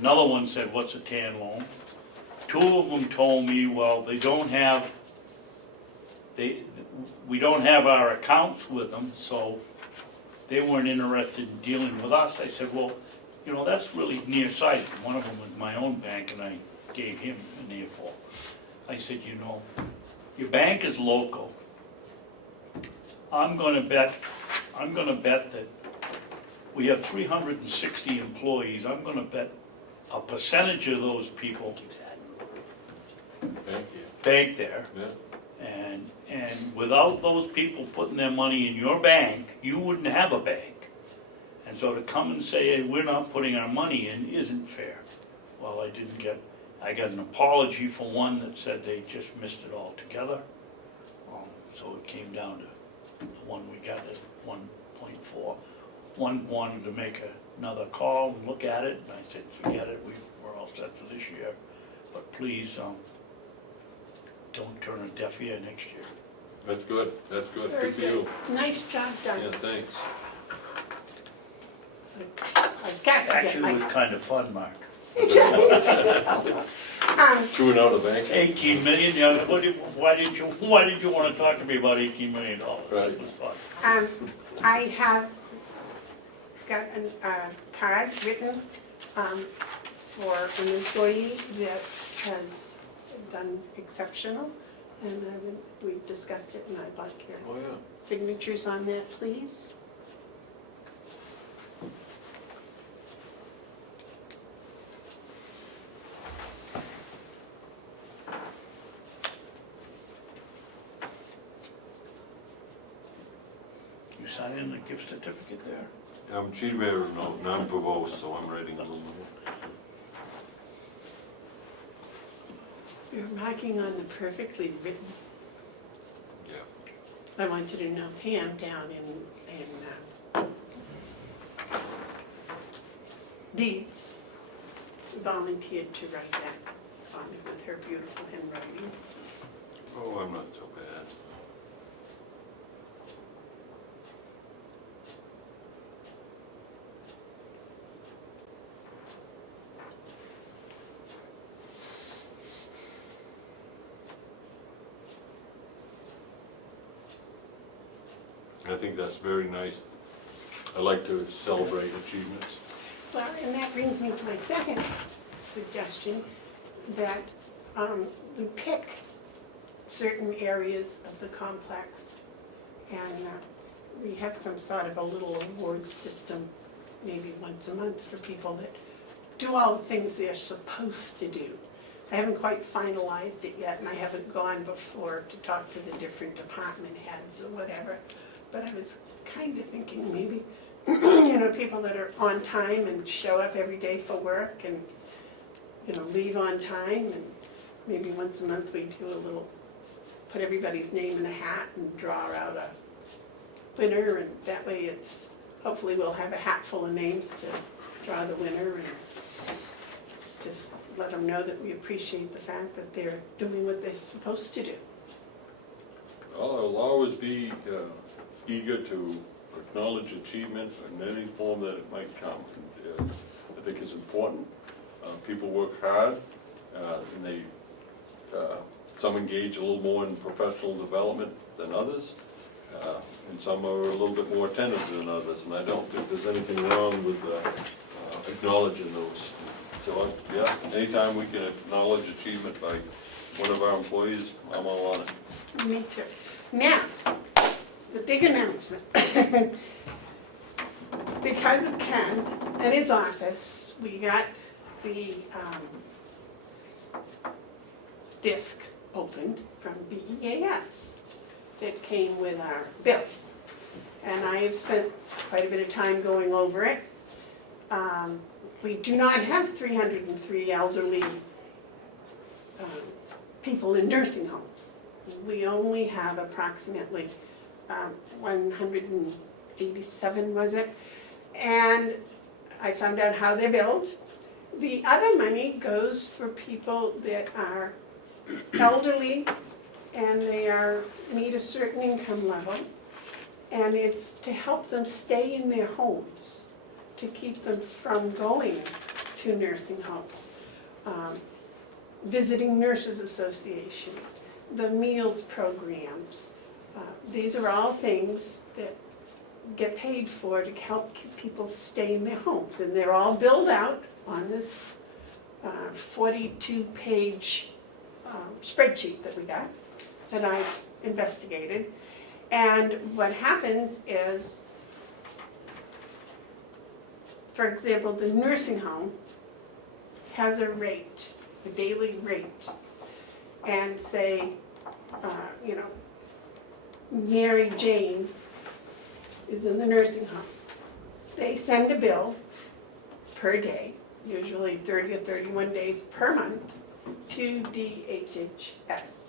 Another one said, "What's a TAN loan?" Two of them told me, well, we don't have our accounts with them, so they weren't interested in dealing with us. I said, well, you know, that's really nearsighted. One of them was my own bank, and I gave him an earful. I said, you know, your bank is local. I'm gonna bet that we have 360 employees. I'm gonna bet a percentage of those people Thank you. bank there. Yeah. And without those people putting their money in your bank, you wouldn't have a bank. And so to come and say, we're not putting our money in isn't fair. Well, I got an apology for one that said they just missed it altogether. So it came down to the one we got at 1.4. One wanted to make another call and look at it, and I said, forget it, we're all set for this year. But please, don't turn a deaf ear next year. That's good, that's good, Very good for you. good. Nice job done. Yeah, thanks. I've got to get Actually, it was my, kind of fun, Mark. Chewing out a bank. 18 million, yeah, why did you want to talk to me about $18 million? Right. It was fun. I have got a card written for an employee that has done exceptional, and we've discussed it, and I'd like your Oh, yeah. signatures on that, please. You sign in the gift certificate there? She's very no, non-verbose, so I'm writing a little more. You're marking on the perfectly written. Yeah. I want you to know Pam down in Deeds volunteered to write that for me with her beautiful handwriting. Oh, I'm not so bad. I think that's very nice. I like to celebrate achievements. Well, and that brings me to my second suggestion, that we pick certain areas of the complex, and we have some sort of a little award system, maybe once a month, for people that do all the things they're supposed to do. I haven't quite finalized it yet, and I haven't gone before to talk to the different department heads or whatever, but I was kind of thinking maybe, you know, people that are on time and show up every day for work and, you know, leave on time, and maybe once a month we do a little, put everybody's name in a hat and draw out a winner, and that way it's, hopefully we'll have a hat full of names to draw the winner, and just let them know that we appreciate the fact that they're doing what they're supposed to do. Well, I'll always be eager to acknowledge achievement in any form that it might come. I think it's important. People work hard, and they, some engage a little more in professional development than others, and some are a little bit more attentive than others, and I don't think there's anything wrong with acknowledging those. So, yeah, anytime we can acknowledge achievement by one of our employees, I'm all on it. Me too. Now, the big announcement. Because of Ken and his office, we got the disc opened from BEAS that came with our bill. And I have spent quite a bit of time going over it. We do not have 303 elderly people in nursing homes. We only have approximately 187, was it? And I found out how they're billed. The other money goes for people that are elderly and they meet a certain income level. And it's to help them stay in their homes, to keep them from going to nursing homes. Visiting Nurses Association, the meals programs. These are all things that get paid for to help keep people stay in their homes. And they're all billed out on this 42-page spreadsheet that we got, that I've investigated. And what happens is, for example, the nursing home has a rate, a daily rate, and say, Mary Jane is in the nursing home. They send a bill per day, usually 30 or 31 days per month, to DHHS.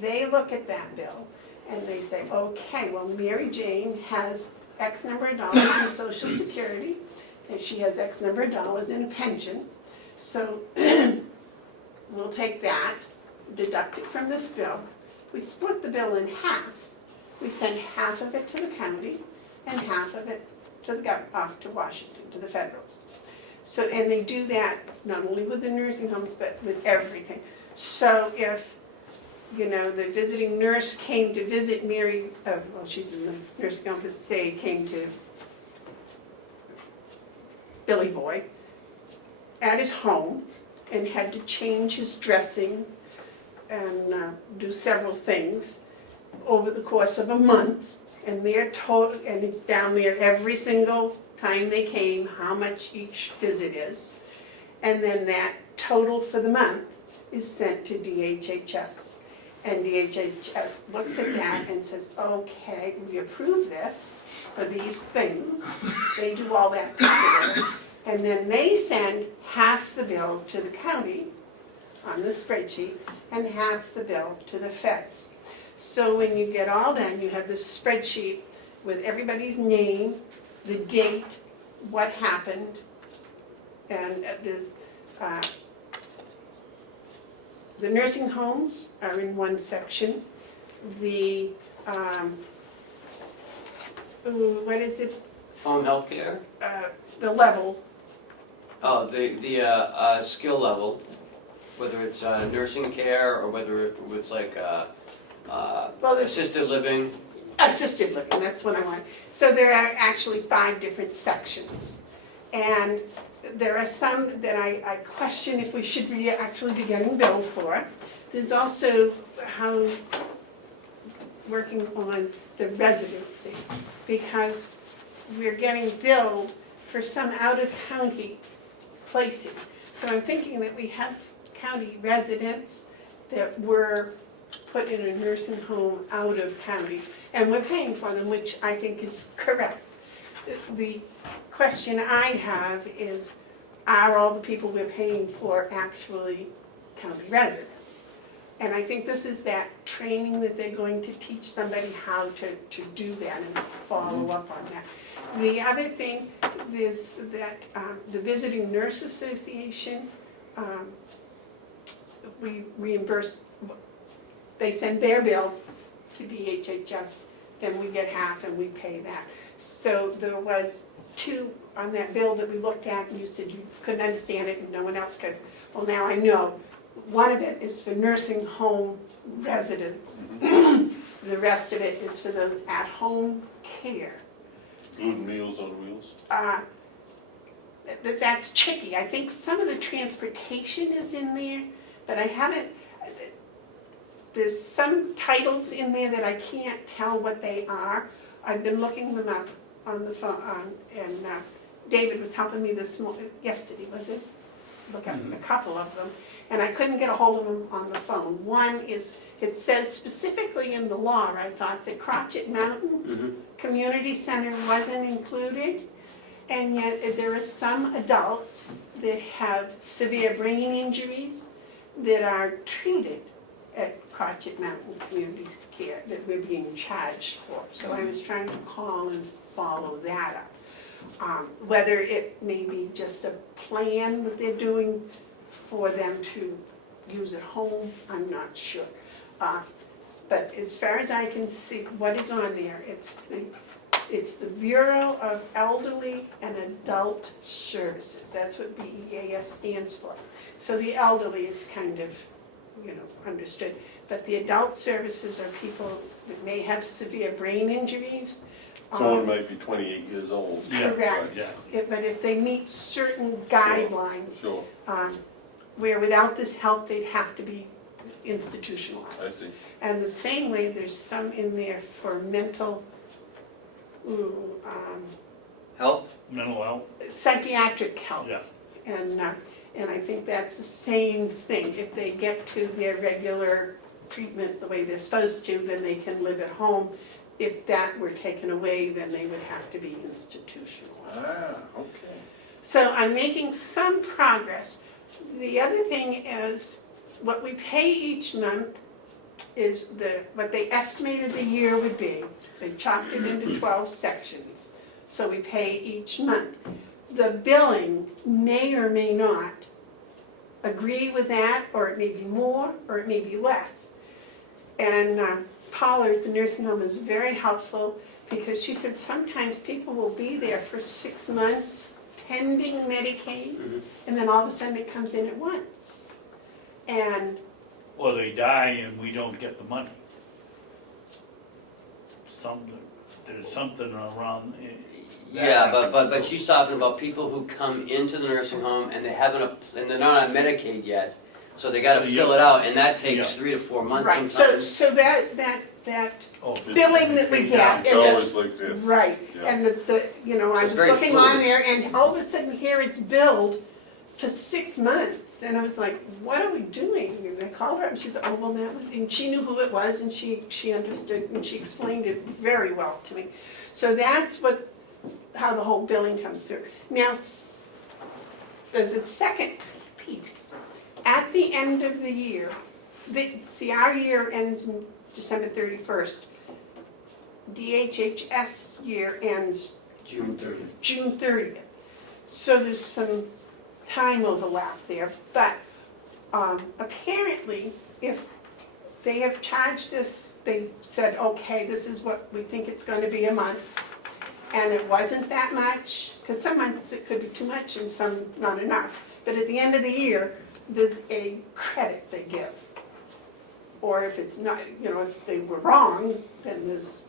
They look at that bill and they say, okay, well, Mary Jane has X number of dollars in Social Security, and she has X number of dollars in a pension, so we'll take that, deduct it from this bill. We split the bill in half. We send half of it to the county and half of it to off to Washington, to the federals. So, and they do that not only with the nursing homes, but with everything. So if, the visiting nurse came to visit Mary, well, she's in the nursing home, but say came to Billy Boy at his home and had to change his dressing and do several things over the course of a month, and they're told, and it's down there every single time they came, how much each visit is, and then that total for the month is sent to DHHS. And DHHS looks at that and says, okay, we approve this for these things. They do all that together, and then they send half the bill to the county on the spreadsheet and half the bill to the feds. So when you get all done, you have this spreadsheet with everybody's name, the date, what happened, and there's the nursing homes are in one section. The what is it? Home health care? The level. Oh, the skill level, whether it's nursing care or whether it's like assisted living. Assisted living, that's what I want. So there are actually 5 different sections. And there are some that I question if we should actually be getting billed for. There's also how working on the residency, because we're getting billed for some out-of-county placing. So I'm thinking that we have county residents that were put in a nursing home out of county, and we're paying for them, which I think is correct. The question I have is, are all the people we're paying for actually county residents? And I think this is that training that they're going to teach somebody how to do that and follow up on that. The other thing is that the Visiting Nurse Association, we reimburse, they send their bill to DHHS, then we get half and we pay that. So there was 2 on that bill that we looked at, and you said you couldn't understand it and no one else could. Well, now I know. One of it is for nursing home residents. The rest of it is for those at-home care. Food and Meals on Wheels? That's tricky. I think some of the transportation is in there, but I haven't, there's some titles in there that I can't tell what they are. I've been looking them up on the phone, and David was helping me yesterday, was it? Look up a couple of them, and I couldn't get a hold of them on the phone. One is, it says specifically in the law, I thought, that Crotchet Mountain Community Center wasn't included, and yet there are some adults that have severe brain injuries that are treated at Crotchet Mountain Community Care that we're being charged for. So I was trying to call and follow that up. Whether it may be just a plan that they're doing for them to use at home, I'm not sure. But as far as I can see, what is on there, it's the Bureau of Elderly and Adult Services. That's what BEAS stands for. So the elderly is kind of, understood. But the adult services are people that may have severe brain injuries. Someone might be 28 years old. Yeah, Correct. yeah. But if they meet certain guidelines, Sure, where without this help, they'd have to be institutionalized. I see. And the same way, there's some in there for mental, Health? Mental health, psychiatric help. yeah. And I think that's the same thing. If they get to their regular treatment the way they're supposed to, then they can live at home. If that were taken away, then they would have to be institutionalized. Okay. So I'm making some progress. The other thing is, what we pay each month is what they estimated the year would be. They chopped it into 12 sections, so we pay each month. The billing may or may not agree with that, or it may be more, or it may be less. And Paula at the nursing home is very helpful, because she said sometimes people will be there for 6 months pending Medicaid, and then all of a sudden it comes in at once. And Or they die and we don't get the money. There's something around. Yeah, but she's talking about people who come into the nursing home and and they're not on Medicaid yet, so they gotta fill it out, and that takes 3 to 4 months right, sometimes. so that Oh, billing that we get, It's and the- always like this. right, Yeah. and I it's was very looking fluid. on there, and all of a sudden here it's billed for 6 months, and I was like, what are we doing? And I called her up, and she said, oh, well, that was, and she knew who it was, and she understood, and she explained it very well to me. So that's how the whole billing comes through. Now, there's a second piece. At the end of the year, our year ends December 31st. DHHS year ends June 30th. June 30th. So there's some time overlap there, but apparently, if they have charged us, they said, okay, this is what we think it's going to be a month, and it wasn't that much, because some months it could be too much and some not enough, but at the end of the year, there's a credit they give. Or if it's not, if they were wrong, then there's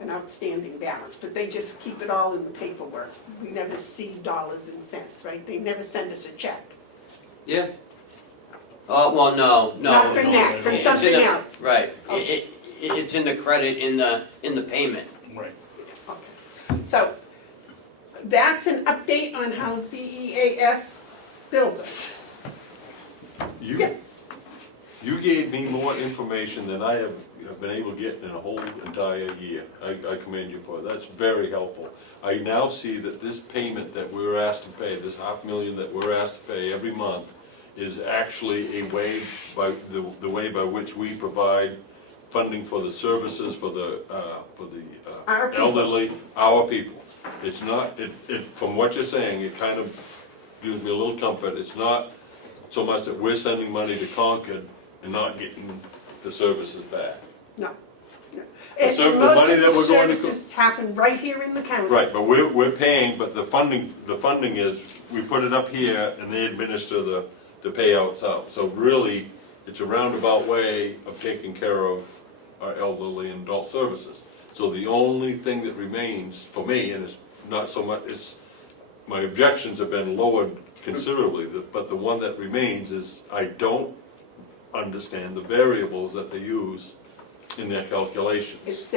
an outstanding balance, but they just keep it all in the paperwork. We never see dollars and cents, right? They never send us a check. Yeah. Oh, well, no. Not from that, from It's in something the- else. Right. It's in the credit in the payment. Right. Okay. So, that's an update on how BEAS bills us. Yes. You gave me more information than I have been able to get in a whole entire year. I commend you for it. That's very helpful. I now see that this payment that we're asked to pay, this $500,000 that we're asked to pay every month, is actually a way by the way by which we provide funding for the services for the Our people. elderly, our people. It's not, from what you're saying, it kind of gives me a little comfort. It's not so much that we're sending money to Concord and not getting the services back. No. The money Most of that the we're going to services happen right here in the county. Right, but we're paying, but the funding is, we put it up here and they administer the payouts out. So really, it's a roundabout way of taking care of our elderly and adult services. So the only thing that remains for me, and it's not so much, my objections have been lowered considerably, but the one that remains is I don't understand the variables that they use in their calculations. It's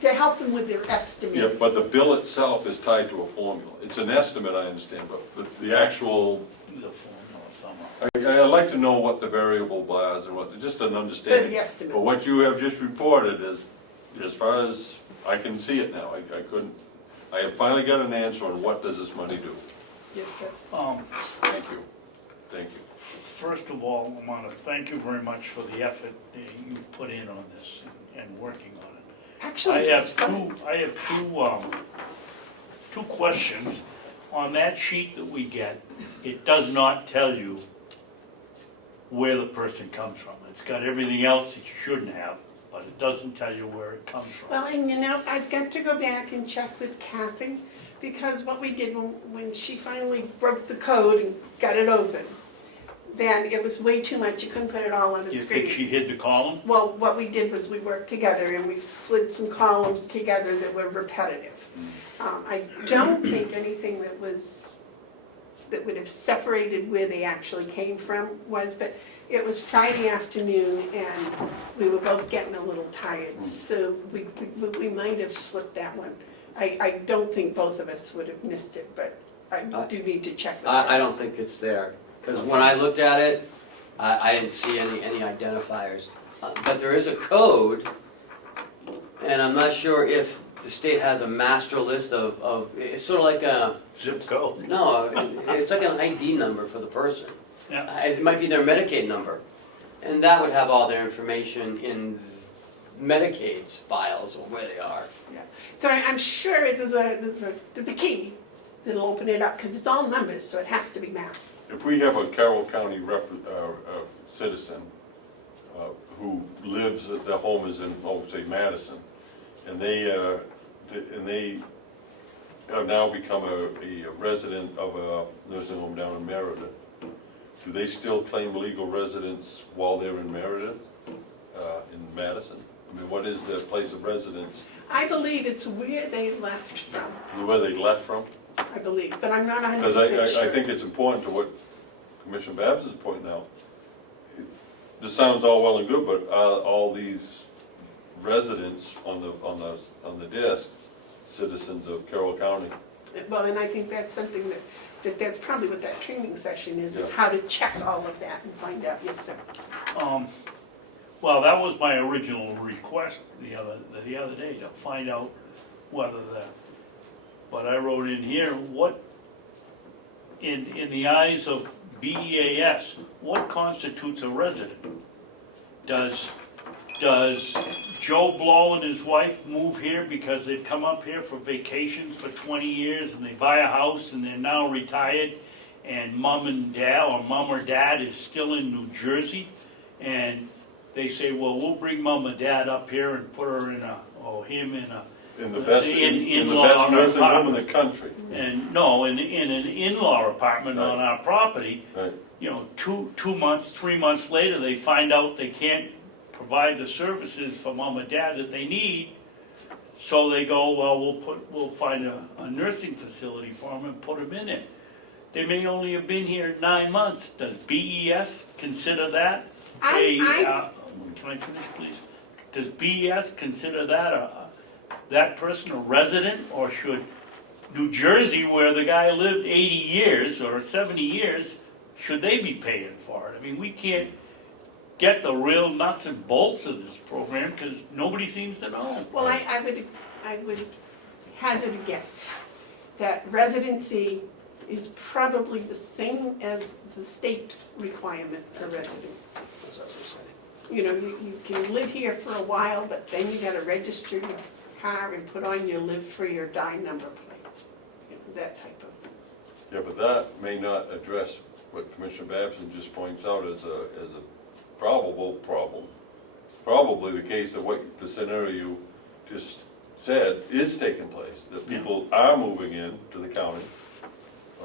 to help them with their estimate. Yeah, but the bill itself is tied to a formula. It's an estimate, I understand, but the actual, The formula somehow. I'd like to know what the variable bars and just an understanding. The estimate. But what you have just reported is, as far as I can see it now, I have finally got an answer on what does this money do. Yes, sir. Thank you. first of all, I want to thank you very much for the effort that you've put in on this and working on it. Actually, it's fun. I have two questions. On that sheet that we get, it does not tell you where the person comes from. It's got everything else that you shouldn't have, but it doesn't tell you where it comes from. Well, and you know, I've got to go back and check with Kathy, because what we did when she finally broke the code and got it open, then it was way too much, you couldn't put it all on the You screen. think she hid the column? Well, what we did was we worked together and we slid some columns together that were repetitive. I don't think anything that would have separated where they actually came from was, but it was Friday afternoon and we were both getting a little tired, so we might have slipped that one. I don't think both of us would have missed it, but I do need to check that. I don't think it's there, because when I looked at it, I didn't see any identifiers. But there is a code, and I'm not sure if the state has a master list of it's sort of like a, Zip code. no, it's like an ID number for the person. Yeah. It might be their Medicaid number, and that would have all their information in Medicaid's files of where they are. So I'm sure there's a key that'll open it up, because it's all numbers, so it has to be math. If we have a Carroll County citizen who lives, their home is in, say Madison, and they have now become a resident of a nursing home down in Meredith, do they still claim legal residence while they're in Meredith, in Madison? I mean, what is their place of residence? I believe it's where they left from, Where they left from? I believe, but I'm not 100% Because sure. I think it's important to what Commissioner Babson's pointing out. This sounds all well and good, but all these residents on the desk, citizens of Carroll County. Well, and I think that's something that's probably what that training session is Yeah. how to check all of that and find out, yes, sir. Well, that was my original request the other day, to find out whether but I wrote in here, what, in the eyes of BEAS, what constitutes a resident? Does Joe Blow and his wife move here because they've come up here for vacations for 20 years and they buy a house and they're now retired, and mom or dad is still in New Jersey, and they say, well, we'll bring mom and dad up here and put her him In the best in-law nursing home in apartment. the country. And no, in an in-law apartment on Right. our property, Right. you know, 2 months, 3 months later, they find out they can't provide the services for mom and dad that they need. So they go, well, we'll find a nursing facility for them and put them in it. They may only have been here 9 months. Does BES consider that can I finish, please? Does BES consider that that person a resident, or should New Jersey, where the guy lived 80 years or 70 years, should they be paying for it? I mean, we can't get the real nuts and bolts of this program because nobody seems to know. Well, I would hazard a guess that residency is probably the same as the state requirement for residency. You know, you can live here for a while, but then you gotta register your car and put on your live free or die number plate, you know, that type of. Yeah, but that may not address what Commissioner Babson just points out as a probable problem. Probably the case of what the scenario you just said is taking place, that people are moving in to the county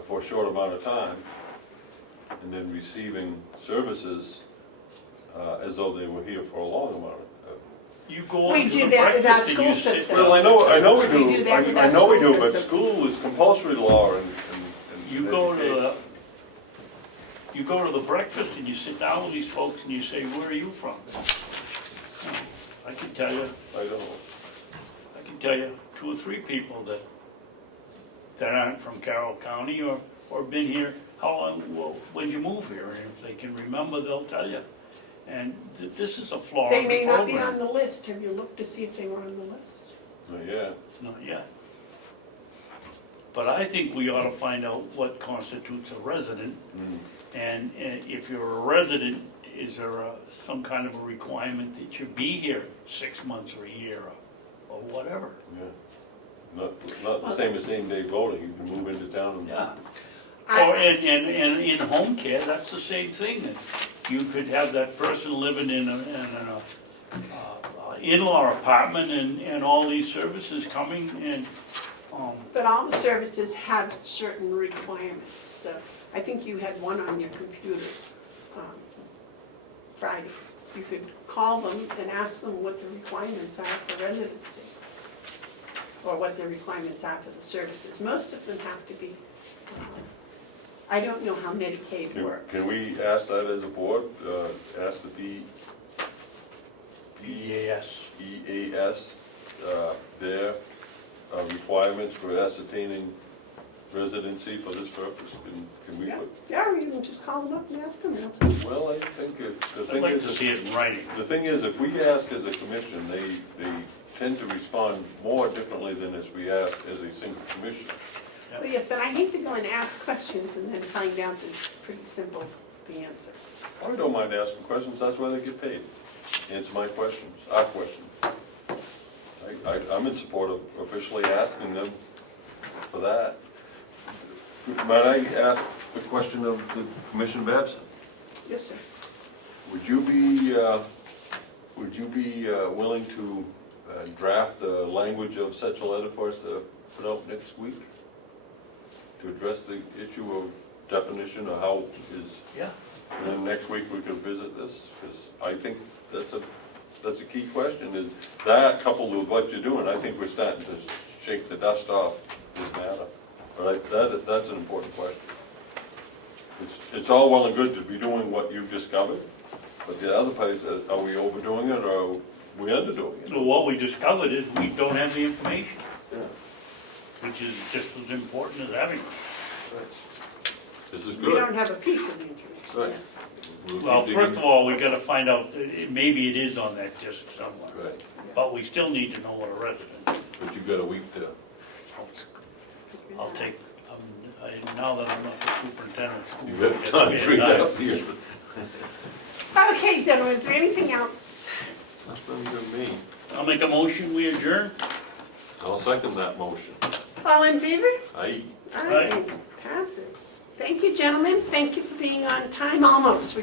for a short amount of time and then receiving services as though they were here for a long amount of time. You go We into do the that with our breakfast and school you sit system. down. Well, I know we do. We do that with I our know we school do, but system. school is compulsory law and You go to the breakfast and you sit down with these folks and you say, where are you from? I can tell you, I don't. 2 or 3 people that aren't from Carroll County or been here. How long, when'd you move here? And if they can remember, they'll tell you. And this is a flaw They in the may not be program. on the list. Have you looked to see if they were on the list? Yeah. Not yet. But I think we ought to find out what constitutes a resident. Mm. And And if you're a resident, is there some kind of a requirement that you be here 6 months or a year or whatever? Yeah. Not the same as same day voting, you can move into town and. Yeah. I- Or and in home care, that's the same thing. You could have that person living in an in-law apartment and all these services coming and, But all the services have certain requirements, so I think you had one on your computer Friday. You could call them and ask them what the requirements are for residency, or what the requirements are for the services. Most of them have to be, I don't know how Medicaid works. Can we ask that as a board, ask the EAS. EAS, their requirements for ascertaining residency for this purpose? Can we Yeah, put, yeah, or you can just call them up and ask them. well, I think the I'd thing like to is, see it in writing. the thing is, if we ask as a commission, they tend to respond more differently than as we ask as a single commission. Well, yes, but I hate to go and ask questions and then find out that it's pretty simple, the answer. I don't mind asking questions, that's why they get paid. Answer my questions, our questions. I'm in support of officially asking them for that. Might I ask the question of the Commission Babson? Yes, sir. Would you be willing to draft the language of such a letter for us to put out next week? To address the issue of definition of how is, Yeah. and then next week we can visit this, because I think that's a key question, is that coupled with what you're doing, I think we're starting to shake the dust off this matter. But that's an important question. It's all well and good to be doing what you've discovered, but the other part is, are we overdoing it or are we underdoing it? So what we discovered is we don't have the information, Yeah. which is just as important as having it. This is We good. don't have a piece of the information, Right. yes. We'll keep Well, digging. first of all, we gotta find out, maybe it is on that disc somewhere, Right, but we still need to know what a resident is. but you've got a week to, I'll take, now that I'm not the superintendent of schools. you I have get time spare free time. up here. Okay, gentlemen, is there anything else? Nothing to me. I'll make a motion, we adjourn. I'll second that motion. All in favor? Aye. All Aye. right, passes. Thank you, gentlemen. Thank you for being on time, almost.